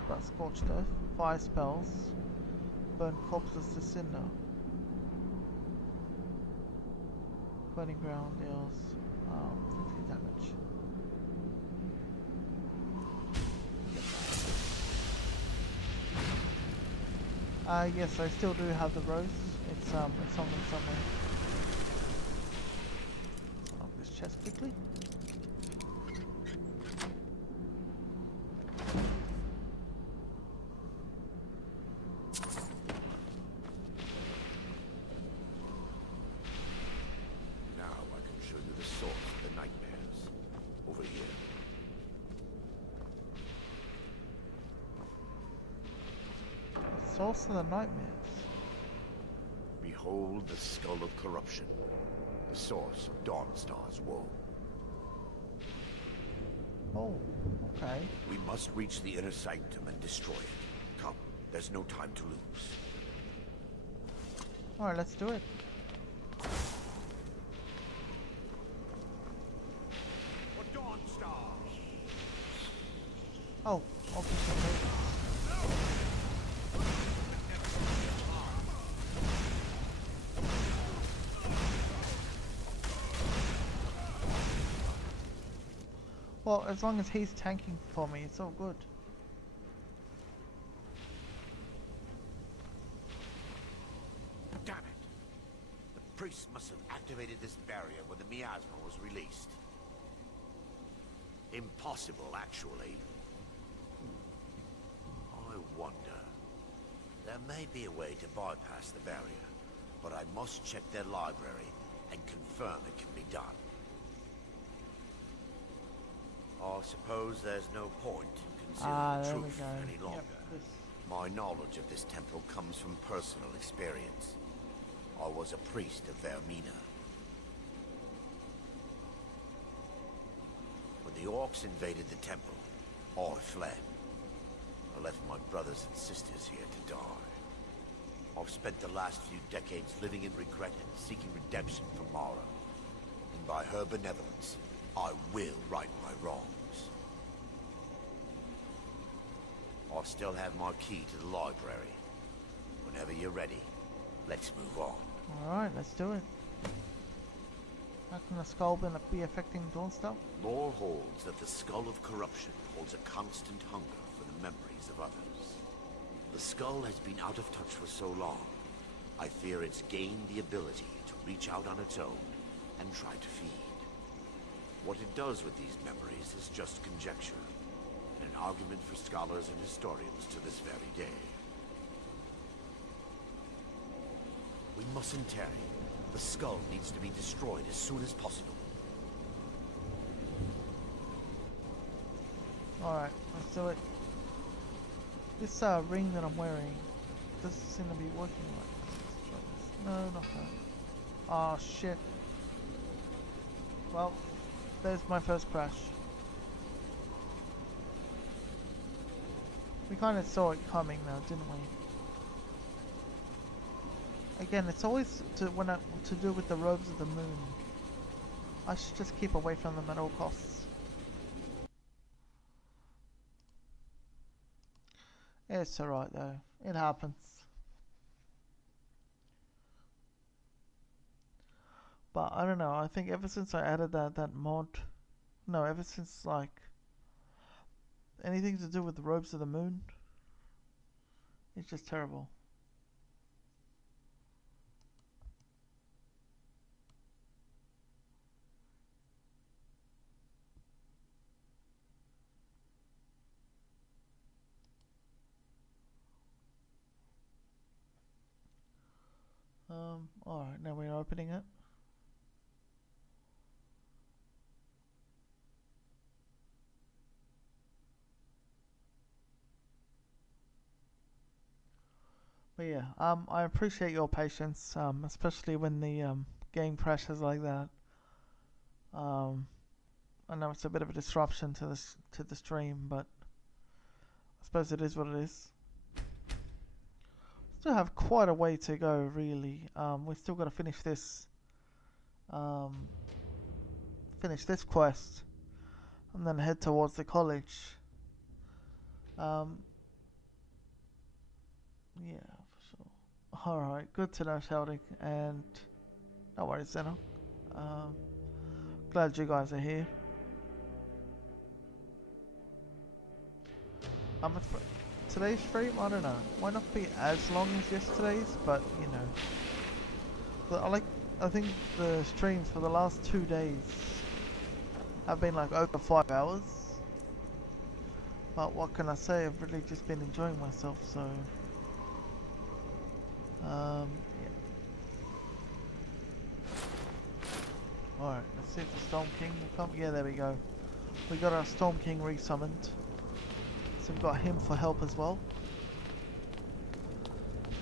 But Scorched Earth, fire spells, burn corpses to cinder. Burning ground deals 50 damage. Yes, I still do have the rose. It's on me somewhere. Chest quickly. Now I can show you the source of the nightmares. Over here. The source of the nightmares. Behold the skull of corruption. The source of Dawnstar's woe. Oh, okay. We must reach the inner sanctum and destroy it. Come, there's no time to lose. Alright, let's do it. For Dawnstar! Oh, obviously. Well, as long as he's tanking for me, it's all good. Damn it! The priest must have activated this barrier when the miasma was released. Impossible, actually. I wonder. There may be a way to bypass the barrier, but I must check their library and confirm it can be done. I suppose there's no point in concealing the truth any longer. Yep, My knowledge of this temple comes from personal experience. I was a priest of Vermina. When the orcs invaded the temple, I fled. I left my brothers and sisters here to die. I've spent the last few decades living in regret and seeking redemption from Mara. And by her benevolence, I will right my wrongs. I still have my key to the library. Whenever you're ready, let's move on. Alright, let's do it. How can the skull be affecting Dawnstar? Lore holds that the skull of corruption holds a constant hunger for the memories of others. The skull has been out of touch for so long, I fear it's gained the ability to reach out on its own and try to feed. What it does with these memories is just conjecture, and an argument for scholars and historians to this very day. We mustn't tarry. The skull needs to be destroyed as soon as possible. Alright, let's do it. This ring that I'm wearing doesn't seem to be working right. No, not that. Oh shit. Well, there's my first crash. We kind of saw it coming though, didn't we? Again, it's always to do with the robes of the moon. I should just keep away from them at all costs. It's alright though. It happens. But I don't know, I think ever since I added that mod, no, ever since like anything to do with the robes of the moon, it's just terrible. Alright, now we're opening it. But yeah, I appreciate your patience, especially when the game crashes like that. I know it's a bit of a disruption to the stream, but I suppose it is what it is. Still have quite a way to go, really. We've still got to finish this quest, and then head towards the college. Yeah, for sure. Alright, good to know, Sheldon, and no worries, Zeno. Glad you guys are here. Today's stream, I don't know, might not be as long as yesterday's, but you know, I think the streams for the last 2 days have been like over 5 hours. But what can I say? I've really just been enjoying myself, so yeah. Alright, let's see if the Storm King will come. Yeah, there we go. We got our Storm King resummoned. So we've got him for help as well.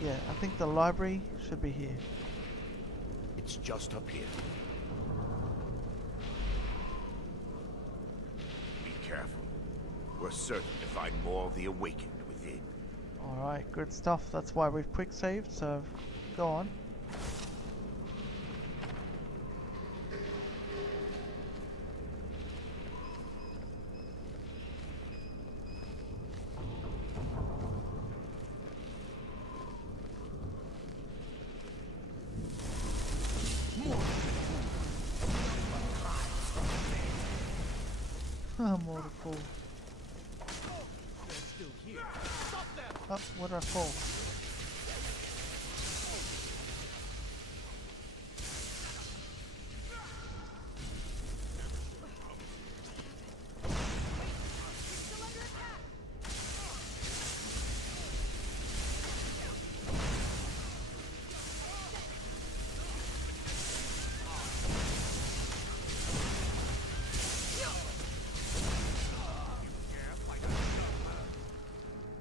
Yeah, I think the library should be here. It's just up here. Be careful. We're certain to find more of the awakened within. Alright, good stuff. That's why we've quick saved, so go on. Waterfall. Oh, where did I fall?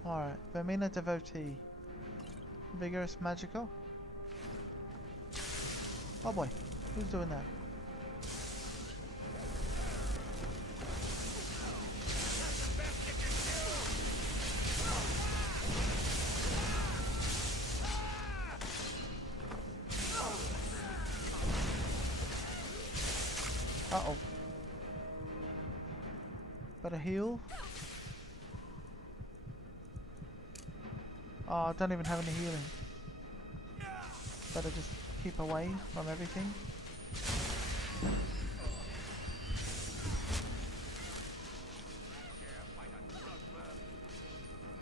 Alright, Vermina Devotee. Vigorous Magical. Oh boy, who's doing that? Uh-oh. Better heal. Oh, I don't even have any healing. Better just keep away from everything.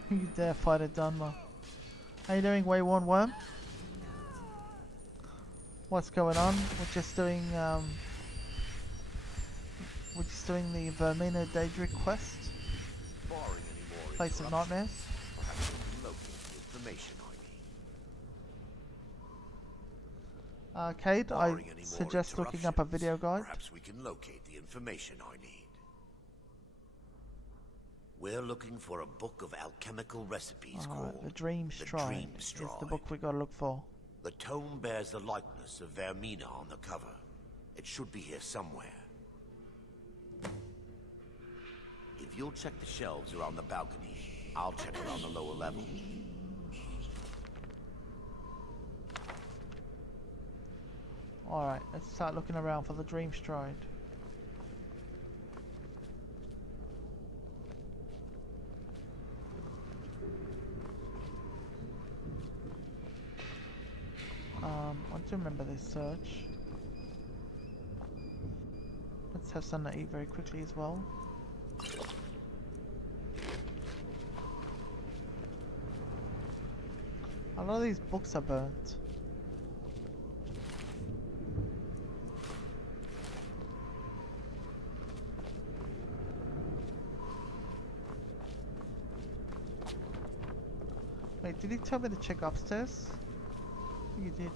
You dare fight a Dunmer. How you doing, Wayworn Worm? What's going on? We're just doing the Vermina Daedric quest. Place of Nightmares. Cade, I suggest looking up a video guide. Perhaps we can locate the information I need. We're looking for a book of alchemical recipes called The Dream Stride is the book we gotta look for. The tome bears the likeness of Vermina on the cover. It should be here somewhere. If you'll check the shelves around the balcony, I'll check around the lower level. Alright, let's start looking around for the Dream Stride. I do remember this search. Let's have something to eat very quickly as well. A lot of these books are burnt. Wait, did he tell me to check upstairs? I think he did.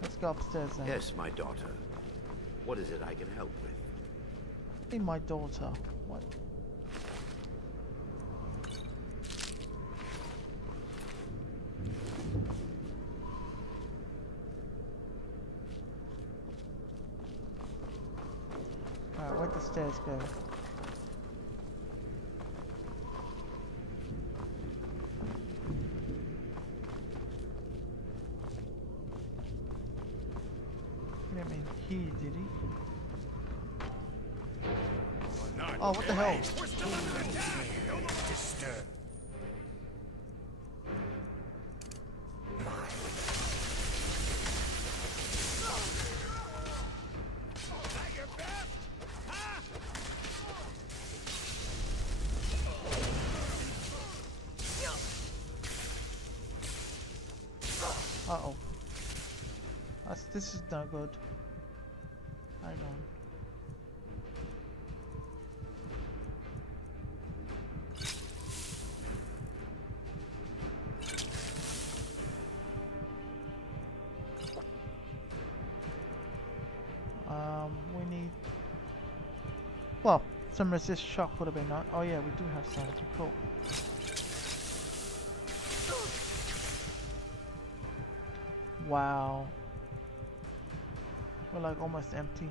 Let's go upstairs then. Yes, my daughter. What is it I can help with? Be my daughter. What? Alright, where'd the stairs go? He did he? Oh, what the hell? Uh-oh. This is not good. Hang on. We need... Well, some resist shock would have been nice. Oh yeah, we do have some. Cool. Wow. We're like almost empty.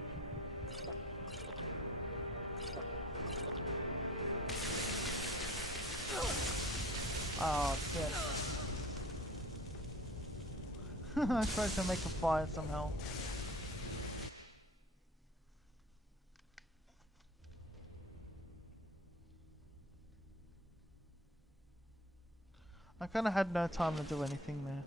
Oh, shit. I tried to make a fire somehow. I kinda had no time to do anything there.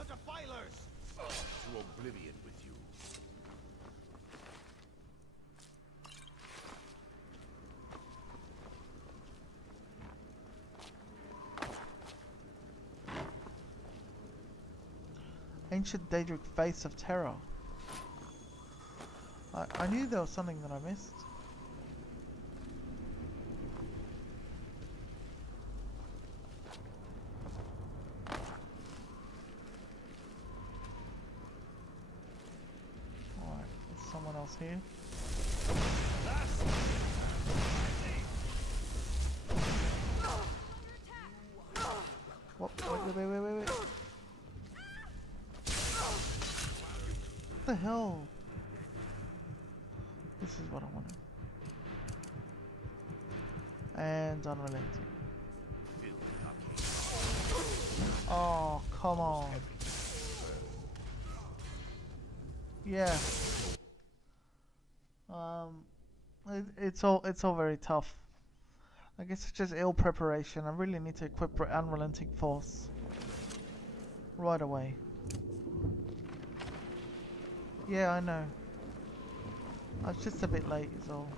the defilers! To oblivion with you. Ancient Daedric Face of Terror. I knew there was something that I missed. Alright, there's someone else here. What? Wait. What the hell? This is what I wanted. And unrelated. Oh, come on. Yeah. It's all very tough. I guess it's just ill preparation. I really need to equip Unrelenting Force right away. Yeah, I know. I was just a bit late, is all.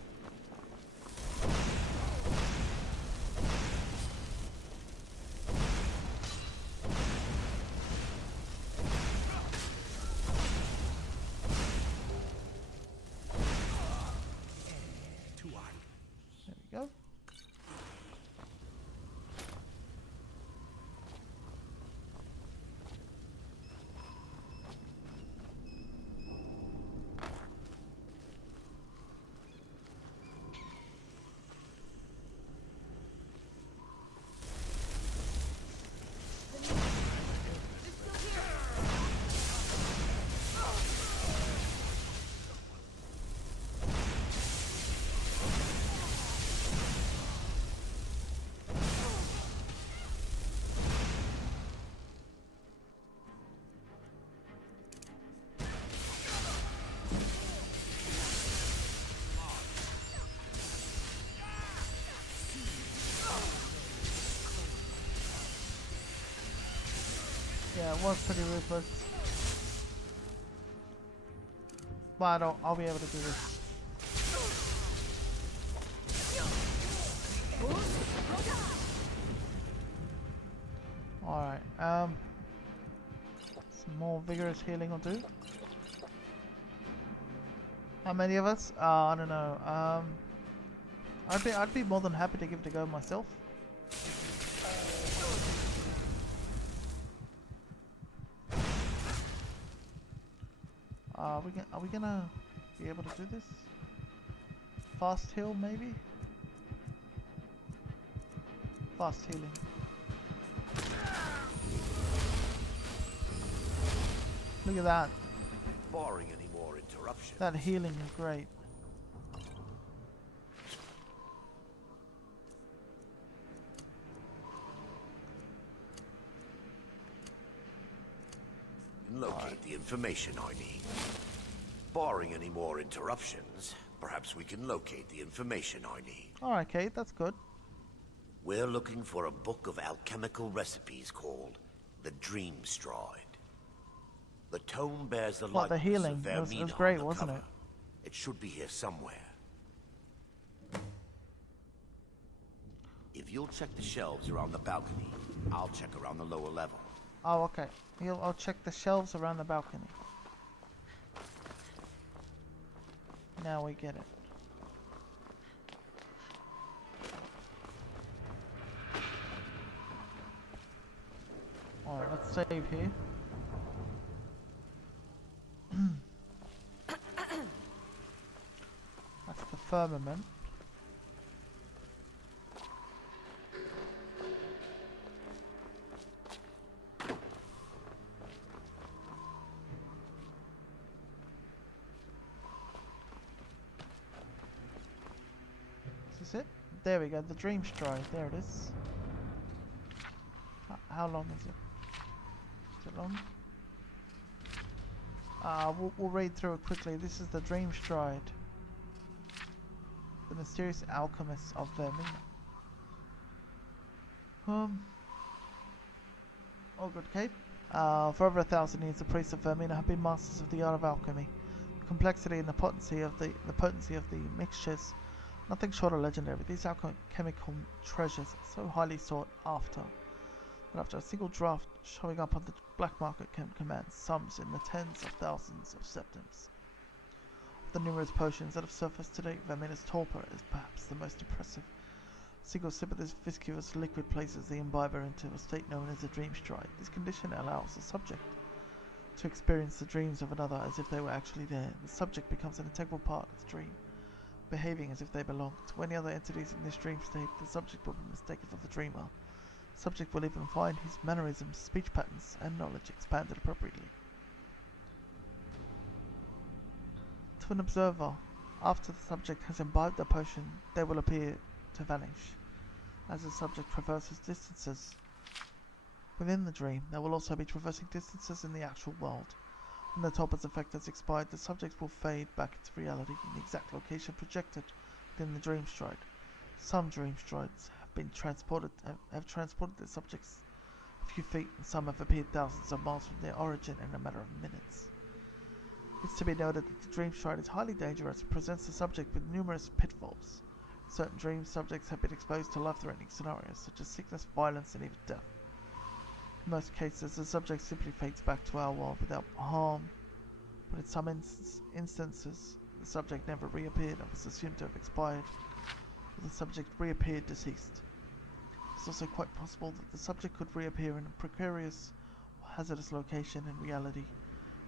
There we go. Yeah, it was pretty ruthless. But I'll be able to do this. Alright, some more vigorous healing will do. How many of us? I don't know. I'd be more than happy to give it a go myself. Are we gonna be able to do this? Fast heal, maybe? Fast healing. Look at that. Barring any more interruptions. That healing is great. Locate the information I need. Barring any more interruptions, perhaps we can locate the information I need. Alright, Kate, that's good. We're looking for a book of alchemical recipes called the Dream Stride. The tome bears the What, the likeness healing? of It was Vermina great, on the wasn't cover. it? It should be here somewhere. If you'll check the shelves around the balcony, I'll check around the lower level. Oh, okay. I'll check the shelves around the balcony. Now we get it. Alright, let's save here. That's the firmament. Is this it? There we go, the Dream Stride. There it is. How long is it? Is it long? We'll read through it quickly. This is the Dream Stride. The mysterious alchemist of Vermina. Oh, good, Kate. For over 1,000 years, the priests of Vermina have been masters of the art of alchemy. The complexity and the potency of the mixtures, nothing short of legendary. These alchemical treasures are so highly sought after that after a single draft showing up on the black market can command sums in the tens of thousands of septims. Of the numerous potions that have surfaced today, Vermina's torpor is perhaps the most impressive. A single sip of this viscous liquid places the imbiber into a state known as a dream stride. This condition allows the subject to experience the dreams of another as if they were actually there. The subject becomes an integral part of the dream, behaving as if they belong to any other entities in this dream state. The subject will be mistaken for the dreamer. The subject will even find his mannerisms, speech patterns, and knowledge expanded appropriately. To an observer, after the subject has imbibed the potion, they will appear to vanish. As the subject traverses distances within the dream, they will also be traversing distances in the actual world. When the torpor's effect has expired, the subject will fade back into reality in the exact location projected within the dream stride. Some dream strides have transported their subjects a few feet, and some have appeared thousands of miles from their origin in a matter of minutes. It's to be noted that the dream stride is highly dangerous and presents the subject with numerous pitfalls. In certain dream subjects have been exposed to life-threatening scenarios such as sickness, violence, and even death. In most cases, the subject simply fades back to our world without harm, but in some instances, the subject never reappeared and was assumed to have expired, or the subject reappeared deceased. It's also quite possible that the subject could reappear in a precarious or hazardous location in reality,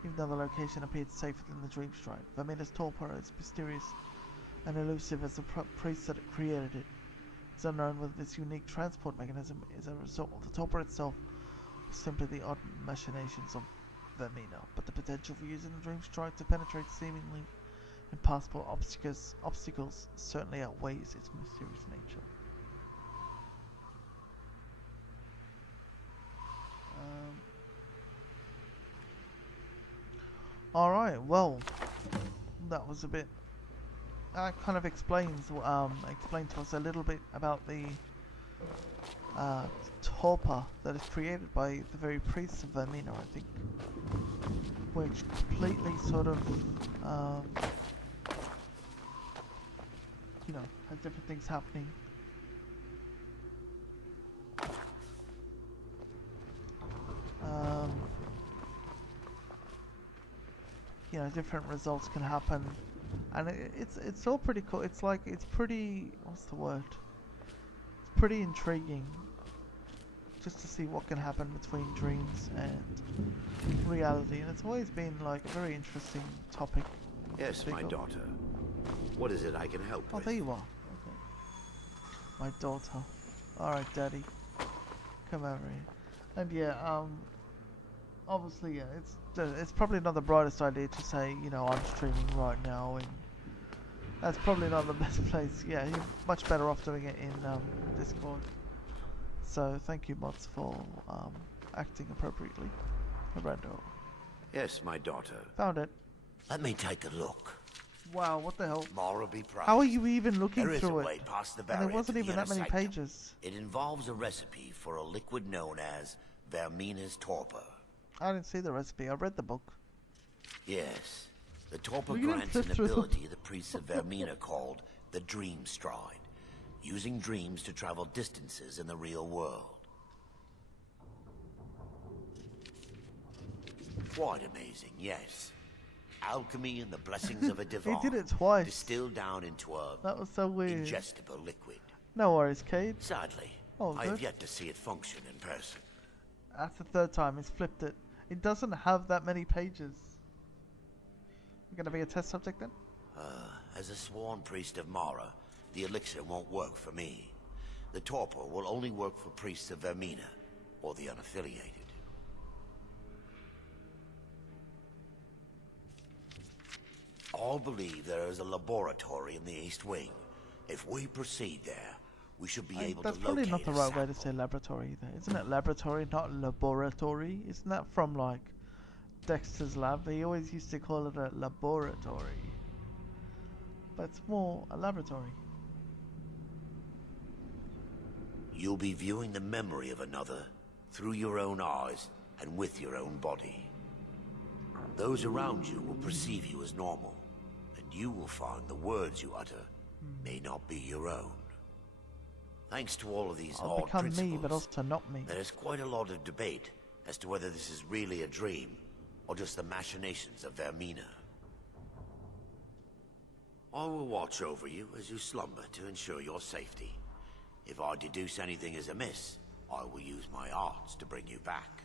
even though the location appeared safe within the dream stride. Vermina's torpor is mysterious and elusive as the priest that created it. It's unknown whether this unique transport mechanism is a result of the torpor itself, simply the odd machinations of Vermina, but the potential for using the dream stride to penetrate seemingly impassable obstacles certainly outweighs its mysterious nature. Alright, well, that was a bit... That kind of explained to us a little bit about the torpor that is created by the very priests of Vermina, I think, which completely sort of, you know, has different things happening. You know, different results can happen, and it's all pretty cool. It's like, it's pretty, what's the word? It's pretty intriguing just to see what can happen between dreams and reality, and it's always been like a very interesting topic. Yes, my daughter. What is it I can help with? Oh, there you are. Okay. My daughter. Alright, Daddy. Come over here. And yeah, obviously, yeah, it's probably not the brightest idea to say, you know, I'm streaming right now, and that's probably not the best place. Yeah, you're much better off doing it in Discord. So thank you, mods, for acting appropriately. Mirando. Yes, my daughter. Found it. Let me take a look. Wow, what the hell? How are you even looking there is through a way it? past the And barrier there wasn't to the even that many inner sanctum. pages. It involves a recipe for a liquid known as Vermina's torpor. I didn't see the recipe. I read the book. Yes. The torpor Were you gonna grants an flip through them? ability the priests of Vermina called the dream stride, using dreams to travel distances in the real world. Quite amazing, yes. Alchemy and the blessings of a divine. He did it twice. Distilled down into a That was so weird. ingestible liquid. No worries, Cade. Sadly, Oh, I have good. yet to see it function in person. That's the third time he's flipped it. It doesn't have that many pages. You're gonna be a test subject then? As a sworn priest of Mara, the elixir won't work for me. The torpor will only work for priests of Vermina, or the unaffiliated. All believe there is a laboratory in the East Wing. If we proceed there, we should be able That's to probably locate not the a right way to say laboratory either. Isn't it laboratory, not laboratory? Isn't that from like Dexter's Lab? He always used to call it a laboratory. But it's more a laboratory. You'll be viewing the memory of another through your own eyes and with your own body. Those around you will perceive you as normal, and you will find the words you utter may not be your own. Thanks to all of these I'll odd become principles, me, but also not me. there is quite a lot of debate as to whether this is really a dream or just the machinations of Vermina. I will watch over you as you slumber to ensure your safety. If I deduce anything is amiss, I will use my arts to bring you back.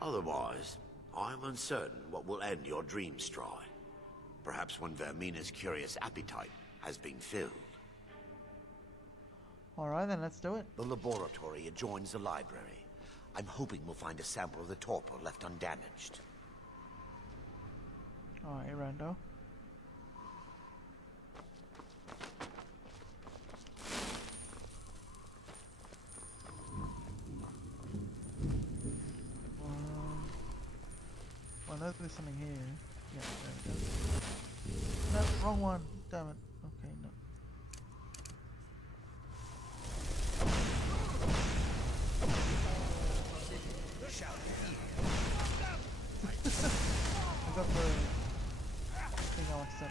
Otherwise, I am uncertain what will end your dream stride. Perhaps when Vermina's curious appetite has been filled. Alright then, let's do it. The laboratory adjoins the library. I'm hoping we'll find a sample of the torpor left undamaged. Alright, Rando. I know there's something here. Yeah, there we go. No, wrong one. Damn it. Okay, no. I got the thing I want to set.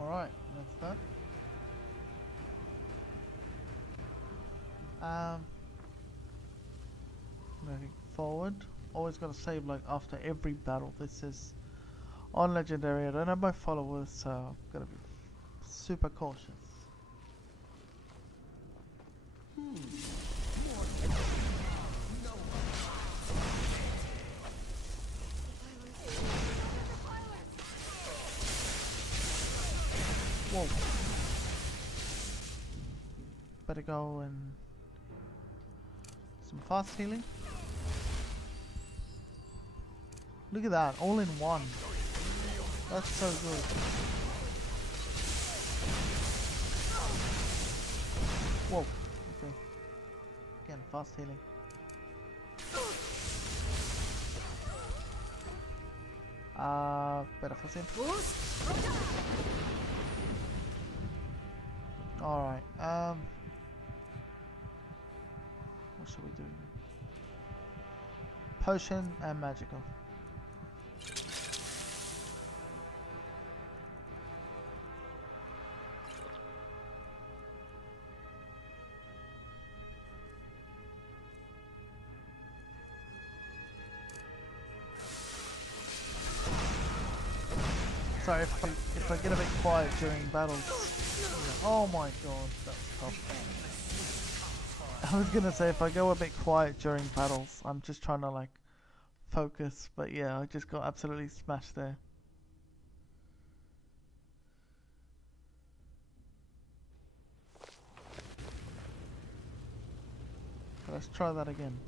Alright, that's that. Moving forward. Always gotta save like after every battle. This is on Legendary. I don't have my followers, so I've gotta be super cautious. Whoa. Better go and some fast healing. Look at that, all in one. That's so good. Whoa. Okay. Again, fast healing. Better fast him. Alright, what should we do? Potion and magical. Sorry if I get a bit quiet during battles. Oh my god, that's tough. I was gonna say if I go a bit quiet during battles, I'm just trying to like focus, but yeah, I just got absolutely smashed there. Let's try that again.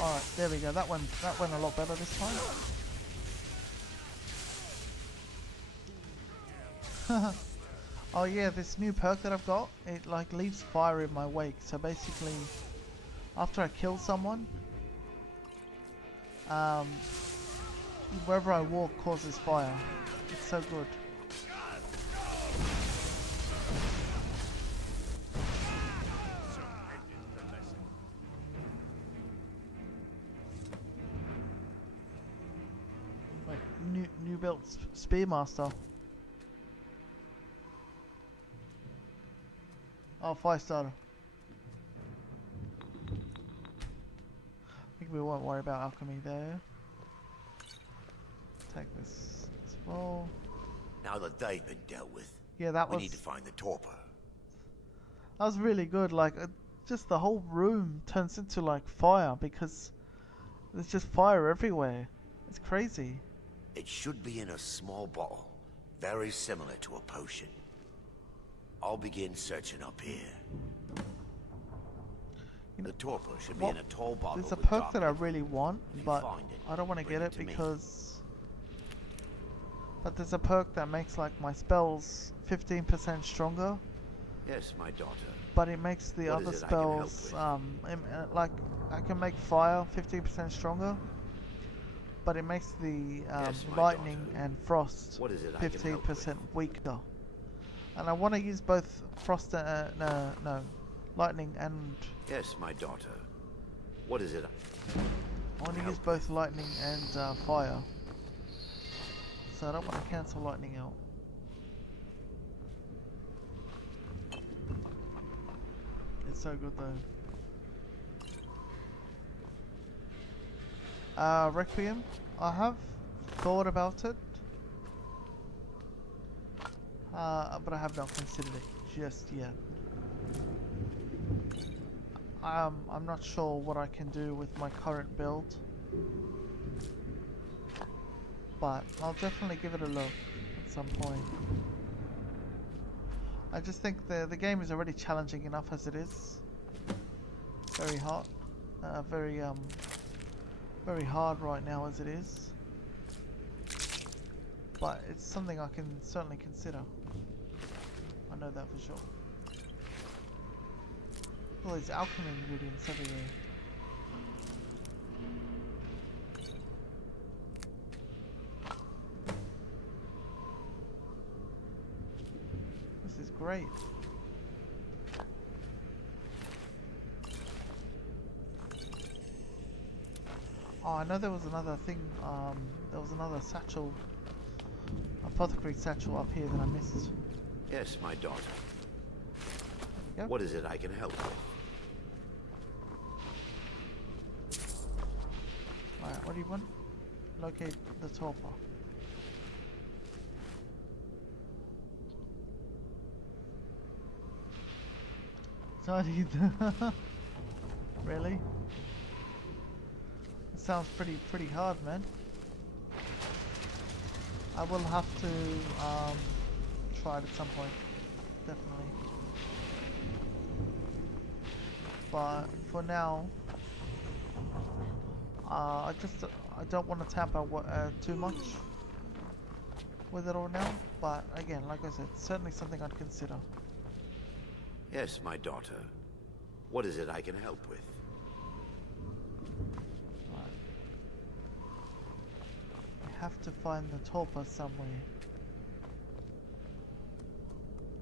Alright, there we go. That went a lot better this time. Oh yeah, this new perk that I've got, it like leaves fire in my wake. So basically, after I kill someone, wherever I walk causes fire. It's so good. New built Spearmaster. Oh, 5-star. we won't worry about alchemy there. Take this as well. Now that they've been dealt with, Yeah, that we was... need to find the torpor. That was really good. Like, just the whole room turns into like fire because there's just fire everywhere. It's crazy. It should be in a small bottle, very similar to a potion. I'll begin searching up here. The torpor should be in a tall bottle. There's a with perk dark that I liquid. really want, but I don't want to get it to me. because... But there's a perk that makes like my spells 15% stronger. Yes, my daughter. But it makes the What is other it I can help spells, like I can make fire 15% stronger. But it makes the Yes, my lightning daughter. and frost What is it I can help 15% weaker. And I want to use both frost, lightning and... Yes, my daughter. What is it? I want to use both lightning and fire. So I don't want to cancel lightning out. It's so good though. Requiem. I have thought about it. But I have not considered it just yet. I'm not sure what I can do with my current build. But I'll definitely give it a look at some point. I just think the game is already challenging enough as it is. Very hot, very hard right now as it is. But it's something I can certainly consider. I know that for sure. All these alchemy ingredients everywhere. This is great. Oh, I know there was another thing, there was another satchel, apothecary satchel up here that I missed. Yes, my daughter. Yep. What is it I can help with? Alright, what do you want? Locate the torpor. So I need really? It sounds pretty hard, man. I will have to try it at some point, definitely. But for now, I don't want to tamper too much with it all now. But again, like I said, certainly something I'd consider. Yes, my daughter. What is it I can help with? Right. I have to find the torpor somewhere.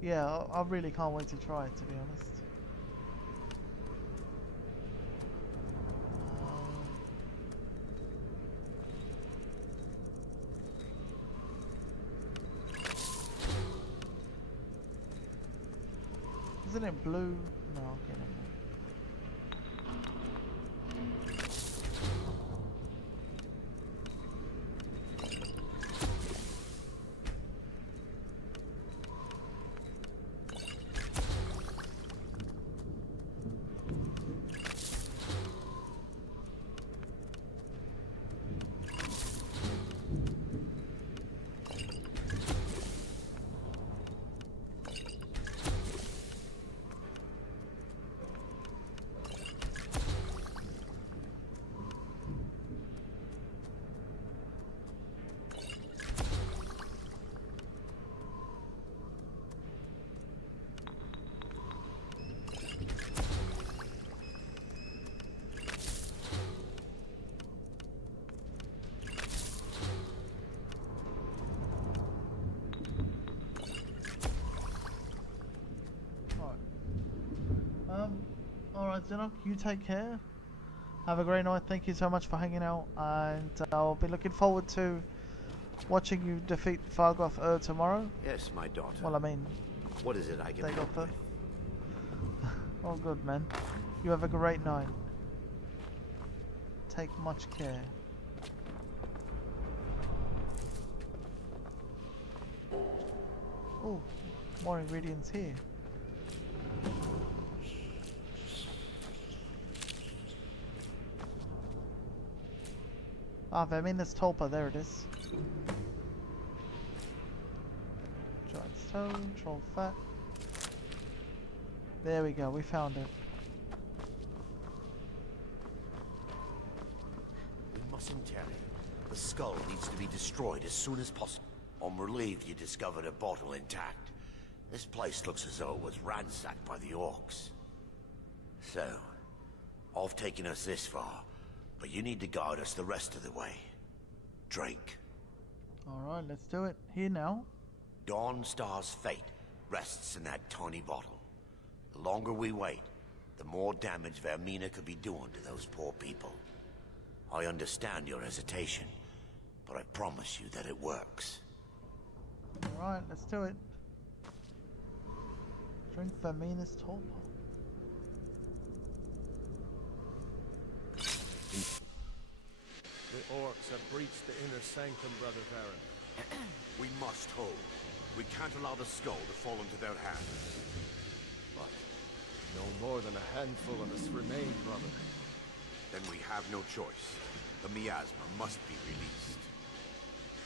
Yeah, I really can't wait to try it, to be honest. Isn't it blue? No, okay, never mind. Alright, Zeno, you take care. Have a great night. Thank you so much for hanging out, and I'll be looking forward to watching you defeat Fargoth tomorrow. Yes, my daughter. Well, I mean, what is it I can they help got with? All good, man. You have a great night. take much care. Oh, more ingredients here. Ah, Vermina's tulpa, there it is. Dried stone, troll fat. There we go, we found it. We mustn't tarry. The skull needs to be destroyed as soon as possible. I'm relieved you discovered a bottle intact. This place looks as though it was ransacked by the orcs. So, I've taken us this far, but you need to guide us the rest of the way. Drink. Alright, let's do it. Here now. Dawnstar's fate rests in that tiny bottle. The longer we wait, the more damage Vermina could be doing to those poor people. I understand your hesitation, but I promise you that it works. Alright, let's do it. Drink Vermina's tulpa. The orcs have breached the inner sanctum, Brother Baron. We must hold. We can't allow the skull to fall into their hands. But no more than a handful of us remain, brother. Then we have no choice. The miasma must be released.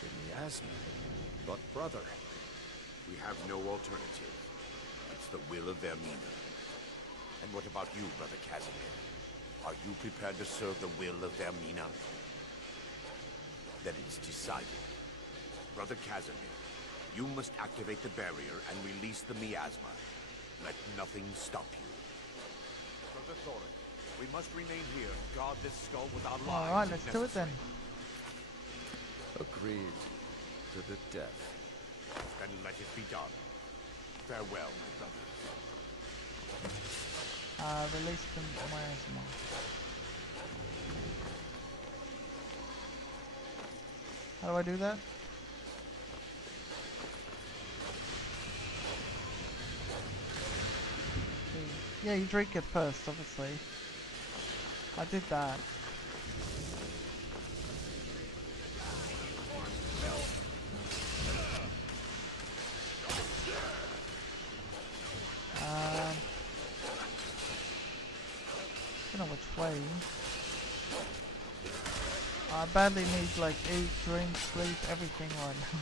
The miasma? But brother... We have no alternative. It's the will of Vermina. And what about you, Brother Casimir? Are you prepared to serve the will of Vermina? Then it's decided. Brother Casimir, you must activate the barrier and release the miasma. Let nothing stop you. Brother Thorin, we must remain here and guard this skull with our lives. Alright, let's do it then. Agreed to the death. Then let it be done. Farewell, my brothers. Release the miasma. How do I do that? Yeah, you drink it first, obviously. I did that. I don't know which way. I badly need like eat, drink, sleep, everything right now.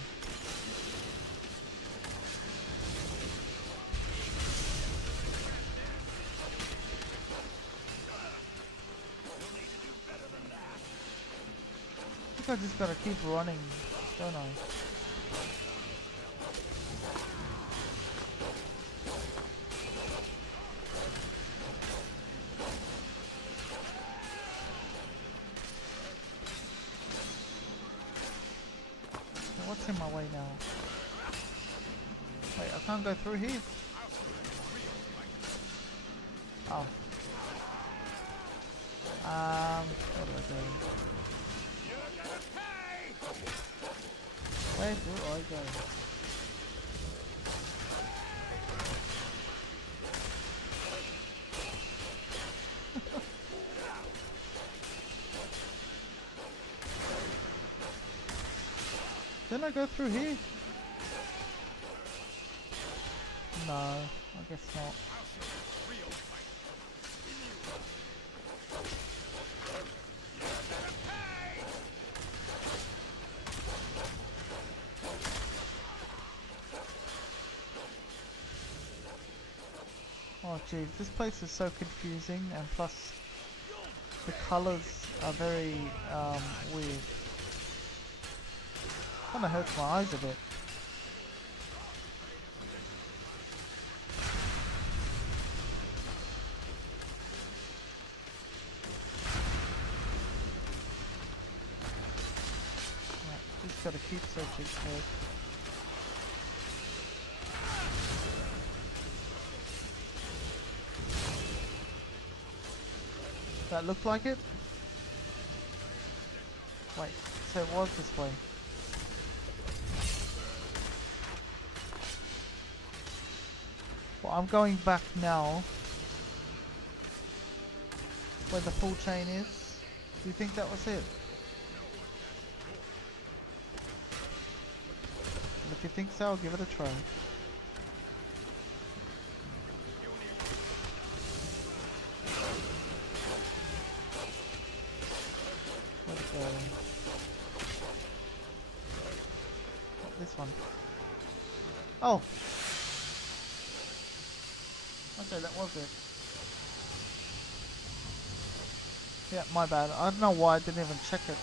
I think I just gotta keep running, don't I? What's in my way now? Wait, I can't go through here. Oh. Where do I go? Where do I go? Didn't I go through here? No, I guess not. Oh geez, this place is so confusing, and plus the colors are very weird. Kinda hurts my eyes a bit. Right, just gotta keep searching for it. That looked like it? Wait, so it was this way. Well, I'm going back now where the full chain is. Do you think that was it? And if you think so, give it a try. Where'd it go? Not this one. Oh! Okay, that was it. Yeah, my bad. I don't know why I didn't even check it.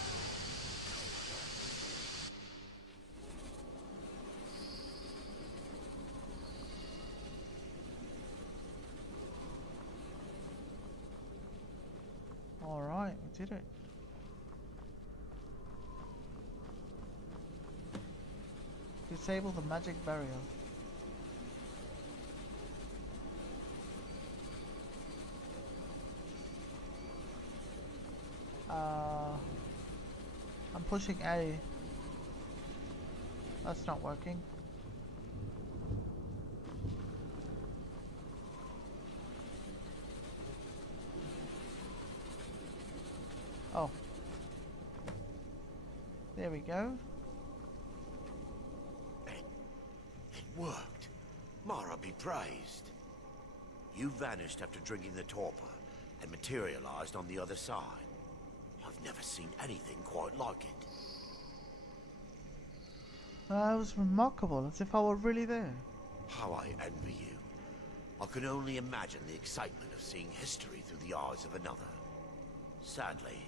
Alright, we did it. Disable the magic barrier. I'm pushing A. That's not working. Oh. There we go. It worked. Mara be praised. You vanished after drinking the torpor and materialized on the other side. I've never seen anything quite like it. It was remarkable, as if I were really there. How I envy you. I can only imagine the excitement of seeing history through the eyes of another. Sadly,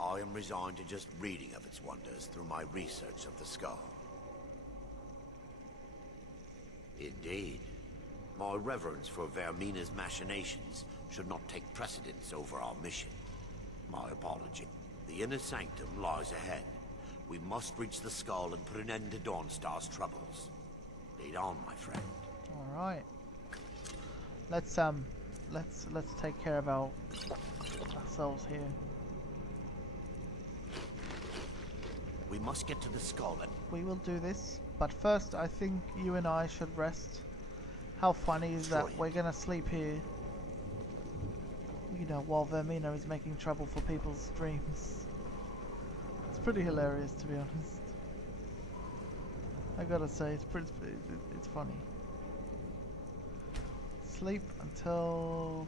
I am resigned to just reading of its wonders through my research of the skull. Indeed. My reverence for Vermina's machinations should not take precedence over our mission. My apology. The inner sanctum lies ahead. We must reach the skull and put an end to Dawnstar's troubles. Lead on, my friend. All right. Let's take care of ourselves here. We must get to the skull and... We will do this, but first I think you and I should rest. How funny is that we're gonna sleep here, you know, while Vermina is making trouble for people's dreams. It's pretty hilarious, to be honest. I gotta say, it's funny. Sleep until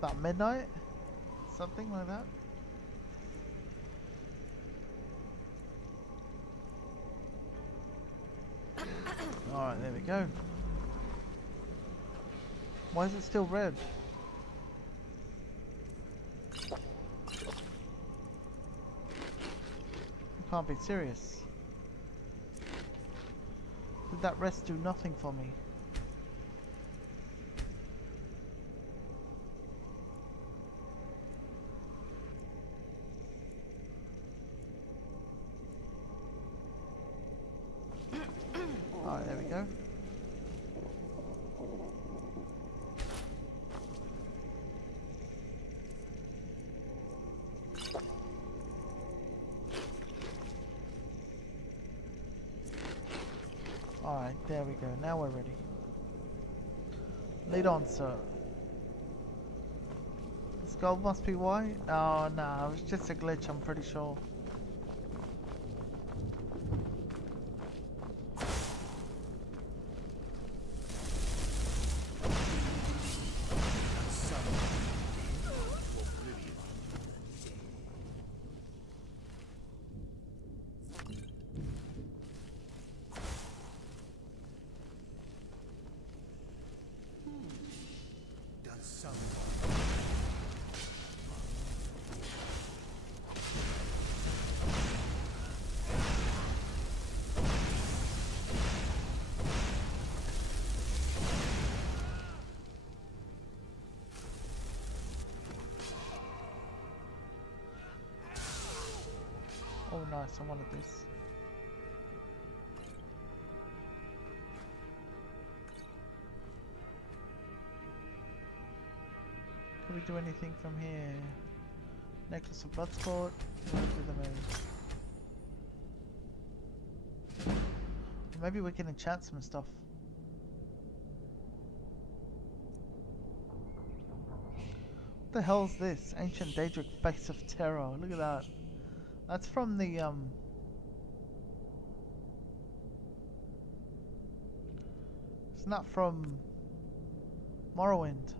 about midnight, something like that. Alright, there we go. Why is it still red? You can't be serious. Did that rest do nothing for me? Alright, there we go. Alright, there we go. Now we're ready. Lead on, sir. The skull must be white? Oh, no, it was just a glitch, I'm pretty sure. Oh nice, I wanted this. Can we do anything from here? Necklace of Bloodsport, Rose of the Moon. Maybe we can enchant some stuff. the hell's this? Ancient Daedric Face of Terror. Look at that. That's from the It's not from Morrowind.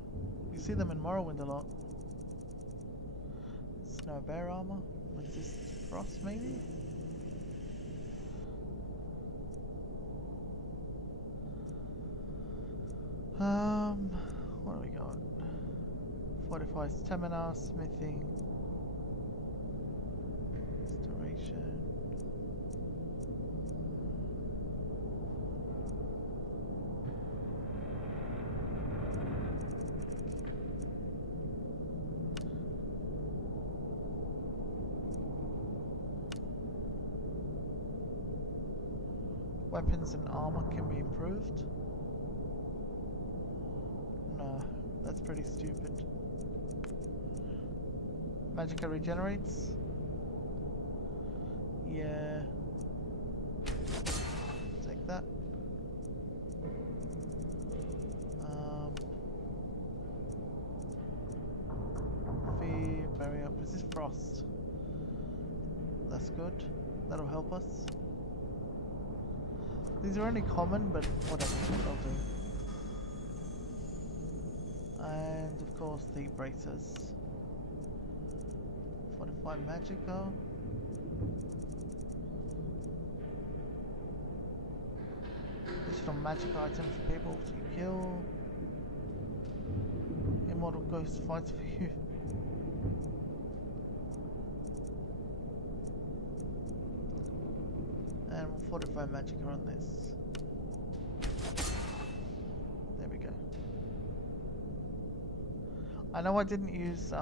You see them in Morrowind a lot. Snow bear armor. What's this? Frost maybe? What do we got? Fortified stamina, smithing, restoration. Weapons and armor can be improved. No, that's pretty stupid. Magicka regenerates. Yeah. Take that. Fear, barrier, resist frost. That's good. That'll help us. These are only common, but whatever, they'll do. And of course the bracers. Fortified Magicka. Additional magic item for people to kill. Immortal Ghost fights for you. And we'll fortify Magicka on this. There we go. I know I didn't use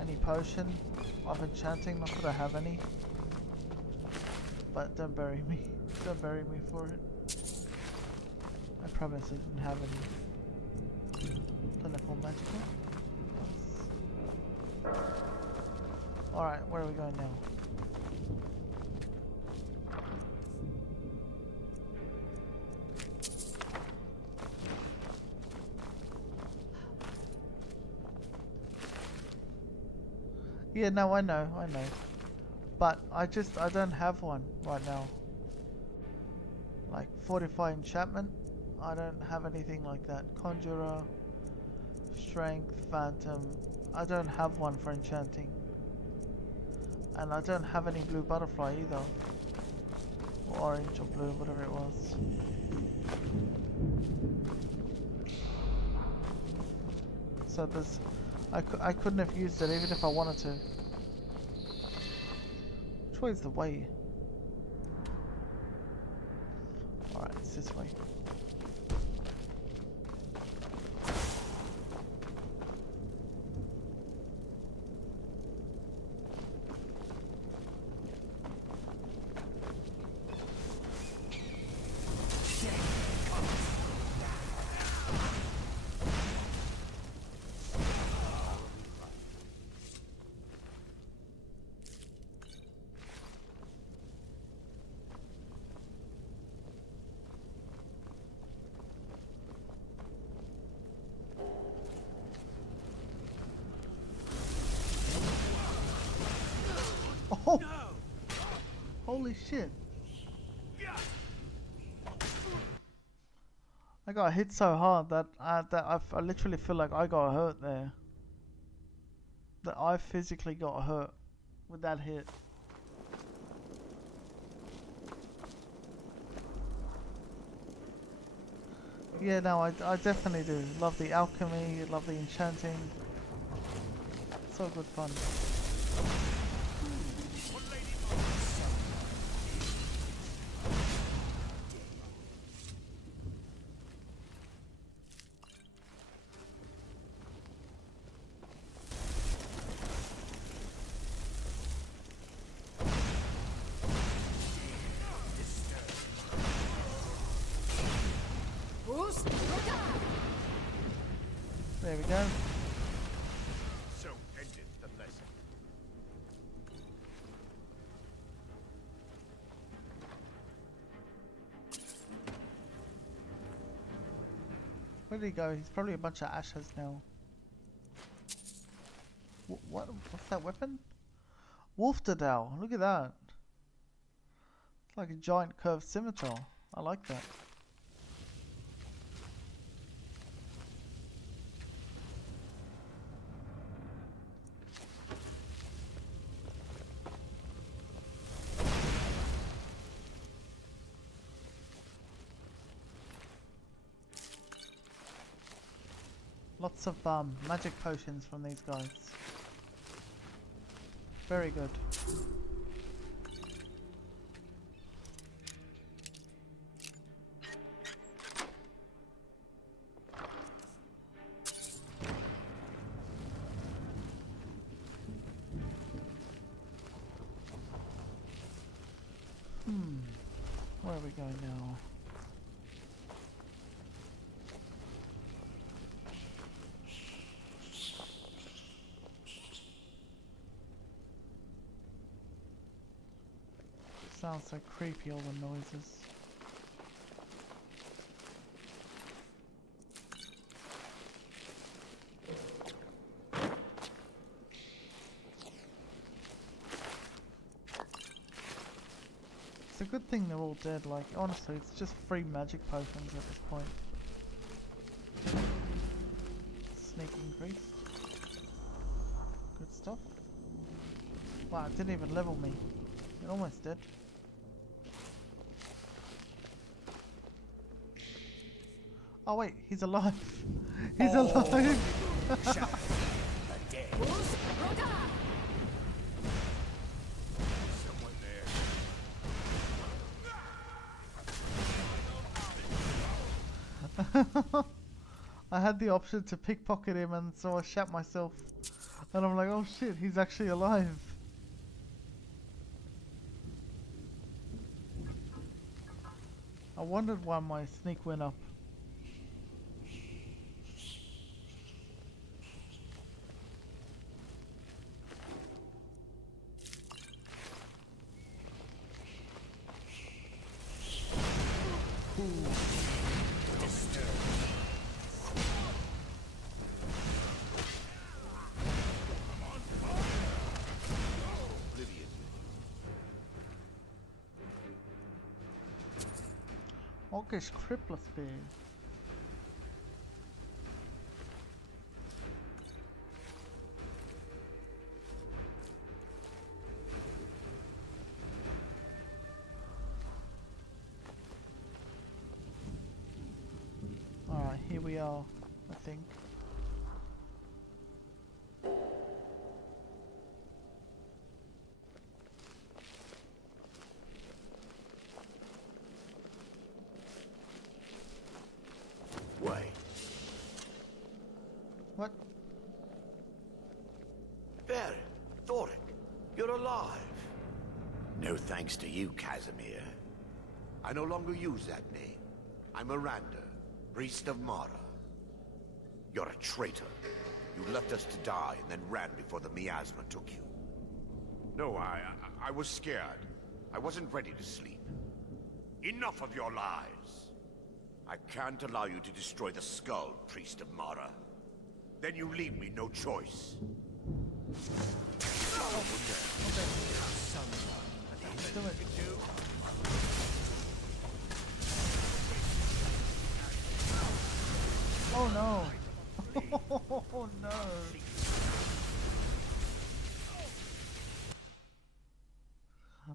any potion of enchanting, not that I have any. But don't bury me. Don't bury me for it. I promise I didn't have any. Plentiful Magicka. Nice. Alright, where are we going now? Yeah, no, I know. But I don't have one right now. Like, Fortify Enchantment, I don't have anything like that. Conjurer, Strength, Phantom, I don't have one for enchanting. And I don't have any Blue Butterfly either. Or orange or blue, whatever it was. So there's... I couldn't have used it even if I wanted to. Which way is the way? Alright, it's this way. Oh! Holy shit. I got hit so hard that I literally feel like I got hurt there. That I physically got hurt with that hit. Yeah, no, I definitely do. Love the alchemy, love the enchanting. So good fun. There we go. So ended the lesson. Where did he go? He's probably a bunch of ashes now. What's that weapon? Wolfterdale. Look at that. It's like a giant curved scimitar. I like that. Lots of magic potions from these guys. Very good. Where are we going now? Sounds so creepy, all the noises. It's a good thing they're all dead, like, honestly, it's just free magic potions at this point. Sneak increase. Good stuff. Wow, it didn't even level me. It almost did. Oh wait, he's alive. He's alive. I had the option to pickpocket him, and so I shat myself. And I'm like, oh shit, he's actually alive. I wondered why my sneak went up. Orcish crippler spear. Alright, here we are, I think. What? Baron, Thoric, you're alive. No thanks to you, Casimir. I no longer use that name. I'm Miranda, priest of Mara. You're a traitor. You left us to die and then ran before the miasma took you. No, I was scared. I wasn't ready to sleep. Enough of your lies. I can't allow you to destroy the skull, priest of Mara. Then you leave me no choice. Oh no! Oh no!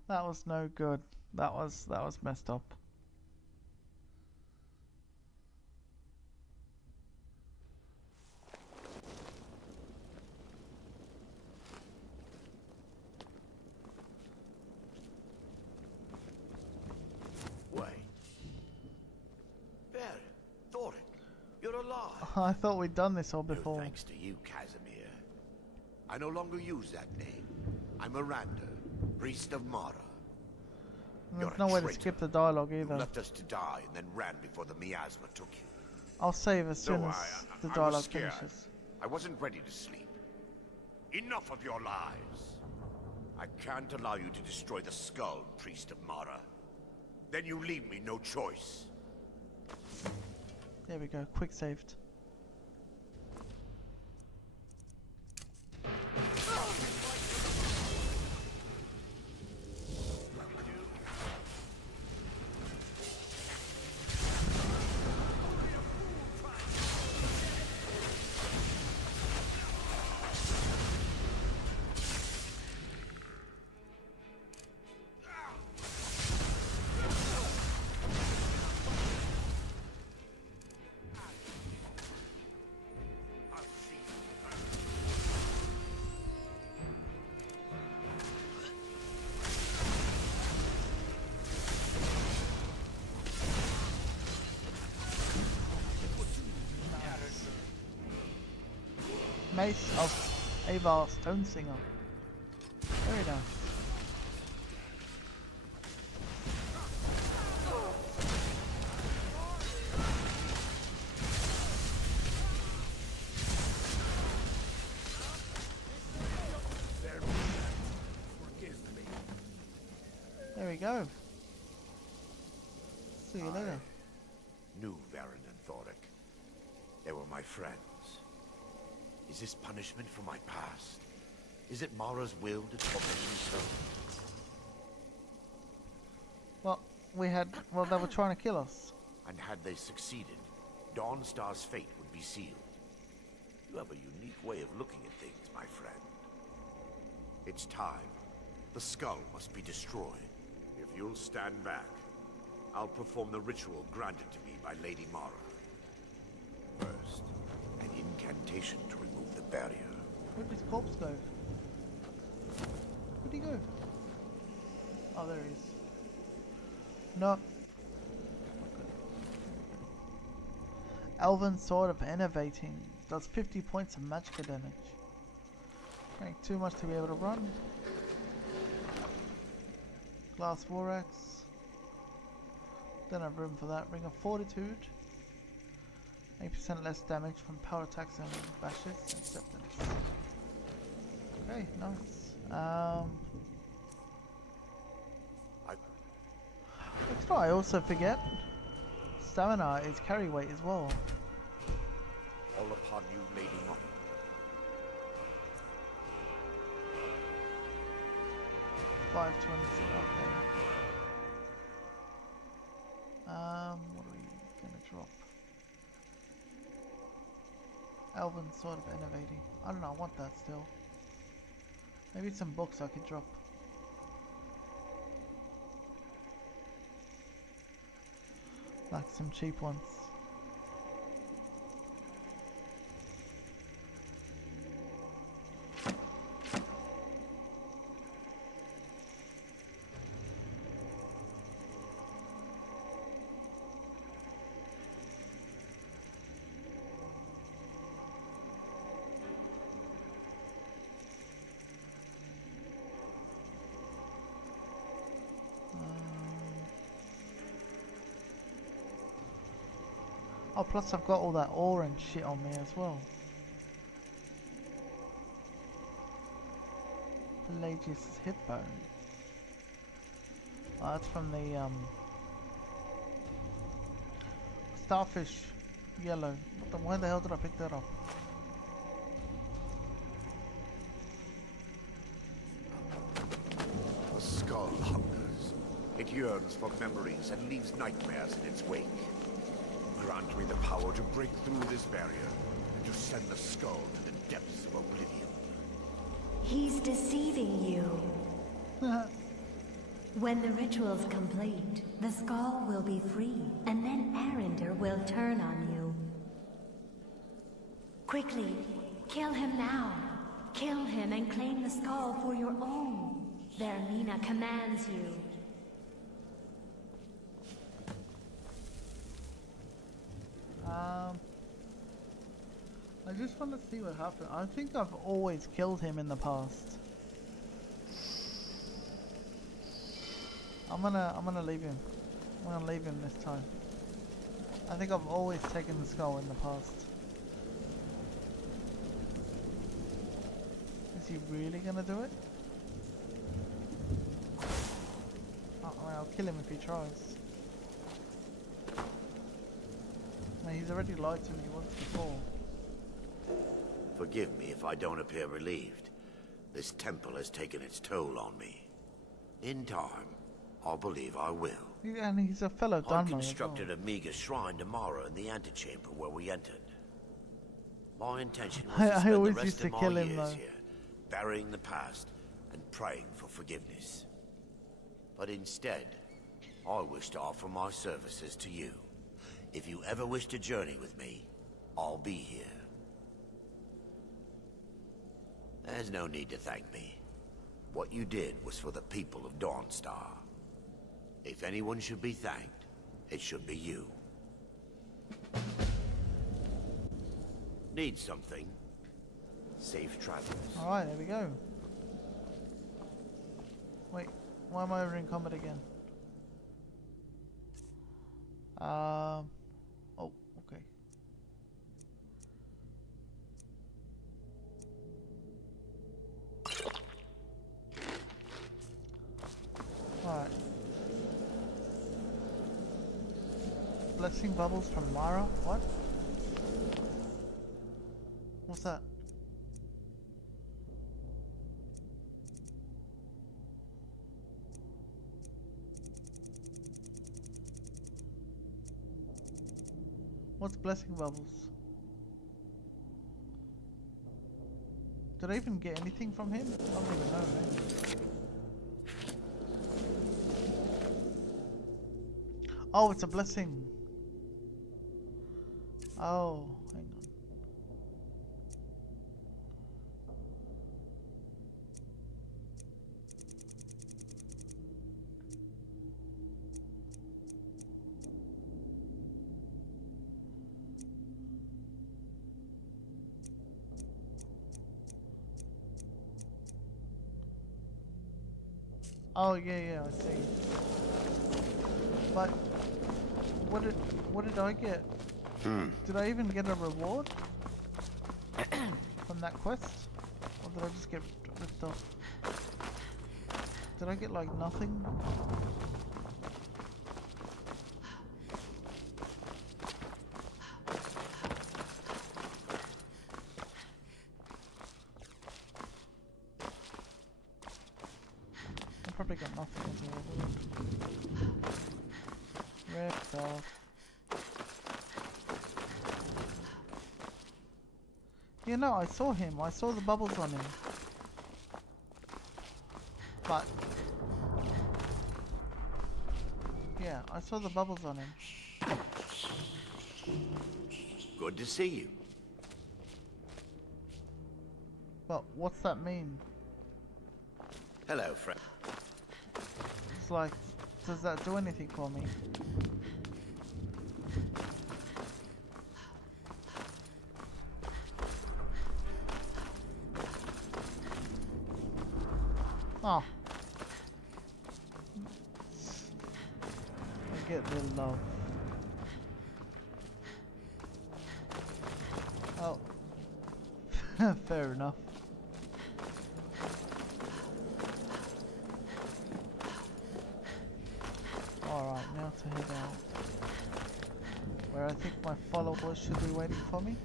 That was no good. That was messed up. I thought we'd done this all before. No thanks to you, Casimir. I no longer use that name. I'm Miranda, priest of Mara. There's no way to skip the dialogue either. You left us to die and then ran before the miasma took you. I'll save as soon as the dialogue finishes. I wasn't ready to sleep. Enough of your lies. I can't allow you to destroy the skull, priest of Mara. Then you leave me no choice. There we go, quick saved. Mace of Avar Stonesinger. Very nice. There we go. See you later. Knew Varen and Thoric. They were my friends. Is this punishment for my past? Is it Mara's will to torment me so? Well, they were trying to kill us. And had they succeeded, Dawnstar's fate would be sealed. You have a unique way of looking at things, my friend. It's time. The skull must be destroyed. If you'll stand back, I'll perform the ritual granted to me by Lady Mara. First, an incantation to remove the barrier. Where'd this corpse go? Where'd he go? Oh, there he is. No. Okay. Elven Sword of Innovating. Does 50 points of magic damage. Ain't too much to be able to run. Glass War Axe. Don't have room for that. Ring of Fortitude. 8% less damage from power attacks and bashes. Acceptance. Okay, nice. That's what I also forget. Stamina is carry weight as well. All upon you, Lady Mara. $5.20. Okay. What are we gonna drop? Elven Sword of Innovating. I don't know. I want that still. Maybe some books I could drop. Like some cheap ones. Oh, plus I've got all that ore and shit on me as well. Pelagius hip bone. Oh, that's from the starfish yellow. Why the hell did I pick that up? The skull hungers. It yearns for memories and leaves nightmares in its wake. Grant me the power to break through this barrier and to send the skull to the depths of oblivion. He's deceiving you. When the ritual's complete, the skull will be free, and then Arender will turn on you. Quickly, kill him now. Kill him and claim the skull for your own. Vermina commands you. I just want to see what happened. I think I've always killed him in the past. I'm gonna leave him. I'm gonna leave him this time. I think I've always taken the skull in the past. Is he really gonna do it? Oh, well, I'll kill him if he tries. he's already lied to me once before. Forgive me if I don't appear relieved. This temple has taken its toll on me. In time, I believe I will. Yeah, and he's a fellow I Dharma. constructed a meager shrine tomorrow in the antechamber where we entered. My intention was to I spend the always rest used to of my kill him, years though. here, burying the past and praying for forgiveness. But instead, I wish to offer my services to you. If you ever wish to journey with me, I'll be here. There's no need to thank me. What you did was for the people of Dawnstar. If anyone should be thanked, it should be you. Need something? Safe travels. Alright, there we go. Wait, why am I over in combat again? Oh, okay. Alright. Blessing bubbles from Mara? What? What's that? What's blessing bubbles? Did I even get anything from him? I don't even know, man. Oh, it's a blessing. Oh, hang on. Oh yeah, I see. But what did I get? Did I even get a reward from that quest? Or did I just get ripped off? Did I get like nothing? I probably got nothing as a reward. Ripped off. You know, I saw him. I saw the bubbles on him. But yeah, I saw the bubbles on him. Good to see you. But what's that mean? Hello, friend. It's like, does that do anything for me? Oh. I get the love. Oh. Fair enough. Alright, now to head out. Where I think my followers should be waiting for me.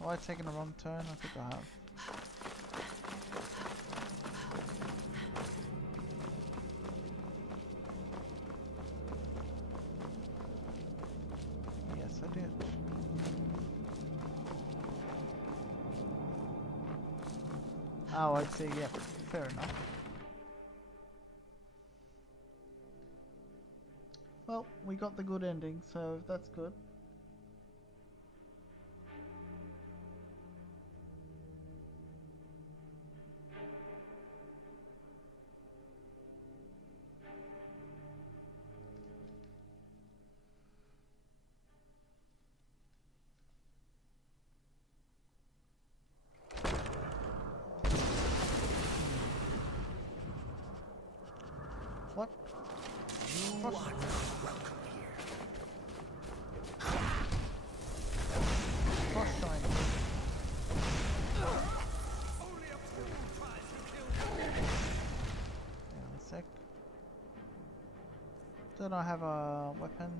Have I taken a wrong turn? I think I have. Yes, I did. Oh, I'd say, yeah, fair enough. Well, we got the good ending, so that's good. What? You are welcome here. Don't I have a weapon?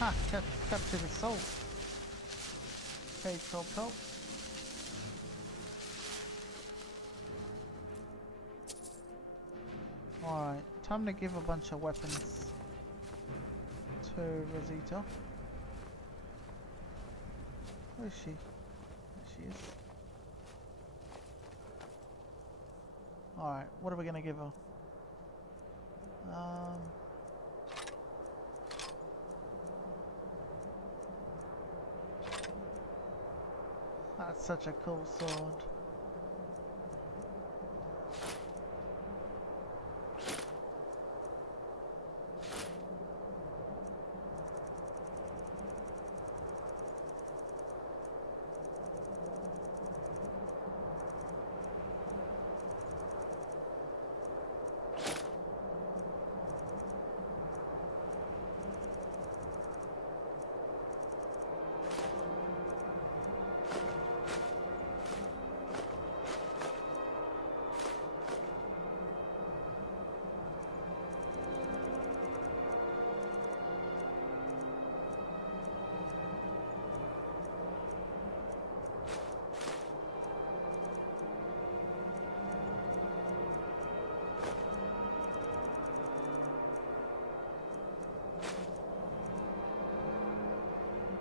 Ha! Capture the soul. Okay, top. Alright, time to give a bunch of weapons to Rosita. Where is she? There she is. Alright, what are we gonna give her? That's such a cool sword.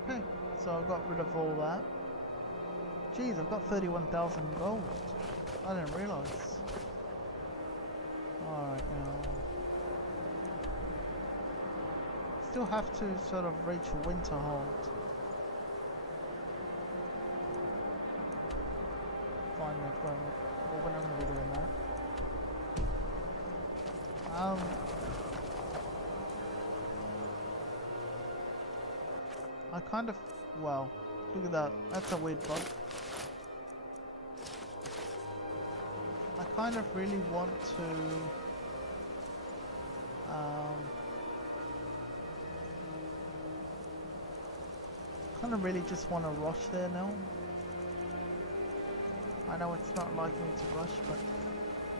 Okay, so I got rid of all that. Jeez, I've got 31,000 gold. I didn't realise. Alright, now. Still have to sort of reach Winterhold. Fine, well, we're not going to be doing that. I kind of, well, look at that, that's a weird bug. I kind of really want to, kind of really just want to rush there now. I know it's not like me to rush, but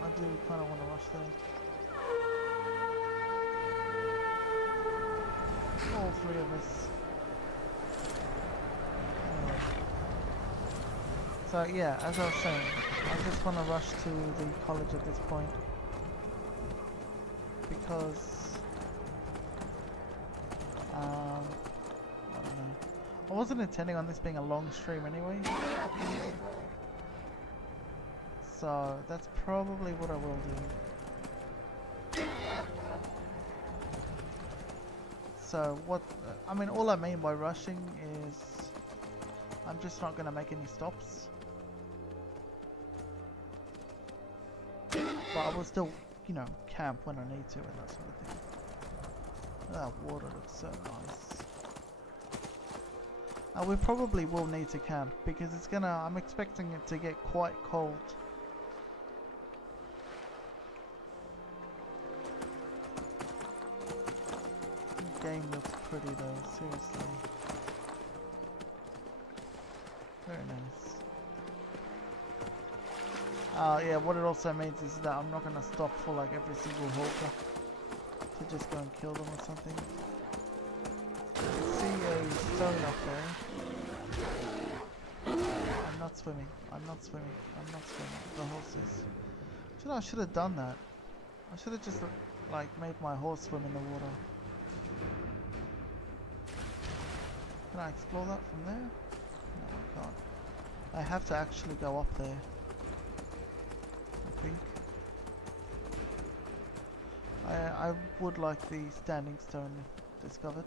I do kind of want to rush there. All three of us. So yeah, as I was saying, I just want to rush to the college at this point because I don't know. I wasn't intending on this being a long stream anyway, so that's probably what I will do. So what? I mean, all I mean by rushing is I'm just not going to make any stops. But I will still, you know, camp when I need to and that sort of thing. That water looks so nice. We probably will need to camp because it's gonna, I'm expecting it to get quite cold. The game looks pretty though, seriously. Very nice. Yeah, what it also means is that I'm not going to stop for like every single halter to just go and kill them or something. I see a stone up there. I'm not swimming. I'm not swimming. I'm not swimming. The horses. You know, I should have done that. I should have just like made my horse swim in the water. Can I explore that from there? No, I can't. I have to actually go up there. I would like the standing stone discovered.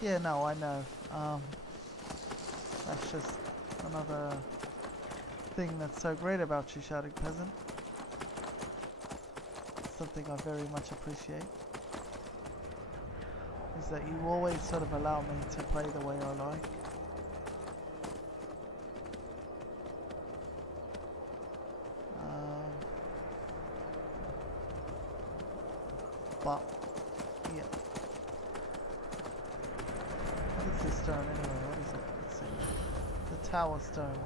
Yeah, no, I know. That's just another thing that's so great about you, Shouting Peasant. Something I very much appreciate. Is that you always sort of allow me to play the way I like. But stone anyway? What is it? Let's see. The tower stone.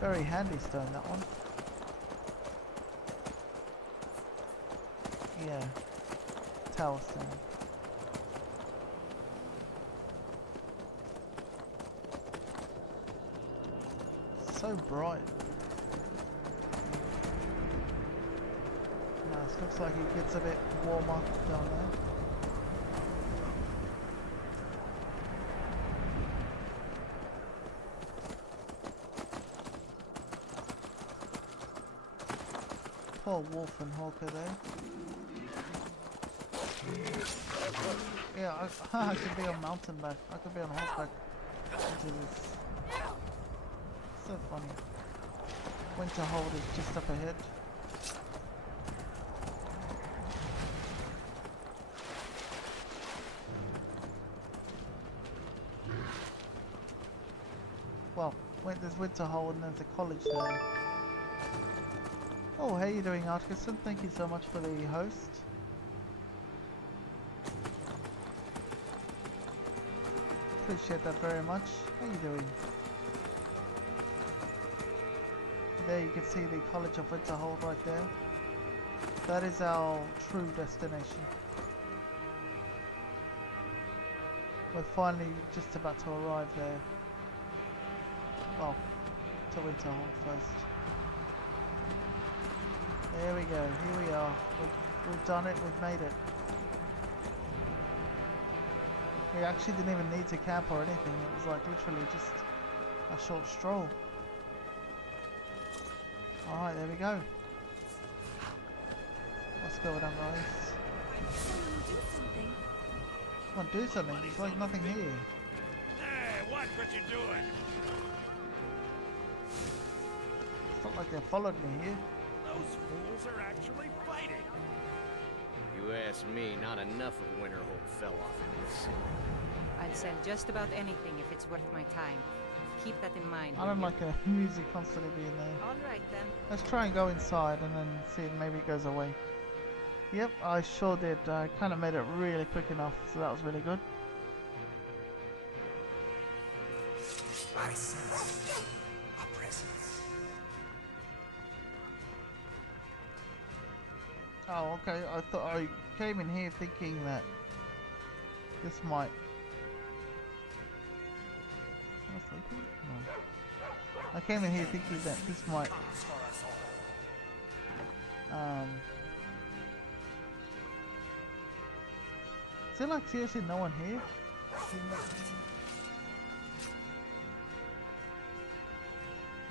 Very handy stone, that one. Yeah. Tower stone. So bright. Nice. Looks like it gets a bit warmer down there. Poor Wolf and Hawker there. Yeah, I could be on mountain back. I could be on horseback into this. So funny. Winterhold is just up ahead. Well, there's Winterhold and there's a college there. Oh, how you doing, Articuson? Thank you so much for the host. Appreciate that very much. How you doing? There you can see the College of Winterhold right there. That is our true destination. We're finally just about to arrive there. Well, to Winterhold first. There we go, here we are. We've done it, we've made it. We actually didn't even need to camp or anything, it was like literally just a short stroll. Alright, there we go. What's going on, guys? Come on, do something, there's like nothing here. Hey, watch what you're doing! It's not like they followed me here. Those fools are actually fighting! You ask me, not enough of Winterhold fell off in this. I'll sell just about anything if it's worth my time. Keep that in mind. I don't like music constantly being there. Alright then. Let's try and go inside and then see if maybe it goes away. Yep, I sure did. I kind of made it really quick enough, so that was really good. I sense a presence. Oh, okay. I thought I came in here thinking that this might... Am I sleeping? No. I came in here thinking that this might... Is there like seriously no one here?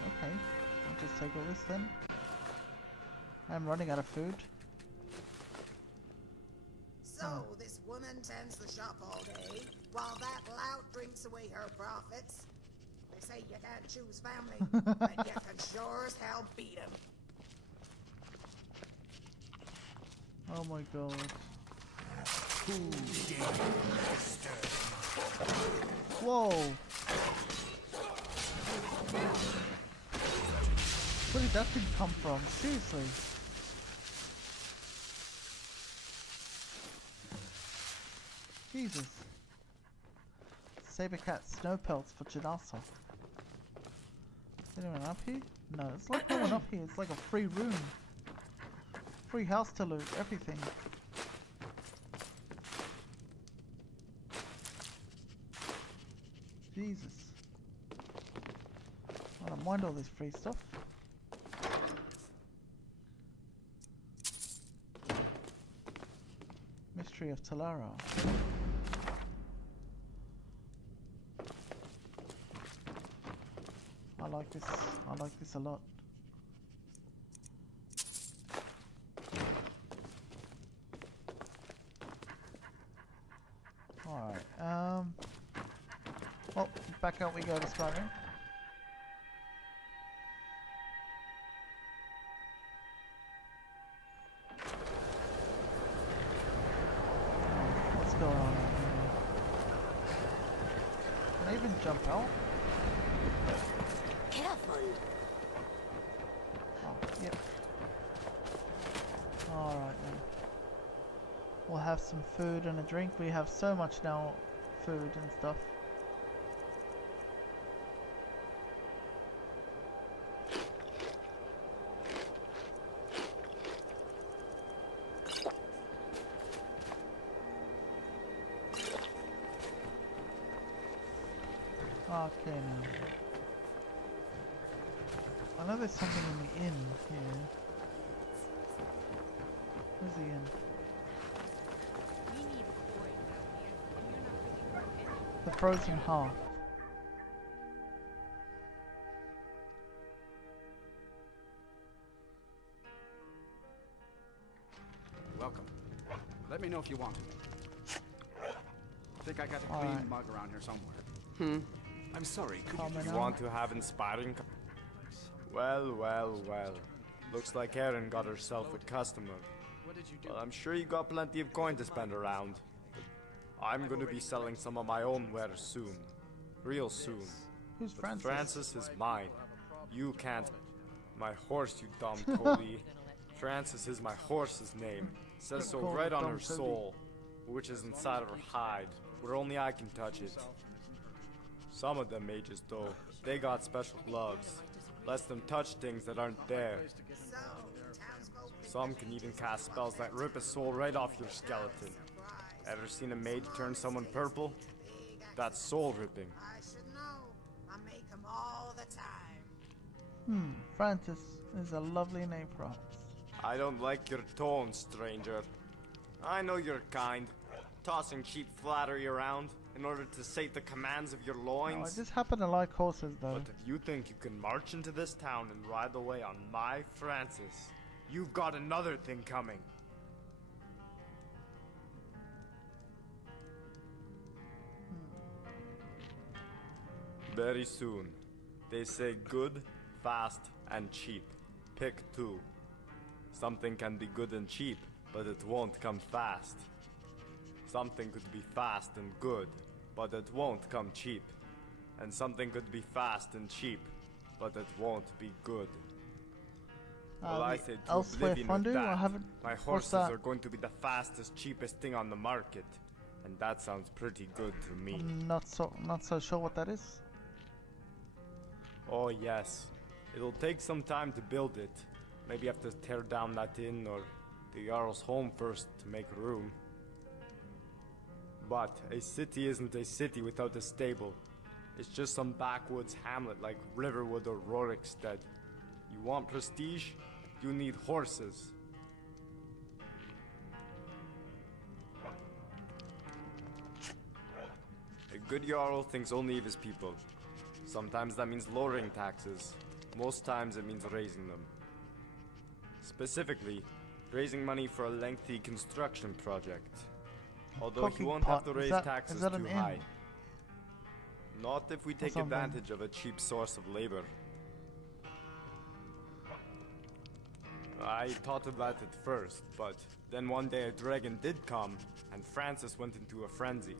Okay, I'll just take all this then. I'm running out of food. So, this woman tends the shop all day, while that lout drinks away her profits. They say you can't choose family, but you can sure as hell beat them. Oh my god. Whoa! Where did that thing come from? Seriously? Jesus. Saber cat snow pelts for Janasa. Is anyone up here? No, it's like no one up here. It's like a free room. Free house to loot, everything. Jesus. I don't mind all this free stuff. Mystery of Talara. I like this a lot. Alright, well, back out we go to Skyrim. What's going on here? Can I even jump out? Careful. Oh, yep. Alright then. We'll have some food and a drink. We have so much now, food and stuff. Okay, now. I know there's something in the inn here. Where's the inn? The Frozen Hearth. Welcome. Let me know if you want it. I think I got a clean mug around here somewhere. I'm sorry, could Coming you up. Want to have inspiring? Well, well, well. Looks like Erin got herself a customer. What did you do? Well, I'm sure you got plenty of coin to spend around. But I'm gonna be selling some of my own wares soon. Real soon. Who's But Francis? Francis is mine. You can't. My horse, you dumb toady. Francis is my horse's name. Says so Call right it on dumb her toady. soul, which is inside of her hide, where only I can touch it. Some of them mages, though, they got special gloves. Lets them touch things that aren't there. Some can even cast spells that rip a soul right off your skeleton. Ever seen a mage turn someone purple? That's soul ripping. I should know. I make them all the time. Francis is a lovely name for us. I don't like your tone, stranger. I know you're kind, tossing cheap flattery around in order to sate the commands of your No, I loins. just happen to like horses, though. But if you think you can march into this town and ride away on my Francis, you've got another thing coming. Very soon. They say good, fast, and cheap. Pick two. Something can be good and cheap, but it won't come fast. Something could be fast and good, but it won't come cheap. And something could be fast and cheap, but it won't be good. Well, I say to Elsewhere oblivion fondue? with I that. haven't. My What's horses that? are going to be the fastest, cheapest thing on the market. And that sounds pretty good to me. I'm not so sure what that is. Oh yes. It'll take some time to build it. Maybe have to tear down that inn or the Jarl's home first to make room. But a city isn't a city without a stable. It's just some backwoods hamlet like Riverwood or Rorikstead. You want prestige? You need horses. A good Jarl thinks only of his people. Sometimes that means lowering taxes. Most times it means raising them. Specifically, raising money for a lengthy construction project. Although he Cooking won't have pot. to Is raise that- taxes is that too an inn? high. Not if we take something. advantage of a cheap source of labor. I thought of that at first, but then one day a dragon did come, and Francis went into a frenzy.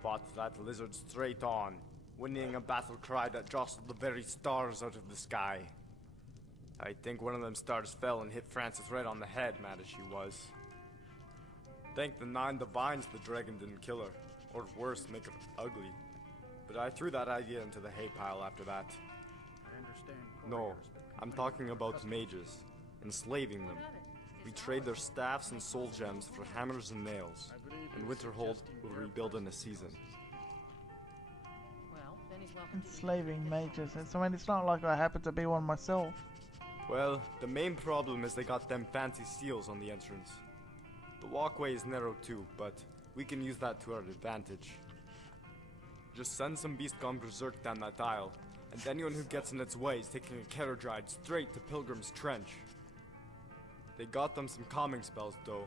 Fought that lizard straight on, winning a battle cry that jostled the very stars out of the sky. I think one of them stars fell and hit Francis right on the head, mad as she was. Thank the 9 divines the dragon didn't kill her, or worse, make her ugly. But I threw that idea into the hay pile after that. I understand. No, I'm talking about mages, enslaving them. We trade their staffs and soul gems for hammers and nails, and Winterhold will rebuild in a season. Well, then he's welcome to Enslaving mages. I mean, it's not like I happen to be one myself. Well, the main problem is they got them fancy seals on the entrance. The walkway is narrow too, but we can use that to our advantage. Just send some beast gone berserk down that aisle, and anyone who gets in its way is taking a carriage ride straight to Pilgrim's Trench. They got them some calming spells though,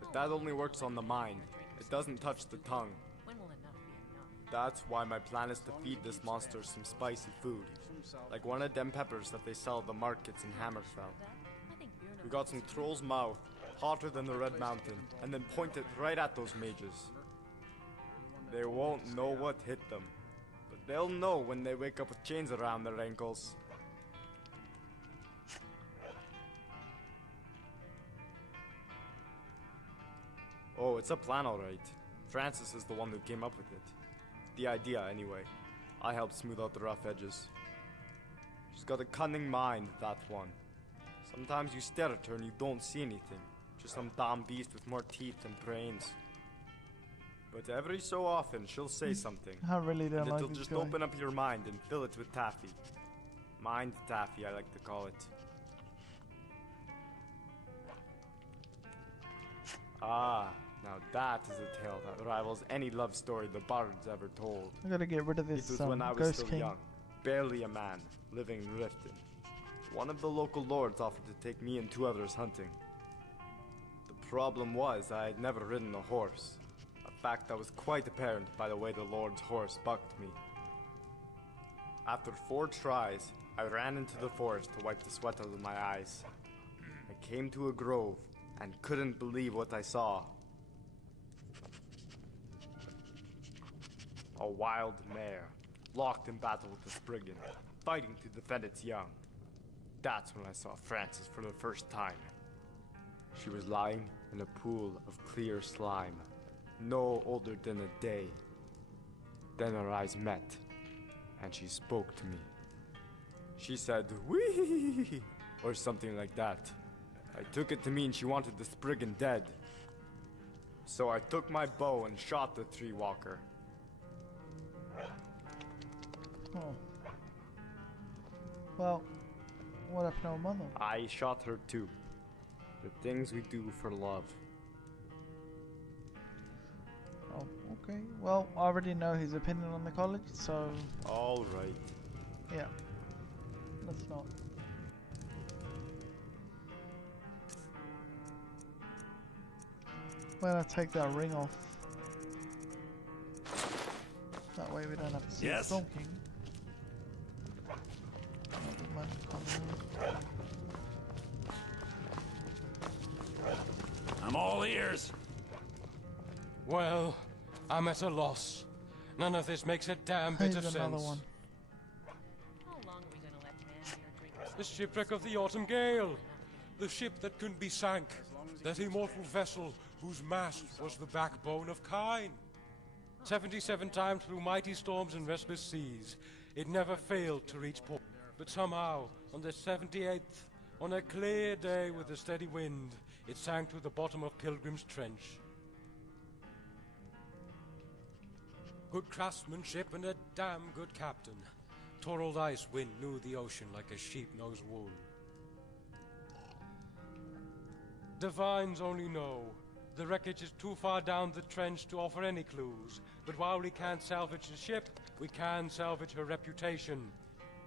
but that only works on the mind. It doesn't touch the tongue. When will enough be enough? That's why my plan is to feed this monster some spicy food, like one of them peppers that they sell at the markets in Hammerfell. We got some troll's mouth, hotter than the Red Mountain, and then point it right at those mages. They won't know what hit them, but they'll know when they wake up with chains around their ankles. Oh, it's a plan alright. Francis is the one who came up with it. The idea, anyway. I helped smooth out the rough edges. She's got a cunning mind, that one. Sometimes you stare at her and you don't see anything. Just some damn beast with more teeth than brains. But every so often, she'll say something. I really don't and like it'll this just guy. open up your mind and fill it with taffy. Mind taffy, I like to call it. Ah, now that is a tale that rivals any love story the bards ever told. I gotta get rid of this It was when I was Ghost still King. young, barely a man, living in Riften. One of the local lords offered to take me and 2 others hunting. The problem was I had never ridden a horse, a fact that was quite apparent by the way the lord's horse bucked me. After 4 tries, I ran into the forest to wipe the sweat out of my eyes. I came to a grove and couldn't believe what I saw. A wild mare, locked in battle with a Spriggan, fighting to defend its young. That's when I saw Frances for the first time. She was lying in a pool of clear slime, no older than a day. Then our eyes met, and she spoke to me. She said, "Wee!" or something like that. I took it to mean she wanted the Spriggan dead. So I took my bow and shot the 3-walker. Oh. Well, what happened to her mother? I shot her too. The things we do for love. Oh, okay. Well, I already know his opinion on the college, so... Alright. Yeah. Let's not. I'm gonna take that ring off. That way we don't have to see Yes. stalking. Another money coming in. I'm all ears. Well, I'm at a loss. None of this makes a damn bit of Here's another sense. one. How long are we gonna let man here drink us? The shipwreck of the Autumn Gale. The ship that couldn't be sank. That immortal vessel whose mast was the backbone of Kine. 77 times through mighty storms and restless seas, it never failed to reach port. But somehow, on the 78th, on a clear day with a steady wind, it sank to the bottom of Pilgrim's Trench. Good craftsmanship and a damn good captain. Torald Icewind knew the ocean like a sheep knows wool. Divines only know. The wreckage is too far down the trench to offer any clues. But while we can't salvage the ship, we can salvage her reputation.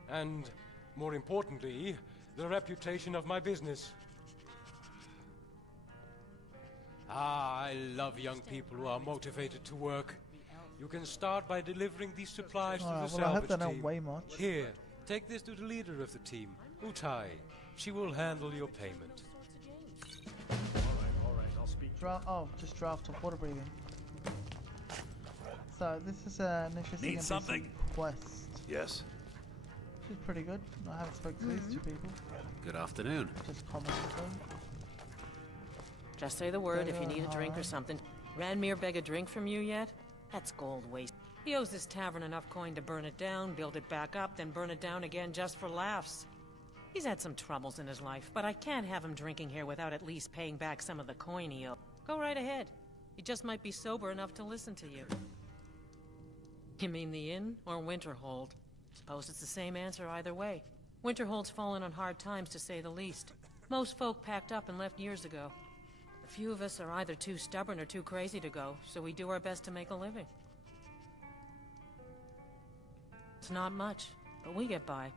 And, more importantly, the reputation of my business. Ah, I love young people who are motivated to work. You can start by delivering these supplies to the Well, I salvage hope they don't team. weigh much. Here, take this to the leader of the team, Utai. She will handle your payment. Alright, I'll speak. Just draft of water breathing. So this is an interesting Need NPC something? quest. Yes. Which is pretty good. I haven't spoken to these 2 people. Good afternoon. Just commented them. Just say the word if you need a drink or Alright. something. Ranmir beg a drink from you yet? That's gold waste. He owes this tavern enough coin to burn it down, build it back up, then burn it down again just for laughs. He's had some troubles in his life, but I can't have him drinking here without at least paying back some of the coin he owed. Go right ahead. He just might be sober enough to listen to you. You mean the inn or Winterhold? Suppose it's the same answer either way. Winterhold's fallen on hard times, to say the least. Most folk packed up and left years ago. A few of us are either too stubborn or too crazy to go, so we do our best to make a living. It's not much, but we get by.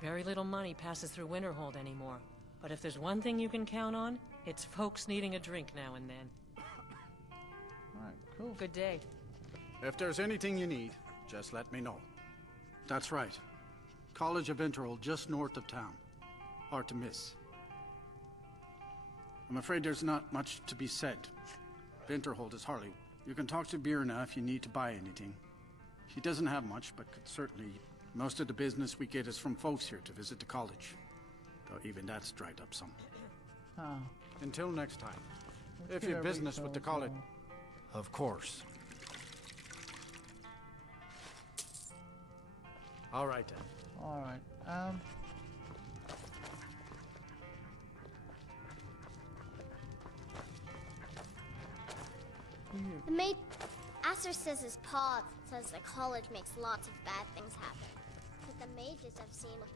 Very little money passes through Winterhold anymore. But if there's one thing you can count on, it's folks needing a drink now and then. Alright, cool. Good day. If there's anything you need, just let me know. That's right. College of Winterhold, just north of town. Hard to miss. I'm afraid there's not much to be said. Winterhold is Harley. You can talk to Birna if you need to buy anything. She doesn't have much, but could certainly... Most of the business we get is from folks here to visit the college. Though even that's dried up some. Ah. Until next time. Let's If get you're a business with the refill as college... Of course. All right then. Alright, The mate Master says his paw says the college makes lots of bad things happen. But the mages I've seen look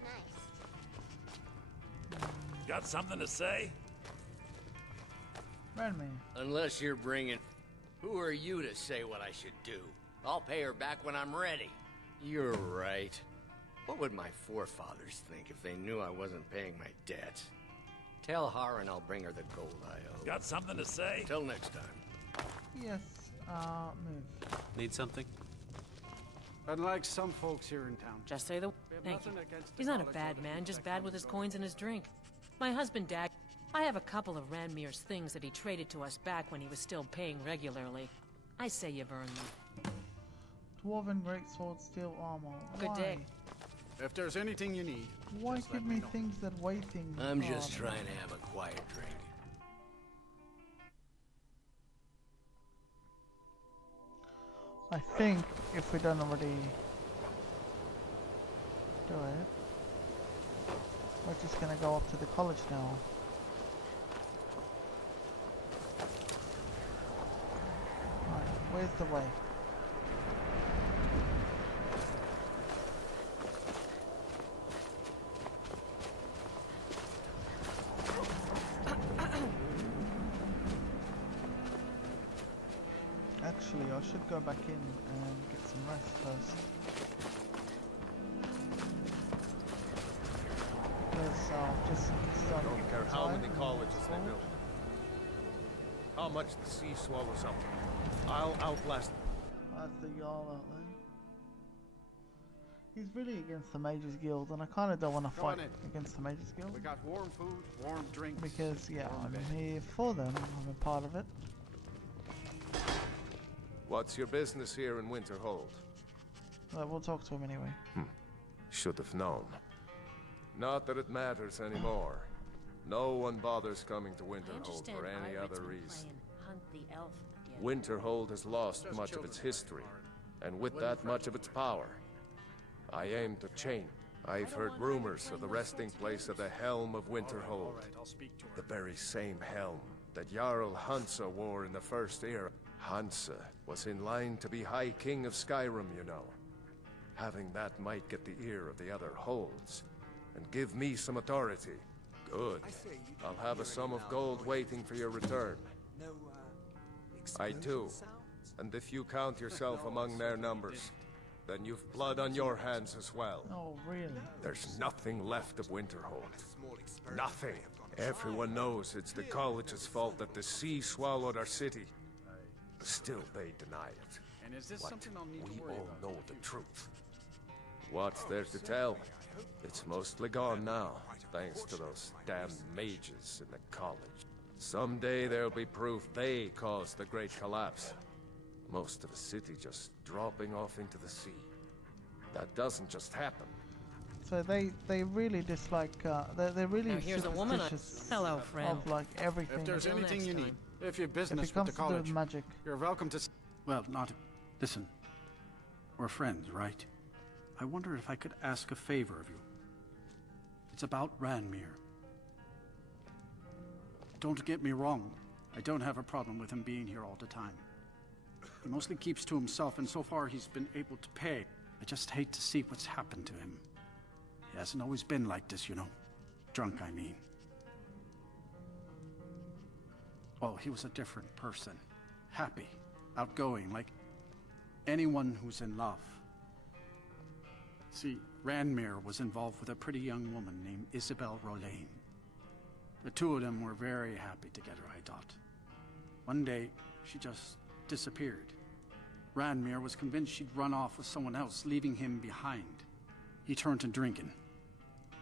nice. Got something to say? Ranmir. Unless you're bringing... Who are you to say what I should do? I'll pay her back when I'm ready. You're right. What would my forefathers think if they knew I wasn't paying my debts? Tell her and I'll bring her the gold I owe. Got something to say? Till next time. Yes, move. Need something? Unlike some folks here in town. Just say the... We have Thank you. nothing against the He's not a college bad or the man, people just that bad come with to his the coins and his drink. My husband, Dag... I have a couple of Ranmir's things that he traded to us back when he was still paying regularly. I say you burn them. Dwarven greatsword, steel armor. Good Why? day. If there's anything you need, Why just give let me know. things that weigh things? I'm just Oh, trying to have a quiet drink. I think if we don't already do it, we're just gonna go up to the college now. Right, where's the way? Actually, I should go back in and get some rest first. Because I'll just start. Don't care how many colleges they build. How much the sea swallows up. I'll outlast. That's the Jarl out there. He's really against the Mages Guild, and I kind of don't want to Go on fight in. against the Mages Guild. We got warm food, warm drinks. Because, yeah, warm I'm bed. here for them. I'm a part of it. What's your business here in Winterhold? But we'll talk to him anyway. Should have known. Not that it matters anymore. No one bothers coming to Winterhold for any other reason. Hunt the elf again. Winterhold has lost Just much of children. its history, and with that much of its power. I aim to change. I've heard rumors of the resting place of the Helm of Winterhold. All right, I'll speak to her. The very same helm that Jarl Hansa wore in the First Era. Hansa was in line to be High King of Skyrim, you know. Having that might get the ear of the other holds, and give me some authority. Good. I'll have a sum of gold waiting for your return. I too. And if you count yourself among their numbers, then you've blood on your hands as well. Oh, really? There's nothing left of Winterhold. Nothing. Everyone knows it's the college's fault that the sea swallowed our city. Still, they deny it. And is this What? something I'll need We to worry all about? know the truth. What's there to tell? It's mostly gone now, thanks to those damn mages in the college. Someday there'll be proof they caused the Great Collapse. Most of the city just dropping off into the sea. That doesn't just happen. So they really dislike, they're really Now here's a woman I... superstitious Hello, friend. of like everything. If there's Until anything next you time. need, if you have If business it comes with the to do with college, magic. you're welcome to... Well, not... Listen. We're friends, right? I wonder if I could ask a favor of you. It's about Ranmir. Don't get me wrong. I don't have a problem with him being here all the time. He mostly keeps to himself, and so far he's been able to pay. I just hate to see what's happened to him. He hasn't always been like this, you know. Drunk, I mean. Oh, he was a different person. Happy, outgoing, like anyone who's in love. See, Ranmir was involved with a pretty young woman named Isabel Rolane. The two of them were very happy together, I thought. One day, she just disappeared. Ranmir was convinced she'd run off with someone else, leaving him behind. He turned to drinking.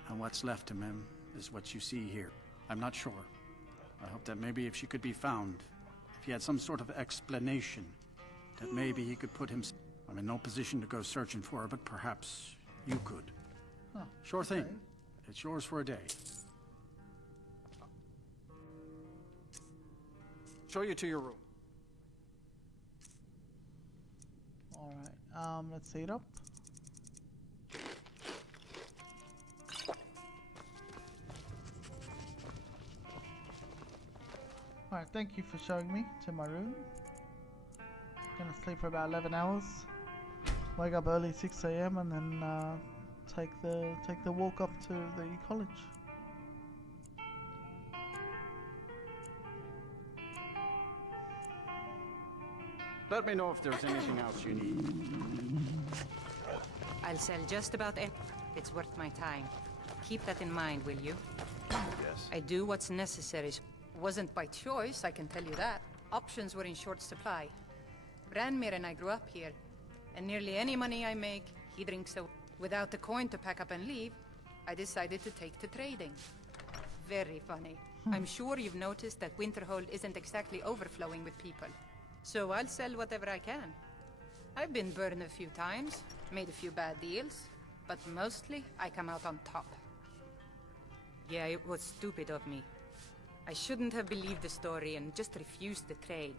And what's left of him is what you see here. I'm not sure. I hope that maybe if she could be found, if he had some sort of explanation, that maybe he could put him... I'm in no position to go searching for her, but perhaps you could. Huh, Sure thing. okay. It's yours for a day. Show you to your room. Alright, let's set it up. Alright, thank you for showing me to my room. Gonna sleep for about 11 hours. Wake up early 6 a.m. and then take the walk up to the college. Let me know if there's anything else you need. I'll sell just about anything. It's worth my time. Keep that in mind, will you? Yes. I do what's necessary. Wasn't by choice, I can tell you that. Options were in short supply. Branmir and I grew up here, and nearly any money I make, he drinks away. Without the coin to pack up and leave, I decided to take to trading. Very funny. I'm sure you've noticed that Winterhold isn't exactly overflowing with people. So I'll sell whatever I can. I've been burned a few times, made a few bad deals, but mostly I come out on top. Yeah, it was stupid of me. I shouldn't have believed the story and just refused the trade.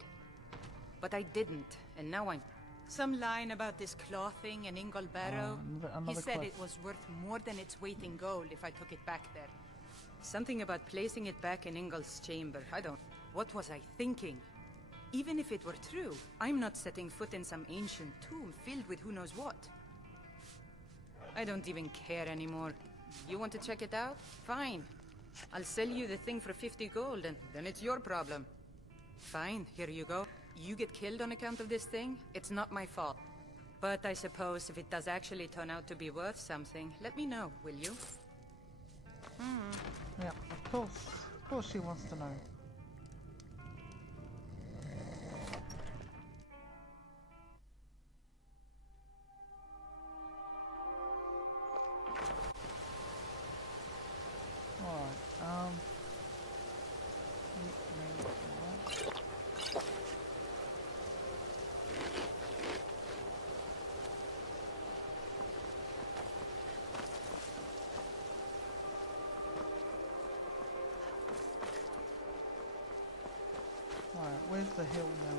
But I didn't, and now I'm... Some line about this clothing in Ingol Barrow. He said it was worth more than its weight in gold if I took it back there. Something about placing it back in Ingol's chamber. I don't... What was I thinking? Even if it were true, I'm not setting foot in some ancient tomb filled with who knows what. I don't even care anymore. You want to check it out? Fine. I'll sell you the thing for 50 gold, and then it's your problem. Fine, here you go. You get killed on account of this thing, it's not my fault. But I suppose if it does actually turn out to be worth something, let me know, will you? Yeah, of course. Of course she wants to know. Alright, where's the hill now?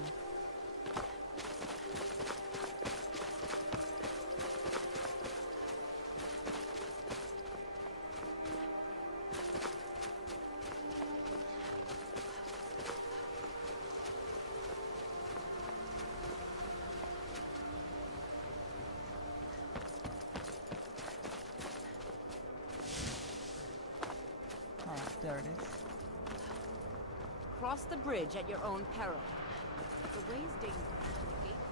Alright, there it is. Cross the bridge at your own peril. The way's dangerous to the gate.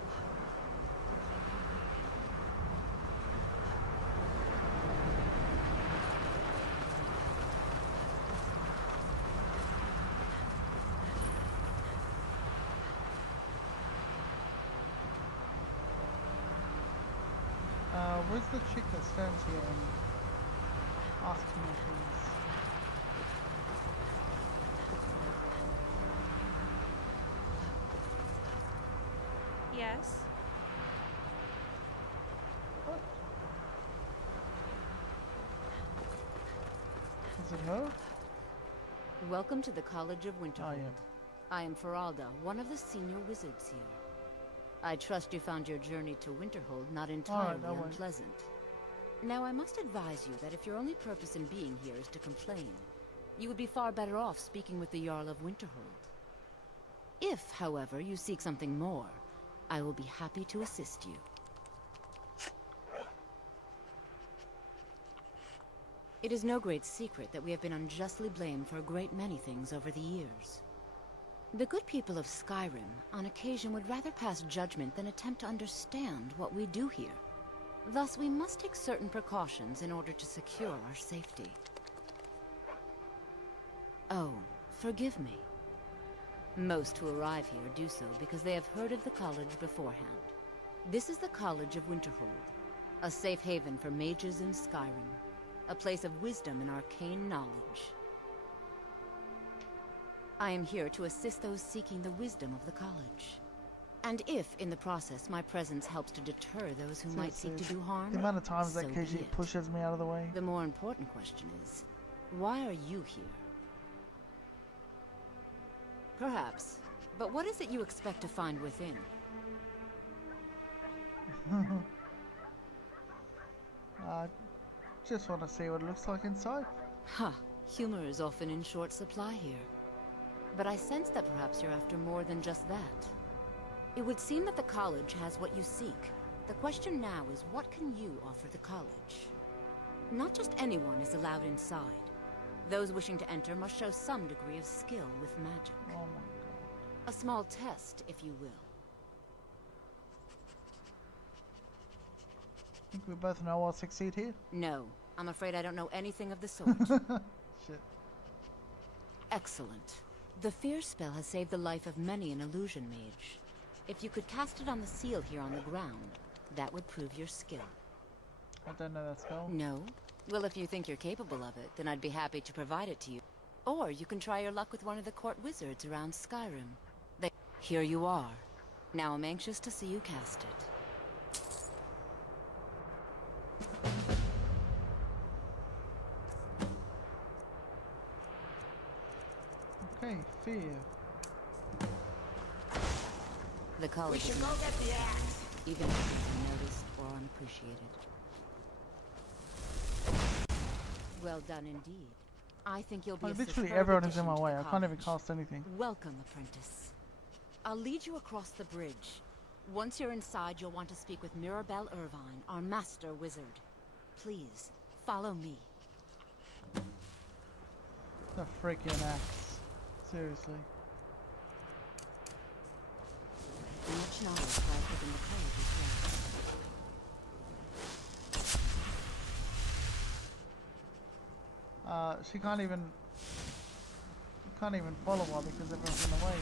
Where's the chick that stands here and asks me things? Yes? What? Is it her? Welcome to the College of Winterhold. I am. I am Feralda, one of the senior wizards here. I trust you found your journey to Winterhold not entirely unpleasant. Now, I must advise you that if your only purpose in being here is to complain, you would be far better off speaking with the Jarl of Winterhold. If, however, you seek something more, I will be happy to assist you. It is no great secret that we have been unjustly blamed for a great many things over the years. The good people of Skyrim, on occasion, would rather pass judgment than attempt to understand what we do here. Thus, we must take certain precautions in order to secure our safety. Oh, forgive me. Most who arrive here do so because they have heard of the college beforehand. This is the College of Winterhold, a safe haven for mages in Skyrim, a place of wisdom and arcane knowledge. I am here to assist those seeking the wisdom of the college. And if, in the process, my presence helps to deter those who might seek to do harm, the amount of times that so KG be it. pushes me out of the way. The more important question is, why are you here? Perhaps. But what is it you expect to find within? Just want to see what it looks like inside. Ha! Humor is often in short supply here. But I sense that perhaps you're after more than just that. It would seem that the college has what you seek. The question now is, what can you offer the college? Not just anyone is allowed inside. Those wishing to enter must show some degree of skill with magic. Oh my god. A small test, if you will. Think we both know I'll succeed here? No, I'm afraid I don't know anything of the sort. Shit. Excellent. The fear spell has saved the life of many an illusion mage. If you could cast it on the seal here on the ground, that would prove your skill. I don't know that spell. No? Well, if you think you're capable of it, then I'd be happy to provide it to you. Or you can try your luck with one of the court wizards around Skyrim. Here you are. Now I'm anxious to see you cast it. Okay, fear. The college. We should go get the axe. Even if it's unnoticed or unappreciated. Well done indeed. I think you'll be Literally everyone is in my way. I can't even cast anything. Welcome, apprentice. I'll lead you across the bridge. Once you're inside, you'll want to speak with Mirabelle Irvine, our master wizard. Please, follow me. The freaking axe. Seriously. Much knowledge lies within the college as well. She can't even follow her because everyone's in the way.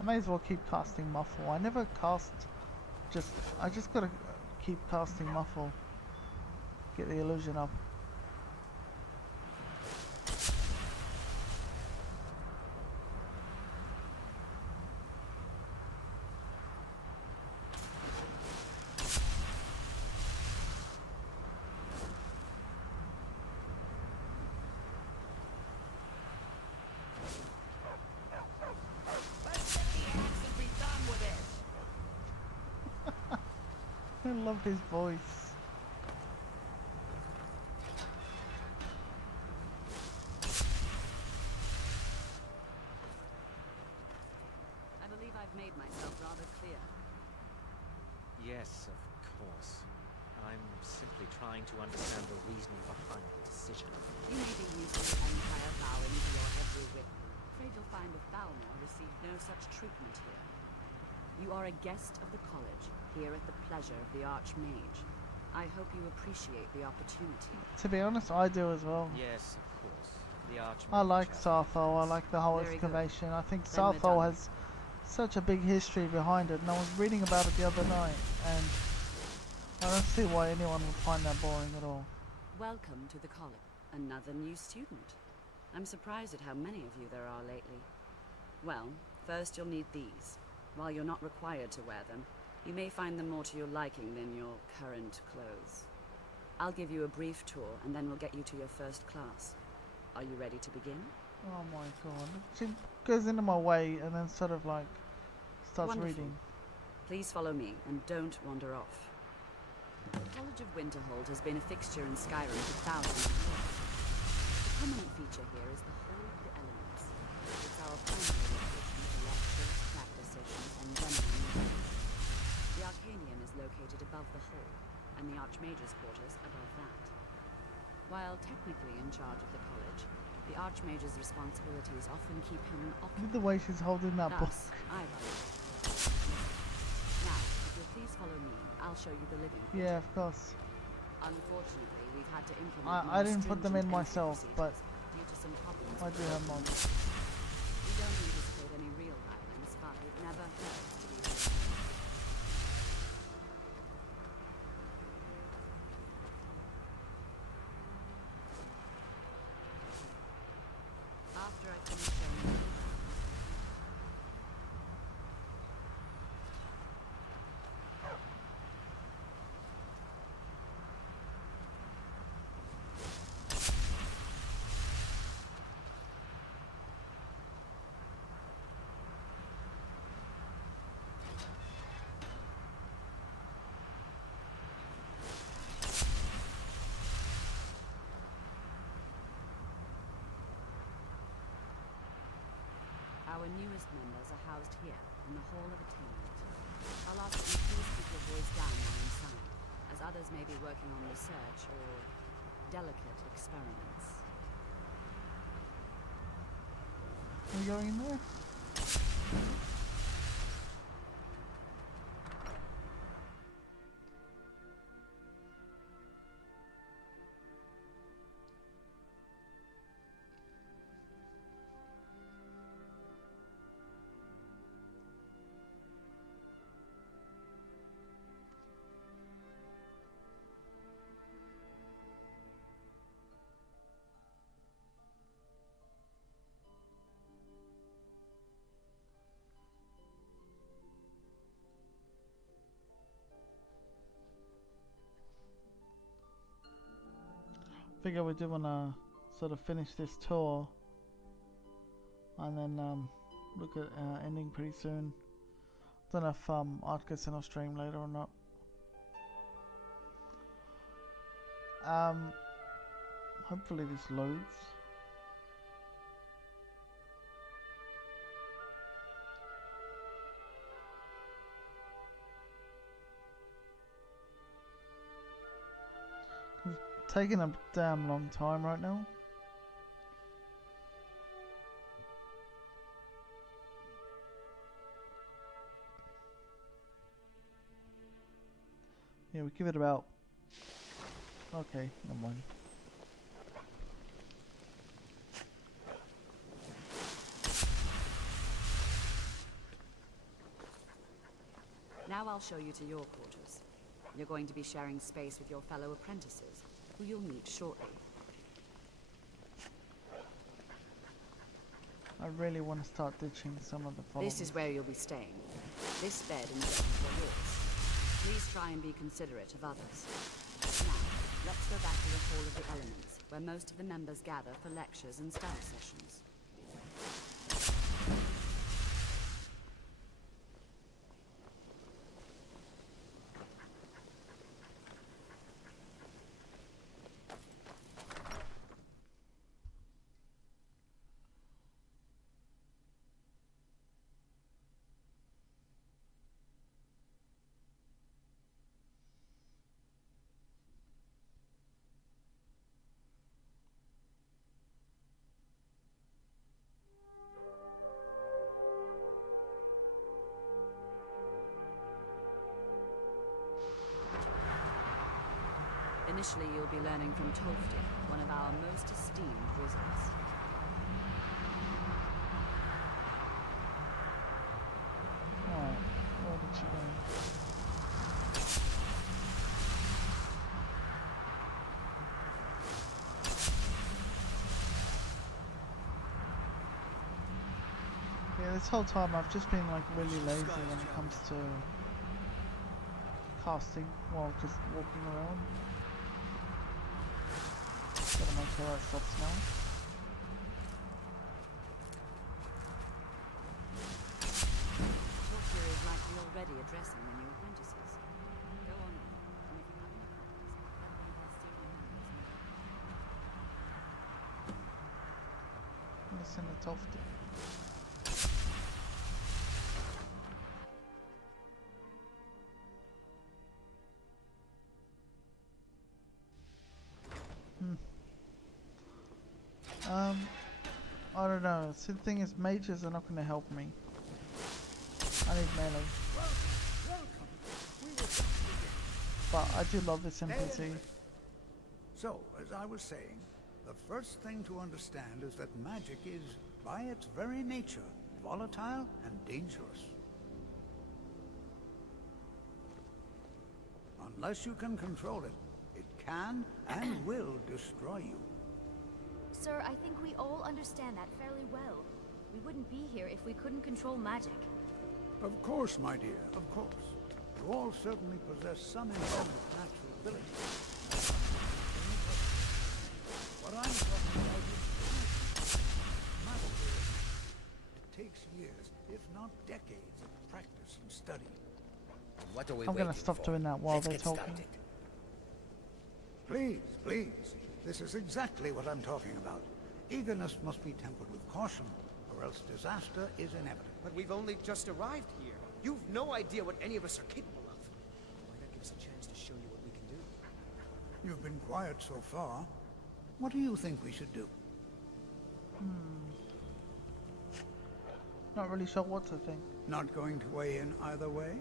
I may as well keep casting Muffle. I never cast I just gotta keep casting Muffle. Get the illusion up. I love his voice. I believe I've made myself rather clear. Yes, of course. I'm simply trying to understand the reasoning behind the decision. You may be used to the Empire bowing to your every whim. Afraid you'll find that Thalmor received no such treatment here. You are a guest of the college, here at the pleasure of the Archmage. I hope you appreciate the opportunity. To be honest, I do as well. Yes, of course. The Archmage. I like Sarthol. I like the whole excavation. I think Sarthol has such a big history behind it, and I was reading about it the other night, and I don't see why anyone would find that boring at all. Welcome to the college. Another new student. I'm surprised at how many of you there are lately. Well, first you'll need these. While you're not required to wear them, you may find them more to your liking than your current clothes. I'll give you a brief tour, and then we'll get you to your first class. Are you ready to begin? Oh my god. She goes into my way and then sort of like starts Wonderful. reading. Please follow me, and don't wander off. The College of Winterhold has been a fixture in Skyrim for thousands of years. The prominent feature here is the Hall of the Elements. It's our primary location for lectures, practice sessions, and general meetings. The Arcanium is located above the hall, and the Archmage's quarters above that. While technically in charge of the college, the Archmage's responsibilities often keep him Look occupied. at the way she's holding that book. Thus, I run it. Now, if you'll please follow me, I'll show you the living quarters. Yeah, of course. Unfortunately, we've had to implement I didn't put them in more myself, stringent but procedures due to some problems I with do have mods. We don't anticipate any real violence, but it never hurts to be safe. After I finish showing you, Our newest members are housed here, in the Hall of Attainment. I'll ask you to please keep your voice down while inside, as others may be working on research or delicate experiments. Are we going in there? Figure we do want to sort of finish this tour and then look at ending pretty soon. Don't know if Art gets in our stream later or not. Hopefully this loads. Taking a damn long time right now. Yeah, we give it about... Okay, never mind. Now I'll show you to your quarters. You're going to be sharing space with your fellow apprentices, who you'll meet shortly. I really want to start ditching some of the followers. This is where you'll be staying. This bed and bed are yours. Please try and be considerate of others. Now, let's go back to the Hall of the Elements, where most of the members gather for lectures and study sessions. Initially, you'll be learning from Tolfty, one of our most esteemed wizards. Alright, where did she go? Yeah, this whole time I've just been like really lazy when it comes to casting while just walking around. Gotta make sure that stops now. Talk here is likely already addressing the new apprentices. Go on, and if you have any problems, let one of our senior members know. Listen to Tofty. I don't know. See, the thing is, mages are not going to help me. I need melee. But I do love this NPC. So, as I was saying, the first thing to understand is that magic is, by its very nature, volatile and dangerous. Unless you can control it, it can and will destroy you. Sir, I think we all understand that fairly well. We wouldn't be here if we couldn't control magic. Of course, my dear, of course. You all certainly possess some inherent natural ability. What I'm talking about is magic. It takes years, if not decades, of practice and study. What are we I'm going to stop doing that while they're talking. Please, please. This is exactly what I'm talking about. Eagerness must be tempered with caution, or or else disaster is inevitable. But we've only just arrived here. You've no idea what any of us are capable of. Why not give us a chance to show you what we can do? You've been quiet so far. What do you think we should do? Not really sure what to think. Not going to weigh in either way?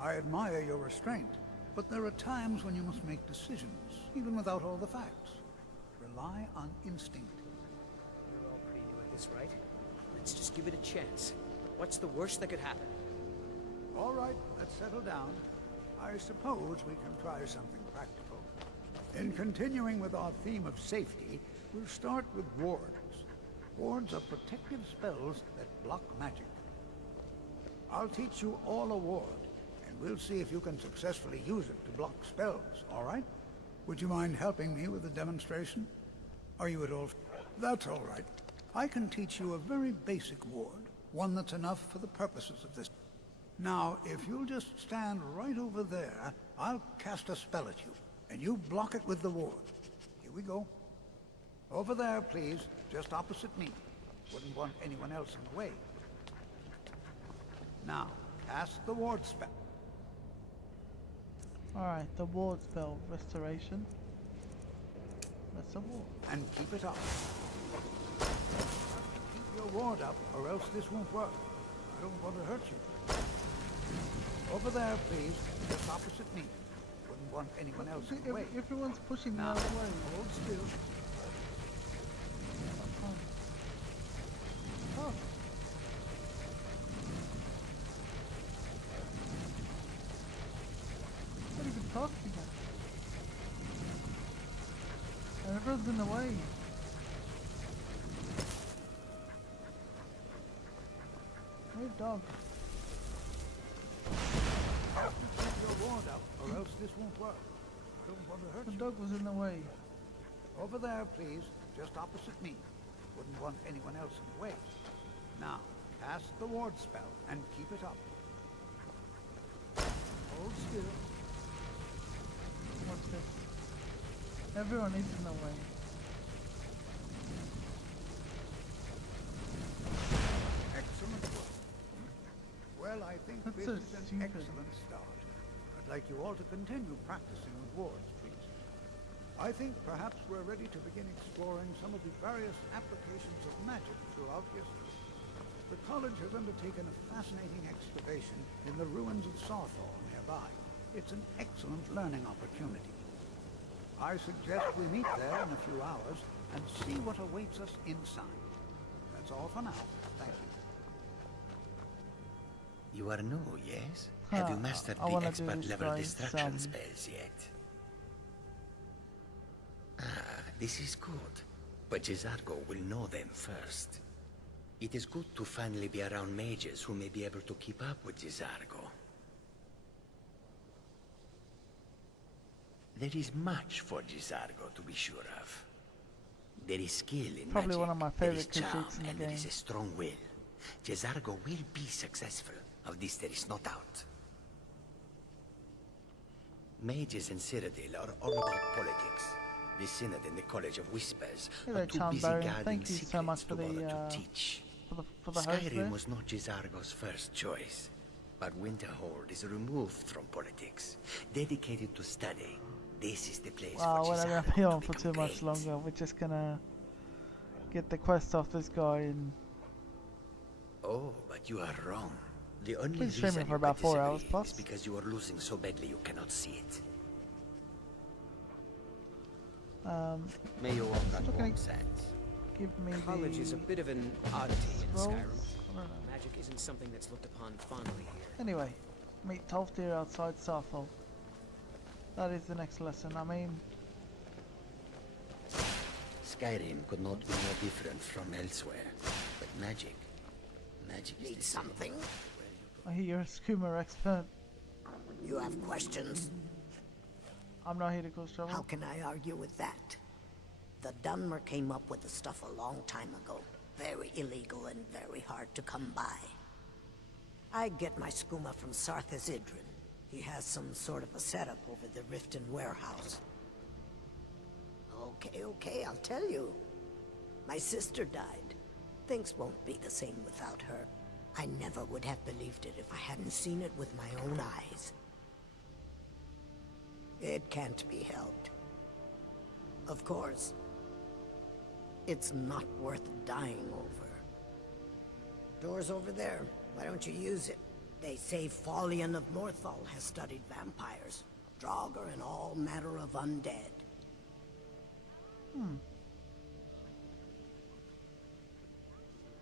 I admire your restraint, but there are times when you must make decisions, even without all the facts. Rely on instinct. We're all pretty new at this, right? Let's just give it a chance. What's the worst that could happen? All right, let's settle down. I suppose we can try something practical. In continuing with our theme of safety, we'll start with wards. Wards are protective spells that block magic. I'll teach you all a ward, and we'll see if you can successfully use it to block spells, all right? Would you mind helping me with the demonstration? Are you at all... That's all right. I can teach you a very basic ward, one that's enough for the purposes of this. Now, if you'll just stand right over there, I'll cast a spell at you, and you block it with the ward. Here we go. Over there, please, just opposite me. Wouldn't want anyone else in the way. Now, cast the ward spell. Alright, the ward spell, restoration. That's a ward. And keep it up. Keep your ward up, or else this won't work. I don't want to hurt you. Over there, please, just opposite me. Wouldn't want anyone else in the way. Everyone's pushing now, the other way. Hold still. Oh. What are you talking about? Everyone's in the way. Hey, dog. Keep your ward up, or else this won't work. I don't want to hurt you. The dog was in the way. Over there, please, just opposite me. Wouldn't want anyone else in the way. Now, cast the ward spell and keep it up. Hold still. What's this? Everyone is in the way. Excellent work. Well, I think That's this so is an stupid. excellent start. I'd like you all to continue practicing with wards, please. I think perhaps we're ready to begin exploring some of the various applications of magic throughout history. The college has undertaken a fascinating excavation in the ruins of Frostfall nearby. It's an excellent learning opportunity. I suggest we meet there in a few hours and see what awaits us inside. That's all for now. Thank you. You are new, yes? Have you mastered the expert-level distraction spells yet? This is good, but Jizargo will know them first. It is good to finally be around mages who may be able to keep up with Jizargo. There is much for Jizargo to be sure of. There is skill in Probably magic, one of my there is favorite charm, critiques in the and there game. is a strong will. Jizargo will be successful. Of this there is no doubt. Mages in Cyrodiil are all about politics. The Synod and the College of Whispers are too busy guarding Thank you so much for secrets to the bother to teach. for the host Skyrim there. was not Jizargo's first choice, but Winterhold is removed from politics, dedicated to study. This is the place Wow, for we're not Jizargo gonna be on to for too become much great. longer. We're just gonna get the quest off this guy and. Oh, but you are wrong. The only Been streaming reason for you about 4 hours disagree plus. is because you are losing so badly you cannot see it. May you walk on still gonna warm sands. give me College the is a bit of an oddity in scrolls? Skyrim. I don't know. Magic isn't something that's looked upon fondly here. Anyway, meet Tolfdir outside Starfall. That is the next lesson. I mean, Skyrim could not be more different from elsewhere, but magic is Need the something? I hear you're a skimmer expert. You have questions? I'm not here to cause trouble. How can I argue with that? The Dunmer came up with the stuff a long time ago. Very illegal and very hard to come by. I get my skooma from Sarthas Idrin. He has some sort of a setup over the Riften warehouse. Okay, I'll tell you. My sister died. Things won't be the same without her. I never would have believed it if I hadn't seen it with my own eyes. It can't be helped. Of course, it's not worth dying over. Door's over there. Why don't you use it? They say Fallion of Morthal has studied vampires, Draugr, and all manner of undead.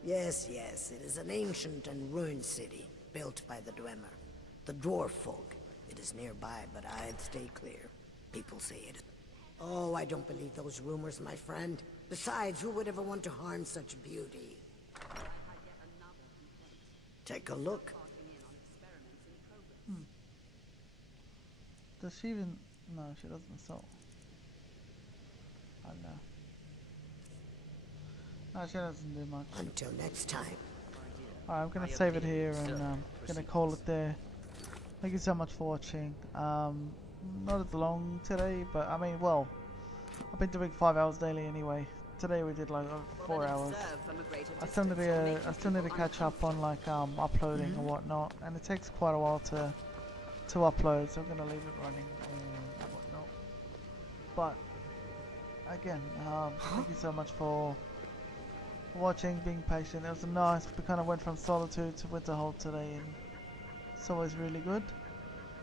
Yes, it is an ancient and ruined city, built by the Dwemer. The dwarf folk. It is nearby, but I'd stay clear. People say it. Oh, I don't believe those rumors, my friend. Besides, who would ever want to harm such beauty? Take a look. Does she even... No, she doesn't sell. I don't know. No, she doesn't do much. Until next time. Alright, I'm gonna save it here and gonna call it there. Thank you so much for watching. Not as long today, but I mean, well, I've been doing 5 hours daily anyway. Today we did like 4 hours. I still need to catch up on like uploading and whatnot, and it takes quite a while to upload, so I'm gonna leave it running and whatnot. But again, thank you so much for watching, being patient. It was nice. We kind of went from Solitude to Winterhold today, and it's always really good.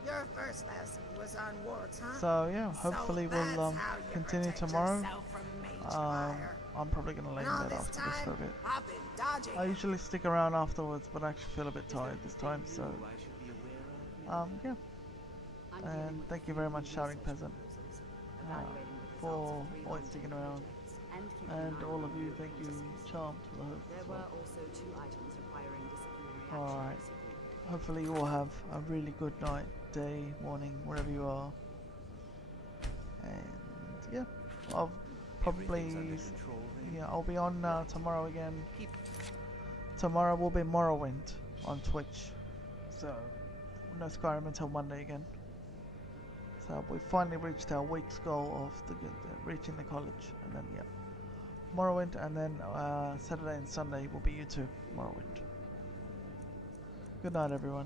Your first lesson was on warts, huh? So yeah, hopefully we'll continue tomorrow. I'm probably gonna lay in bed after this for a bit. I usually stick around afterwards, but I actually feel a bit tired this time, so yeah. And thank you very much, Shouting Peasant, for always sticking around. And all of you, thank you, Charmed, for the host as well. Alright. Hopefully you all have a really good night, day, morning, wherever you are. And yeah, I'll probably, I'll be on tomorrow again. Tomorrow will be Morrowind on Twitch. So, no Skyrim until Monday again. So we finally reached our week's goal of reaching the college, and then yeah, Morrowind, and then Saturday and Sunday will be YouTube Morrowind. Good night, everyone.